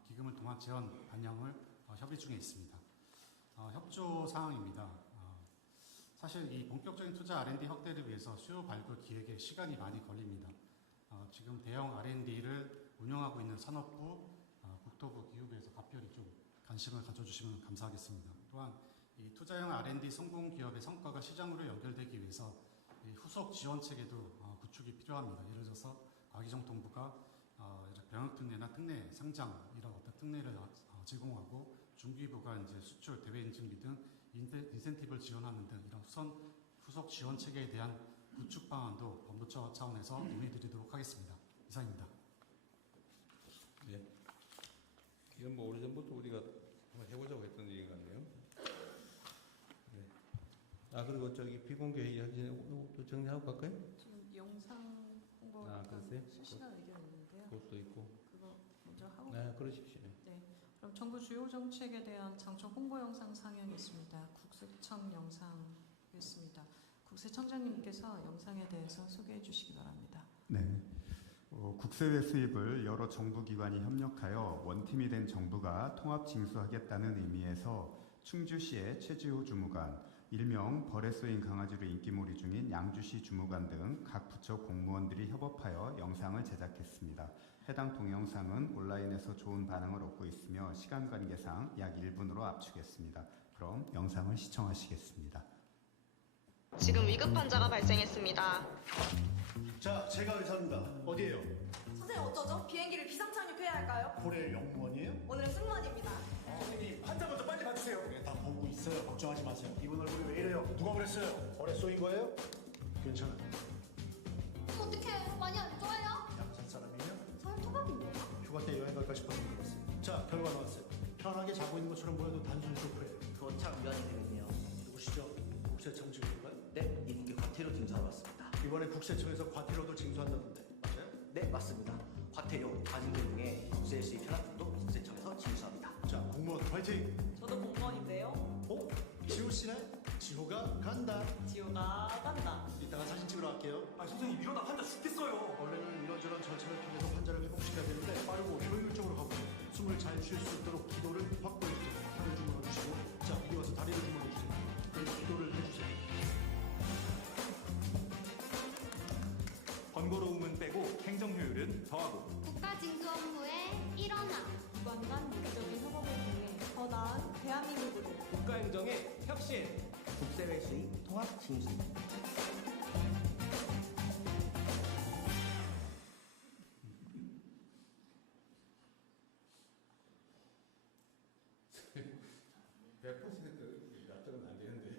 기금을 통한 재원 반영을 협의 중에 있습니다. 협조 사항입니다. 사실 이 본격적인 투자 R&D 확대를 위해서 수요 발굴 기획에 시간이 많이 걸립니다. 지금 대형 R&D를 운영하고 있는 산업부, 국토부, 기후부에서 각별히 좀 관심을 가져주시면 감사하겠습니다. 또한 이 투자형 R&D 성공 기업의 성과가 시장으로 연결되기 위해서 이 후속 지원 체계도 구축이 필요합니다. 예를 들어서 과기정통부가 병역특례나 특례 상장 이런 어떤 특례를 제공하고, 중기부가 이제 수출 대외 인증비 등 인센티브를 지원하는 등 이런 후속 지원 체계에 대한 구축 방안도 법무 차원에서 논의드리도록 하겠습니다. 이상입니다. 예. 이건 뭐 오래전부터 우리가 한번 해보자고 했던 얘기 같네요. 네. 그리고 저기 비공개 회의 또 정리하고 갈까요? 지금 영상 홍보 실시간 의견 있는데요. 그것도 있고. 그거 먼저 하고. 네, 그러십시오. 네. 그럼 정부 주요 정책에 대한 장초 홍보 영상 상영했습니다. 국세청 영상이었습니다. 국세청장님께서 영상에 대해서 소개해 주시기 바랍니다. 네. 국세외 수입을 여러 정부기관이 협력하여 원팀이 된 정부가 통합 징수하겠다는 의미에서 충주시의 최지호 주무관, 일명 벌에 쏘인 강아지로 인기몰이 중인 양주시 주무관 등 각 부처 공무원들이 협업하여 영상을 제작했습니다. 해당 동영상은 온라인에서 좋은 반응을 얻고 있으며 시간 관계상 약 1분으로 압축했습니다. 그럼 영상을 시청하시겠습니다. 지금 위급 환자가 발생했습니다. 자, 제가 의사입니다. 어디에요? 선생님 어쩌죠? 비행기를 비상착륙해야 할까요? 고래 영무원이에요? 오늘은 승무원입니다. 선생님, 환자 먼저 빨리 봐주세요. 네, 다 보고 있어요. 걱정하지 마세요. 이분 얼굴이 왜 이래요? 누가 그랬어요? 벌에 쏘인 거예요? 괜찮아요. 어떡해, 많이 안 좋아요? 약한 사람이에요? 저는 토박인데요? 휴가 때 여행 갈까 싶어서 물어봤어요. 자, 결과 나왔어요. 편하게 자고 있는 것처럼 보여도 단순 쇼크예요. 도착 위원님이네요. 누구시죠? 국세청 직원인가요? 네, 이분께 과태료 징수하러 왔습니다. 이번에 국세청에서 과태료도 징수한다던데 맞아요? 네, 맞습니다. 과태료, 과징금 등의 국세 수입 현황 등도 국세청에서 징수합니다. 자, 공무원 화이팅! 저도 공무원인데요. 어? 지호 씨네? 지호가 간다. 지호가 간다. 이따가 사진 찍으러 갈게요. 아, 선생님 이러다 환자 죽겠어요. 원래는 이런저런 절차를 통해서 환자를 회복시켜야 되는데 빠르고 효율적으로 하고 숨을 잘 쉴 수 있도록 기도를 확보해 주세요. 팔을 주물러 주시고, 자, 이리 와서 다리를 주물러 주세요. 그리고 기도를 해주세요. 번거로움은 빼고 행정 효율은 더하고 국가 징수 업무의 일원화. 기관 간 물리적인 협업을 통해 더 나은 대한민국으로. 국가행정의 혁신, 국세외 수입 통합 징수. 납득은 안 되는데.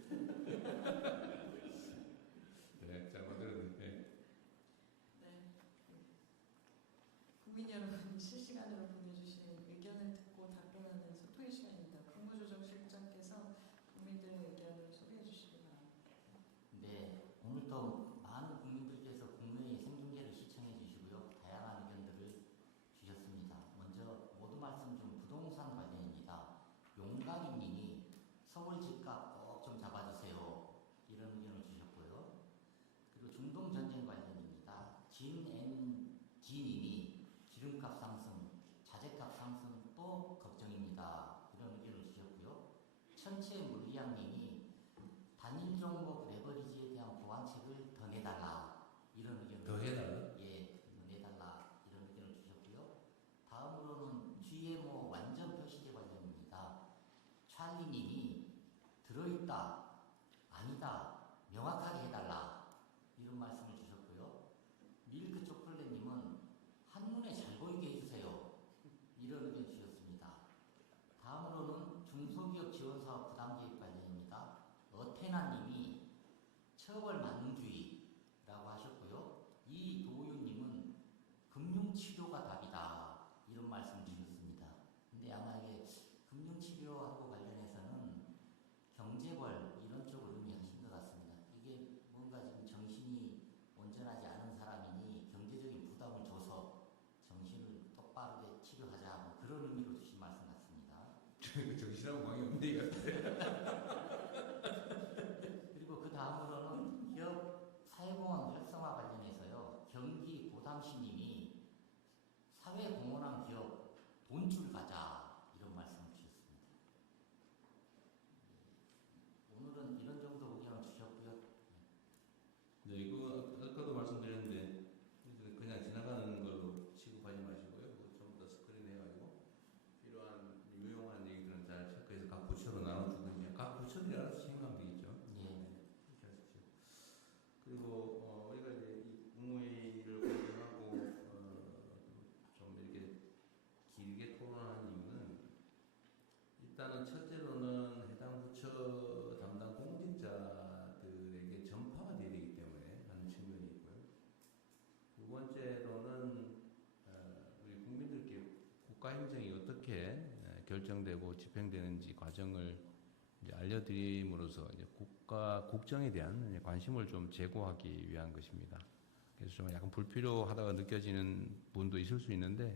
네, 잘못 들었는데. 네. 국민 여러분 실시간으로 보내주신 의견을 듣고 답변하는 소통의 시간입니다. 국무조정실장께서 국민들의 의견을 소개해 주시기 바랍니다. 네, 오늘도 많은 국민들께서 국내의 생중계를 시청해 주시고요. 다양한 의견들을 주셨습니다. 먼저 모두 말씀 중 부동산 관련입니다. 용광이님이 서울 집값 꼭 좀 잡아주세요. 이런 의견을 주셨고요. 그리고 중동 전쟁 관련입니다. 진NG님이 기름값 상승, 자재값 상승 또 걱정입니다. 이런 의견을 주셨고요. 천체 물리학님이 단일 종목 레버리지에 대한 보완책을 더 내달라. 이런 의견을 더 해달라? 예, 더 내달라. 이런 의견을 주셨고요. 다음으로는 GMO 완전 표시제 관련입니다. 찰리님이 들어있다, 아니다, 명확하게 해달라. 이런 말씀을 주셨고요. 밀크 초콜릿님은 한눈에 잘 보이게 해주세요. 이런 의견 주셨습니다. 다음으로는 중소기업 지원사업 부담개입 관련입니다. 어테나님이 처벌 만능주의라고 하셨고요. 이도윤님은 금융치료가 답이다. 이런 말씀 주셨습니다. 근데 아마 이게 금융치료하고 관련해서는 경제벌 이런 쪽을 의미하신 것 같습니다. 이게 뭔가 지금 정신이 온전하지 않은 사람이니 경제적인 부담을 줘서 정신을 똑바르게 치료하자 뭐 그런 의미로 주신 말씀 같습니다. 정신하고 관계 없는 얘기 그리고 그 다음으로는 기업 사회공헌 활성화 관련해서요. 경기 고담시님이 사회공헌한 기업 돈줄 가자 이런 말씀을 주셨습니다. 오늘은 이런 정도 의견을 주셨고요. 네, 이거 아까도 말씀드렸는데 그냥 지나가는 걸로 취급하지 마시고요. 그거 전부 다 스크린 해가지고 필요한 유용한 얘기들은 잘 체크해서 각 부처로 나눠주든지 각 부처들이 알아서 책임하면 되겠죠. 예. 그렇게 하십시오. 그리고 우리가 이제 이 국무회의를 공개하고 좀 이렇게 길게 토론하는 이유는 일단은 첫째로는 해당 부처 담당 공직자들에게 전파가 돼야 되기 때문에 하는 측면이 있고요. 두 번째로는 우리 국민들께 국가행정이 어떻게 결정되고 집행되는지 과정을 이제 알려드림으로써 이제 국정에 대한 이제 관심을 좀 제고하기 위한 것입니다. 그래서 좀 약간 불필요하다고 느껴지는 부분도 있을 수 있는데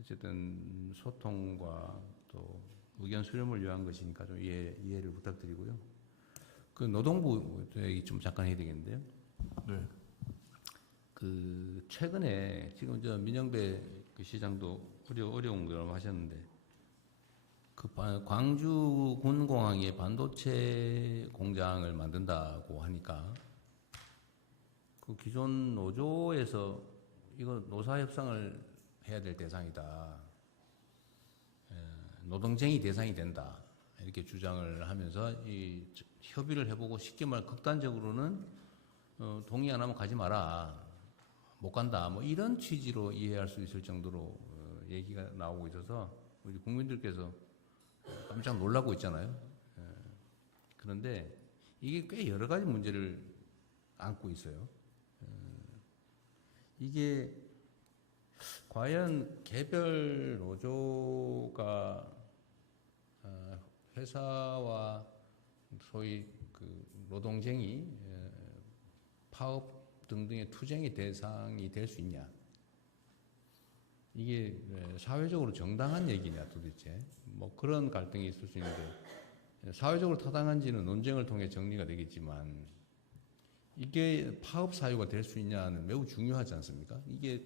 어쨌든 소통과 또 의견 수렴을 위한 것이니까 좀 이해를 부탁드리고요. 그 노동부 얘기 좀 잠깐 해야 되겠는데요. 네. 그 최근에 지금 저 민영배 그 시장도 어려운 걸 하셨는데 그 광주 군공항에 반도체 공장을 만든다고 하니까 그 기존 노조에서 이거 노사 협상을 해야 될 대상이다. 노동쟁이 대상이 된다. 이렇게 주장을 하면서 이 협의를 해보고 쉽게 말 극단적으로는 동의 안 하면 가지 마라. 못 간다. 뭐 이런 취지로 이해할 수 있을 정도로 얘기가 나오고 있어서 우리 국민들께서 깜짝 놀라고 있잖아요. 그런데 이게 꽤 여러 가지 문제를 안고 있어요. 이게 과연 개별 노조가 회사와 소위 그 노동쟁이, 파업 등등의 투쟁의 대상이 될 수 있냐? 이게 사회적으로 정당한 얘기냐 도대체? 뭐 그런 갈등이 있을 수 있는데 사회적으로 타당한지는 논쟁을 통해 정리가 되겠지만 이게 파업 사유가 될 수 있냐는 매우 중요하지 않습니까? 이게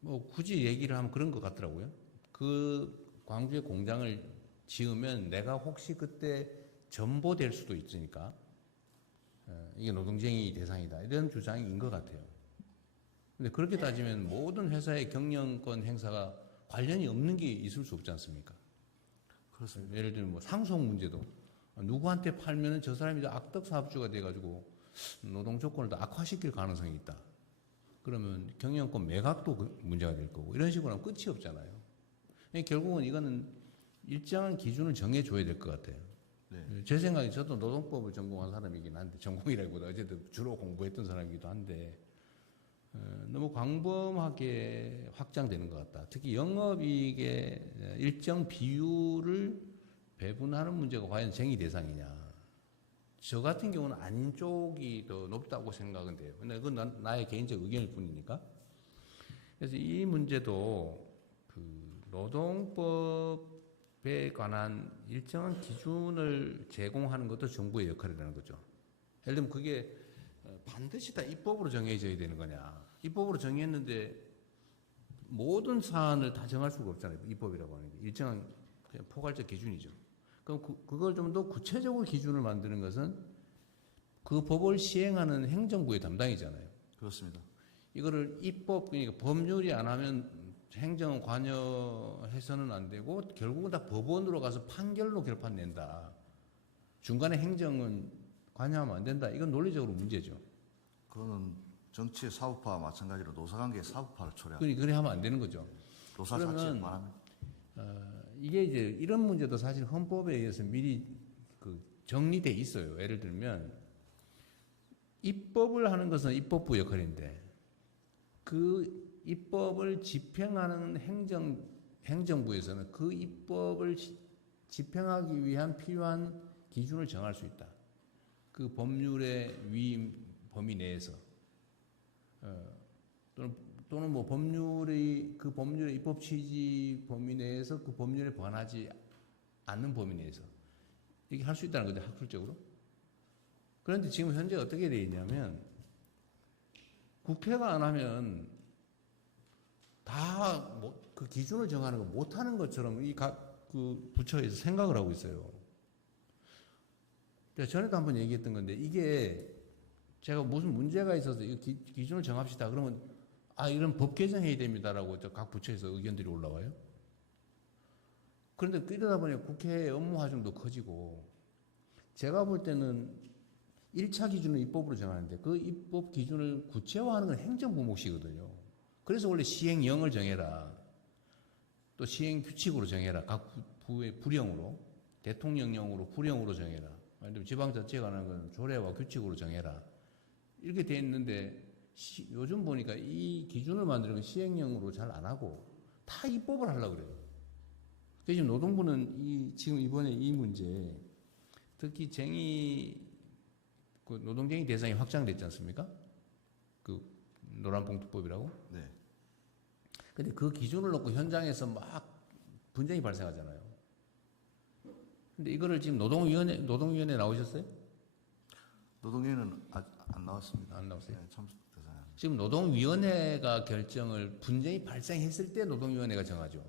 뭐 굳이 얘기를 하면 그런 것 같더라고요. 그 광주에 공장을 지으면 내가 혹시 그때 전보될 수도 있으니까 이게 노동쟁이 대상이다. 이런 주장인 것 같아요. 근데 그렇게 따지면 모든 회사의 경영권 행사가 관련이 없는 게 있을 수 없지 않습니까? 그렇습니다. 예를 들면 뭐 상속 문제도 누구한테 팔면은 저 사람이 악덕 사업주가 돼가지고 노동 조건을 더 악화시킬 가능성이 있다. 그러면 경영권 매각도 문제가 될 거고 이런 식으로 하면 끝이 없잖아요. 결국은 이거는 일정한 기준을 정해줘야 될 것 같아요. 네. 제 생각에 저도 노동법을 전공한 사람이긴 한데 전공이라기보다 어쨌든 주로 공부했던 사람이기도 한데 너무 광범하게 확장되는 것 같다. 특히 영업이익의 일정 비율을 배분하는 문제가 과연 쟁의 대상이냐. 저 같은 경우는 아닌 쪽이 더 높다고 생각은 돼요. 근데 그건 나의 개인적 의견일 뿐이니까. 그래서 이 문제도 그 노동법에 관한 일정한 기준을 제공하는 것도 정부의 역할이라는 거죠. 예를 들면 그게 반드시 다 입법으로 정해져야 되는 거냐. 입법으로 정했는데 모든 사안을 다 정할 수가 없잖아요. 입법이라고 하는 게. 일정한 그냥 포괄적 기준이죠. 그럼 그걸 좀 더 구체적으로 기준을 만드는 것은 그 법을 시행하는 행정부의 담당이잖아요. 그렇습니다. 이거를 입법, 그러니까 법률이 안 하면 행정 관여해서는 안 되고 결국은 다 법원으로 가서 판결로 결판 낸다. 중간에 행정은 관여하면 안 된다. 이건 논리적으로 문제죠. 그거는 정치의 사업화와 마찬가지로 노사관계의 사업화를 초래합니다. 그래 하면 안 되는 거죠. 노사 자체에 말하면 이게 이제 이런 문제도 사실 헌법에 의해서 미리 그 정리돼 있어요. 예를 들면 입법을 하는 것은 입법부 역할인데 그 입법을 집행하는 행정부에서는 그 입법을 집행하기 위한 필요한 기준을 정할 수 있다. 그 법률의 위임 범위 내에서 또는 뭐 그 법률의 입법 취지 범위 내에서 그 법률에 반하지 않는 범위 내에서 이렇게 할 수 있다는 거죠, 학술적으로. 그런데 지금 현재 어떻게 되어 있냐면 국회가 안 하면 다 그 기준을 정하는 거 못하는 것처럼 이 각 그 부처에서 생각을 하고 있어요. 전에도 한번 얘기했던 건데 이게 제가 무슨 문제가 있어서 이 기준을 정합시다. 그러면 이런 법 개정해야 됩니다라고 각 부처에서 의견들이 올라와요. 그런데 이러다 보니 국회의 업무 하중도 커지고 제가 볼 때는 1차 기준은 입법으로 정하는데 그 입법 기준을 구체화하는 건 행정부 몫이거든요. 그래서 원래 시행령을 정해라. 또 시행규칙으로 정해라. 각 부의 부령으로. 대통령령으로 부령으로 정해라. 예를 들면 지방자치에 관한 건 조례와 규칙으로 정해라. 이렇게 돼 있는데 요즘 보니까 이 기준을 만드는 건 시행령으로 잘 안 하고 다 입법을 하려고 그래요. 그래서 지금 노동부는 지금 이번에 이 문제 특히 그 노동쟁이 대상이 확장됐지 않습니까? 그 노란봉투법이라고? 네. 근데 그 기준을 놓고 현장에서 막 분쟁이 발생하잖아요. 근데 이거를 지금 노동위원회 나오셨어요? 노동위원회는 아직 안 나왔습니다. 안 나왔어요? 네, 참석 대상. 지금 노동위원회가 결정을 분쟁이 발생했을 때 노동위원회가 정하죠.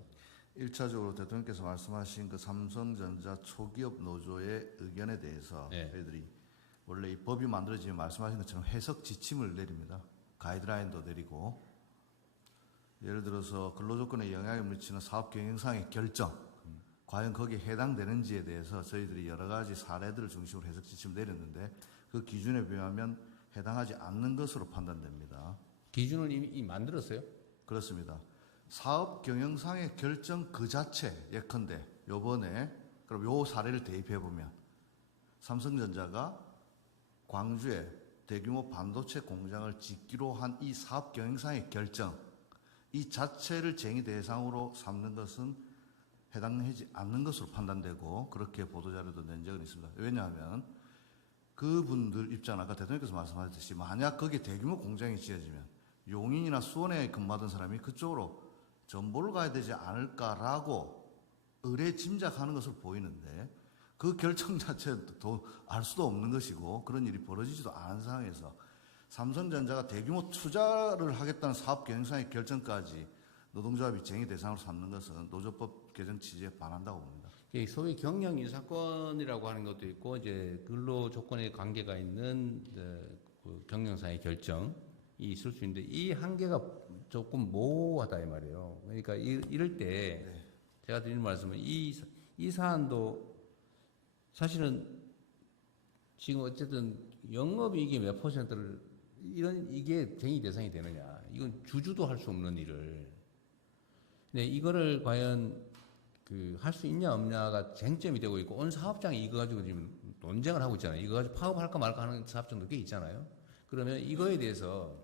1차적으로 대통령께서 말씀하신 그 삼성전자 초기업 노조의 의견에 대해서 네. 저희들이 원래 이 법이 만들어지면 말씀하신 것처럼 해석 지침을 내립니다. 가이드라인도 내리고 예를 들어서 근로조건에 영향을 미치는 사업 경영상의 결정 과연 거기에 해당되는지에 대해서 저희들이 여러 가지 사례들을 중심으로 해석 지침을 내렸는데 그 기준에 비하면 해당하지 않는 것으로 판단됩니다. 기준을 이미 만들었어요? 그렇습니다. 사업 경영상의 결정 그 자체 예컨대 요번에 그럼 요 사례를 대입해 보면 삼성전자가 광주에 대규모 반도체 공장을 짓기로 한 이 사업 경영상의 결정 이 자체를 쟁의 대상으로 삼는 것은 해당하지 않는 것으로 판단되고 그렇게 보도자료도 낸 적은 있습니다. 왜냐하면 그분들 입장은 아까 대통령께서 말씀하셨듯이 만약 거기에 대규모 공장이 지어지면 용인이나 수원에 근무하던 사람이 그쪽으로 전보를 가야 되지 않을까라고 의뢰 짐작하는 것으로 보이는데 그 결정 자체도 알 수도 없는 것이고 그런 일이 벌어지지도 않은 상황에서 삼성전자가 대규모 투자를 하겠다는 사업 경영상의 결정까지 노동조합이 쟁의 대상으로 삼는 것은 노조법 개정 취지에 반한다고 봅니다. 소위 경영 인사권이라고 하는 것도 있고 이제 근로 조건에 관계가 있는 그 경영상의 결정이 있을 수 있는데 이 한계가 조금 모호하다 이 말이에요. 그러니까 이럴 때 제가 드리는 말씀은 이 사안도 사실은 지금 어쨌든 영업이익이 몇 퍼센트를 이게 쟁의 대상이 되느냐 이건 주주도 할 수 없는 일을 근데 이거를 과연 할 수 있냐 없냐가 쟁점이 되고 있고 온 사업장이 이거 가지고 지금 논쟁을 하고 있잖아요. 이거 가지고 파업할까 말까 하는 사업장도 꽤 있잖아요. 그러면 이거에 대해서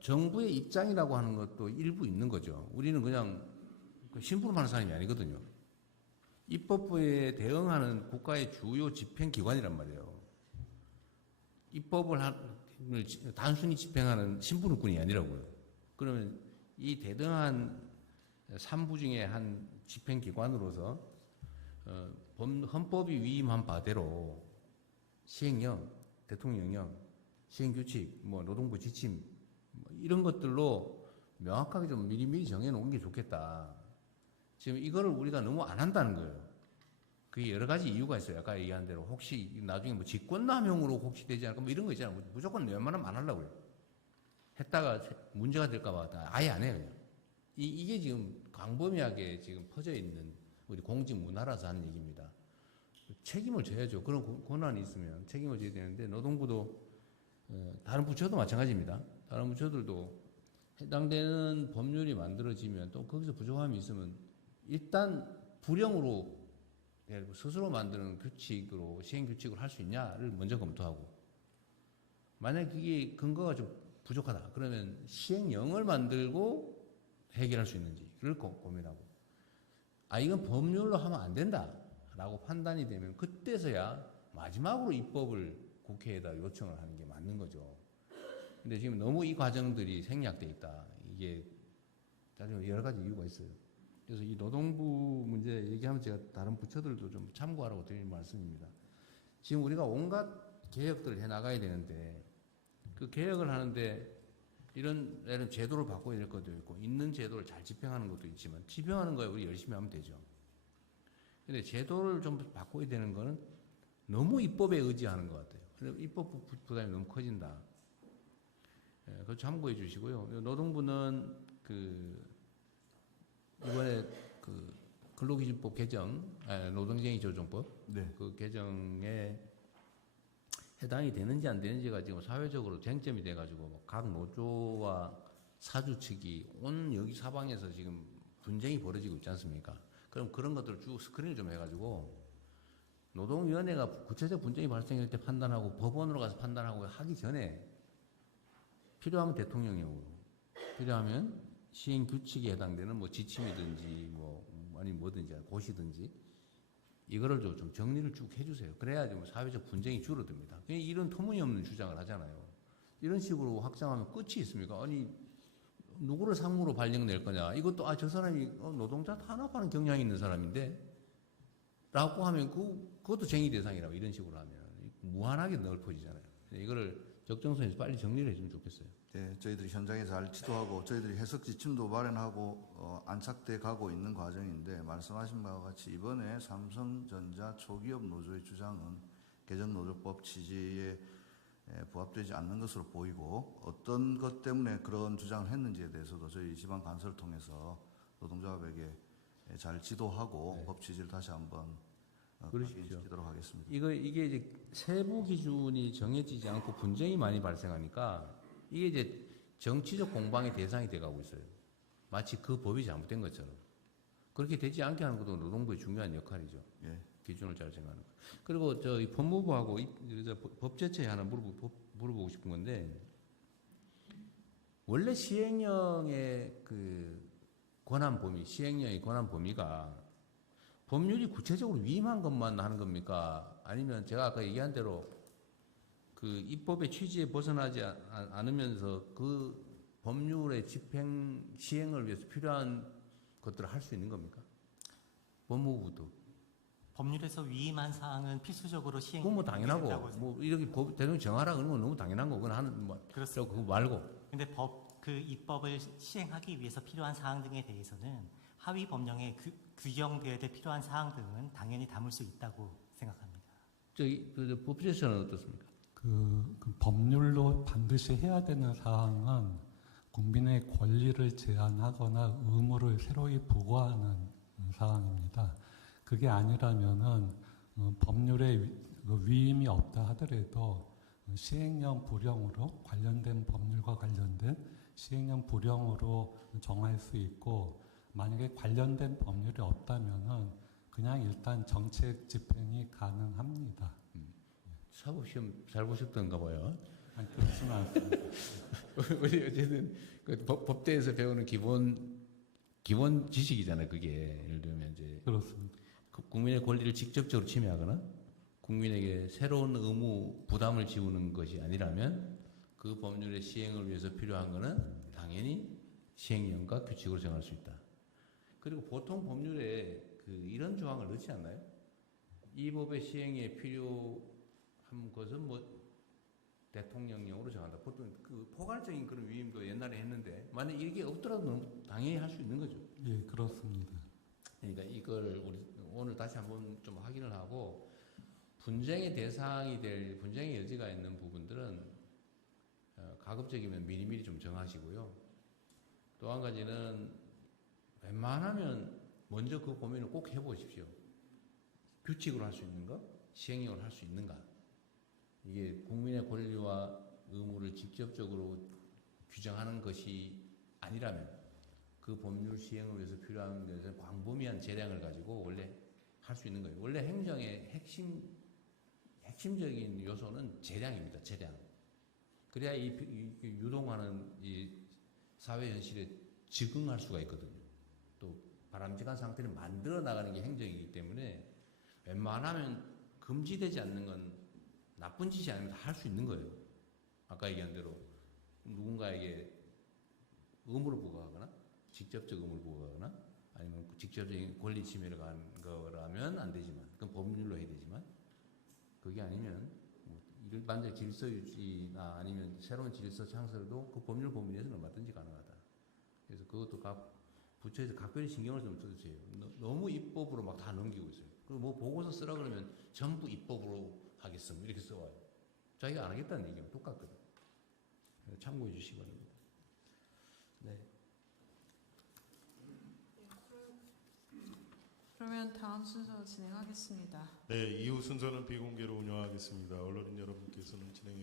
정부의 입장이라고 하는 것도 일부 있는 거죠. 우리는 그냥 심부름하는 사람이 아니거든요. 입법부에 대응하는 국가의 주요 집행기관이란 말이에요. 입법을 단순히 집행하는 심부름꾼이 아니라고요. 그러면 이 대등한 3부 중에 한 집행기관으로서 헌법이 위임한 바대로 시행령, 대통령령, 시행규칙, 노동부 지침 이런 것들로 명확하게 좀 미리미리 정해놓은 게 좋겠다. 지금 이거를 우리가 너무 안 한다는 거예요. 그게 여러 가지 이유가 있어요. 아까 얘기한 대로 혹시 나중에 직권남용으로 혹시 되지 않을까 이런 거 있잖아요. 무조건 웬만하면 안 하려고요. 했다가 문제가 될까 봐 아예 안 해요. 그냥. 이게 지금 광범위하게 지금 퍼져 있는 우리 공직 문화라서 하는 얘기입니다. 책임을 져야죠. 그런 권한이 있으면 책임을 져야 되는데 노동부도 다른 부처도 마찬가지입니다. 다른 부처들도 해당되는 법률이 만들어지면 또 거기서 부족함이 있으면 일단 불령으로 스스로 만드는 규칙으로 시행규칙을 할 수 있냐를 먼저 검토하고 만약 그게 근거가 좀 부족하다 그러면 시행령을 만들고 해결할 수 있는지를 고민하고 이건 법률로 하면 안 된다라고 판단이 되면 그때서야 마지막으로 입법을 국회에다 요청을 하는 게 맞는 거죠. 근데 지금 너무 이 과정들이 생략돼 있다. 이게 여러 가지 이유가 있어요. 그래서 이 노동부 문제 얘기하면 제가 다른 부처들도 좀 참고하라고 드리는 말씀입니다. 지금 우리가 온갖 개혁들을 해 나가야 되는데 그 개혁을 하는데 이런 제도를 바꿔야 될 것도 있고 있는 제도를 잘 집행하는 것도 있지만 집행하는 거에 우리 열심히 하면 되죠. 근데 제도를 좀 바꿔야 되는 거는 너무 입법에 의지하는 것 같아요. 그래서 입법 부담이 너무 커진다. 그거 참고해 주시고요. 노동부는 이번에 근로기준법 개정, 노동쟁의 조정법 그 개정에 해당이 되는지 안 되는지가 지금 사회적으로 쟁점이 돼가지고 각 노조와 사주 측이 온 여기 사방에서 지금 분쟁이 벌어지고 있지 않습니까? 그럼 그런 것들을 쭉 스크린을 좀 해가지고 노동위원회가 구체적 분쟁이 발생할 때 판단하고 법원으로 가서 판단하고 하기 전에 필요하면 대통령령으로 필요하면 시행규칙에 해당되는 지침이든지 아니면 뭐든지 고시든지 이거를 좀 정리를 쭉 해주세요. 그래야 좀 사회적 분쟁이 줄어듭니다. 이런 터무니없는 주장을 하잖아요. 이런 식으로 확장하면 끝이 있습니까? 아니 누구를 상무로 발령낼 거냐? 이것도 저 사람이 노동자 탄압하는 경향이 있는 사람인데 라고 하면 그것도 쟁의 대상이라고 이런 식으로 하면 무한하게 넓어지잖아요. 이거를 적정선에서 빨리 정리를 해주면 좋겠어요. 네, 저희들이 현장에 잘 지도하고 저희들이 해석 지침도 마련하고 안착돼 가고 있는 과정인데 말씀하신 바와 같이 이번에 삼성전자 초기업 노조의 주장은 개정노조법 취지에 부합되지 않는 것으로 보이고 어떤 것 때문에 그런 주장을 했는지에 대해서도 저희 지방 간서를 통해서 노동조합에게 잘 지도하고 법 취지를 다시 한번 확인시키도록 하겠습니다. 이게 이제 세부 기준이 정해지지 않고 분쟁이 많이 발생하니까 이게 이제 정치적 공방의 대상이 돼가고 있어요. 마치 그 법이 잘못된 것처럼. 그렇게 되지 않게 하는 것도 노동부의 중요한 역할이죠. 예. 기준을 잘 정하는 거. 그리고 저희 법무부하고 법제처에 하나 물어보고 싶은 건데 원래 시행령의 그 권한 범위, 시행령의 권한 범위가 법률이 구체적으로 위임한 것만 하는 겁니까? 아니면 제가 아까 얘기한 대로 그 입법의 취지에 벗어나지 않으면서 그 법률의 집행, 시행을 위해서 필요한 것들을 할 수 있는 겁니까? 법무부도. 법률에서 위임한 사항은 필수적으로 시행. 그건 뭐 당연하고, 뭐 이렇게 대통령 정하라 그런 건 너무 당연한 거. 그건 하는 뭐 그렇죠. 그거 말고. 근데 그 입법을 시행하기 위해서 필요한 사항 등에 대해서는 하위 법령에 규정되어야 될 필요한 사항 등은 당연히 담을 수 있다고 생각합니다. 저기 법제처는 어떻습니까? 그 법률로 반드시 해야 되는 사항은 국민의 권리를 제한하거나 의무를 새로이 부과하는 사항입니다. 그게 아니라면은 법률에 위임이 없다 하더라도 시행령 불령으로 관련된 법률과 관련된 시행령 불령으로 정할 수 있고 만약에 관련된 법률이 없다면은 그냥 일단 정책 집행이 가능합니다. 사법시험 잘 보셨던가 봐요. 아니, 그렇지는 않습니다. 어쨌든 그 법대에서 배우는 기본 지식이잖아요. 그게 예를 들면 이제 그렇습니다. 국민의 권리를 직접적으로 침해하거나 국민에게 새로운 의무 부담을 지우는 것이 아니라면 그 법률의 시행을 위해서 필요한 것은 당연히 시행령과 규칙으로 정할 수 있다. 그리고 보통 법률에 이런 조항을 넣지 않나요? 이 법의 시행에 필요한 것은 뭐 대통령령으로 정한다. 보통 그 포괄적인 그런 위임도 옛날에 했는데 만약 이게 없더라도 당연히 할 수 있는 거죠. 예, 그렇습니다. 그러니까 이걸 우리 오늘 다시 한번 좀 확인을 하고 분쟁의 대상이 될 분쟁의 여지가 있는 부분들은 가급적이면 미리미리 좀 정하시고요. 또 한 가지는 웬만하면 먼저 그 고민을 꼭 해보십시오. 규칙으로 할 수 있는가? 시행령으로 할 수 있는가? 이게 국민의 권리와 의무를 직접적으로 규정하는 것이 아니라면 그 법률 시행을 위해서 필요한 것은 광범위한 재량을 가지고 원래 할 수 있는 거예요. 원래 행정의 핵심적인 요소는 재량입니다. 재량. 그래야 이 유동하는 이 사회 현실에 적응할 수가 있거든요. 또 바람직한 상태를 만들어 나가는 게 행정이기 때문에 웬만하면 금지되지 않는 건 나쁜 짓이 아니면 다 할 수 있는 거예요. 아까 얘기한 대로 누군가에게 의무를 부과하거나 직접적 의무를 부과하거나 아니면 직접적인 권리 침해를 간 거라면 안 되지만 그건 법률로 해야 되지만 그게 아니면 뭐 일반적 질서 유지나 아니면 새로운 질서 창설도 그 법률 범위 내에서는 얼마든지 가능하다. 그래서 그것도 부처에서 각별히 신경을 좀 써주세요. 너무 입법으로 막 다 넘기고 있어요. 그리고 뭐 보고서 쓰라 그러면 전부 입법으로 하겠습니다. 이렇게 써와요. 자기가 안 하겠다는 얘기랑 똑같거든. 참고해 주시기 바랍니다. 네. 그러면 다음 순서 진행하겠습니다. 네, 이후 순서는 비공개로 운영하겠습니다. 언론인 여러분께서는 진행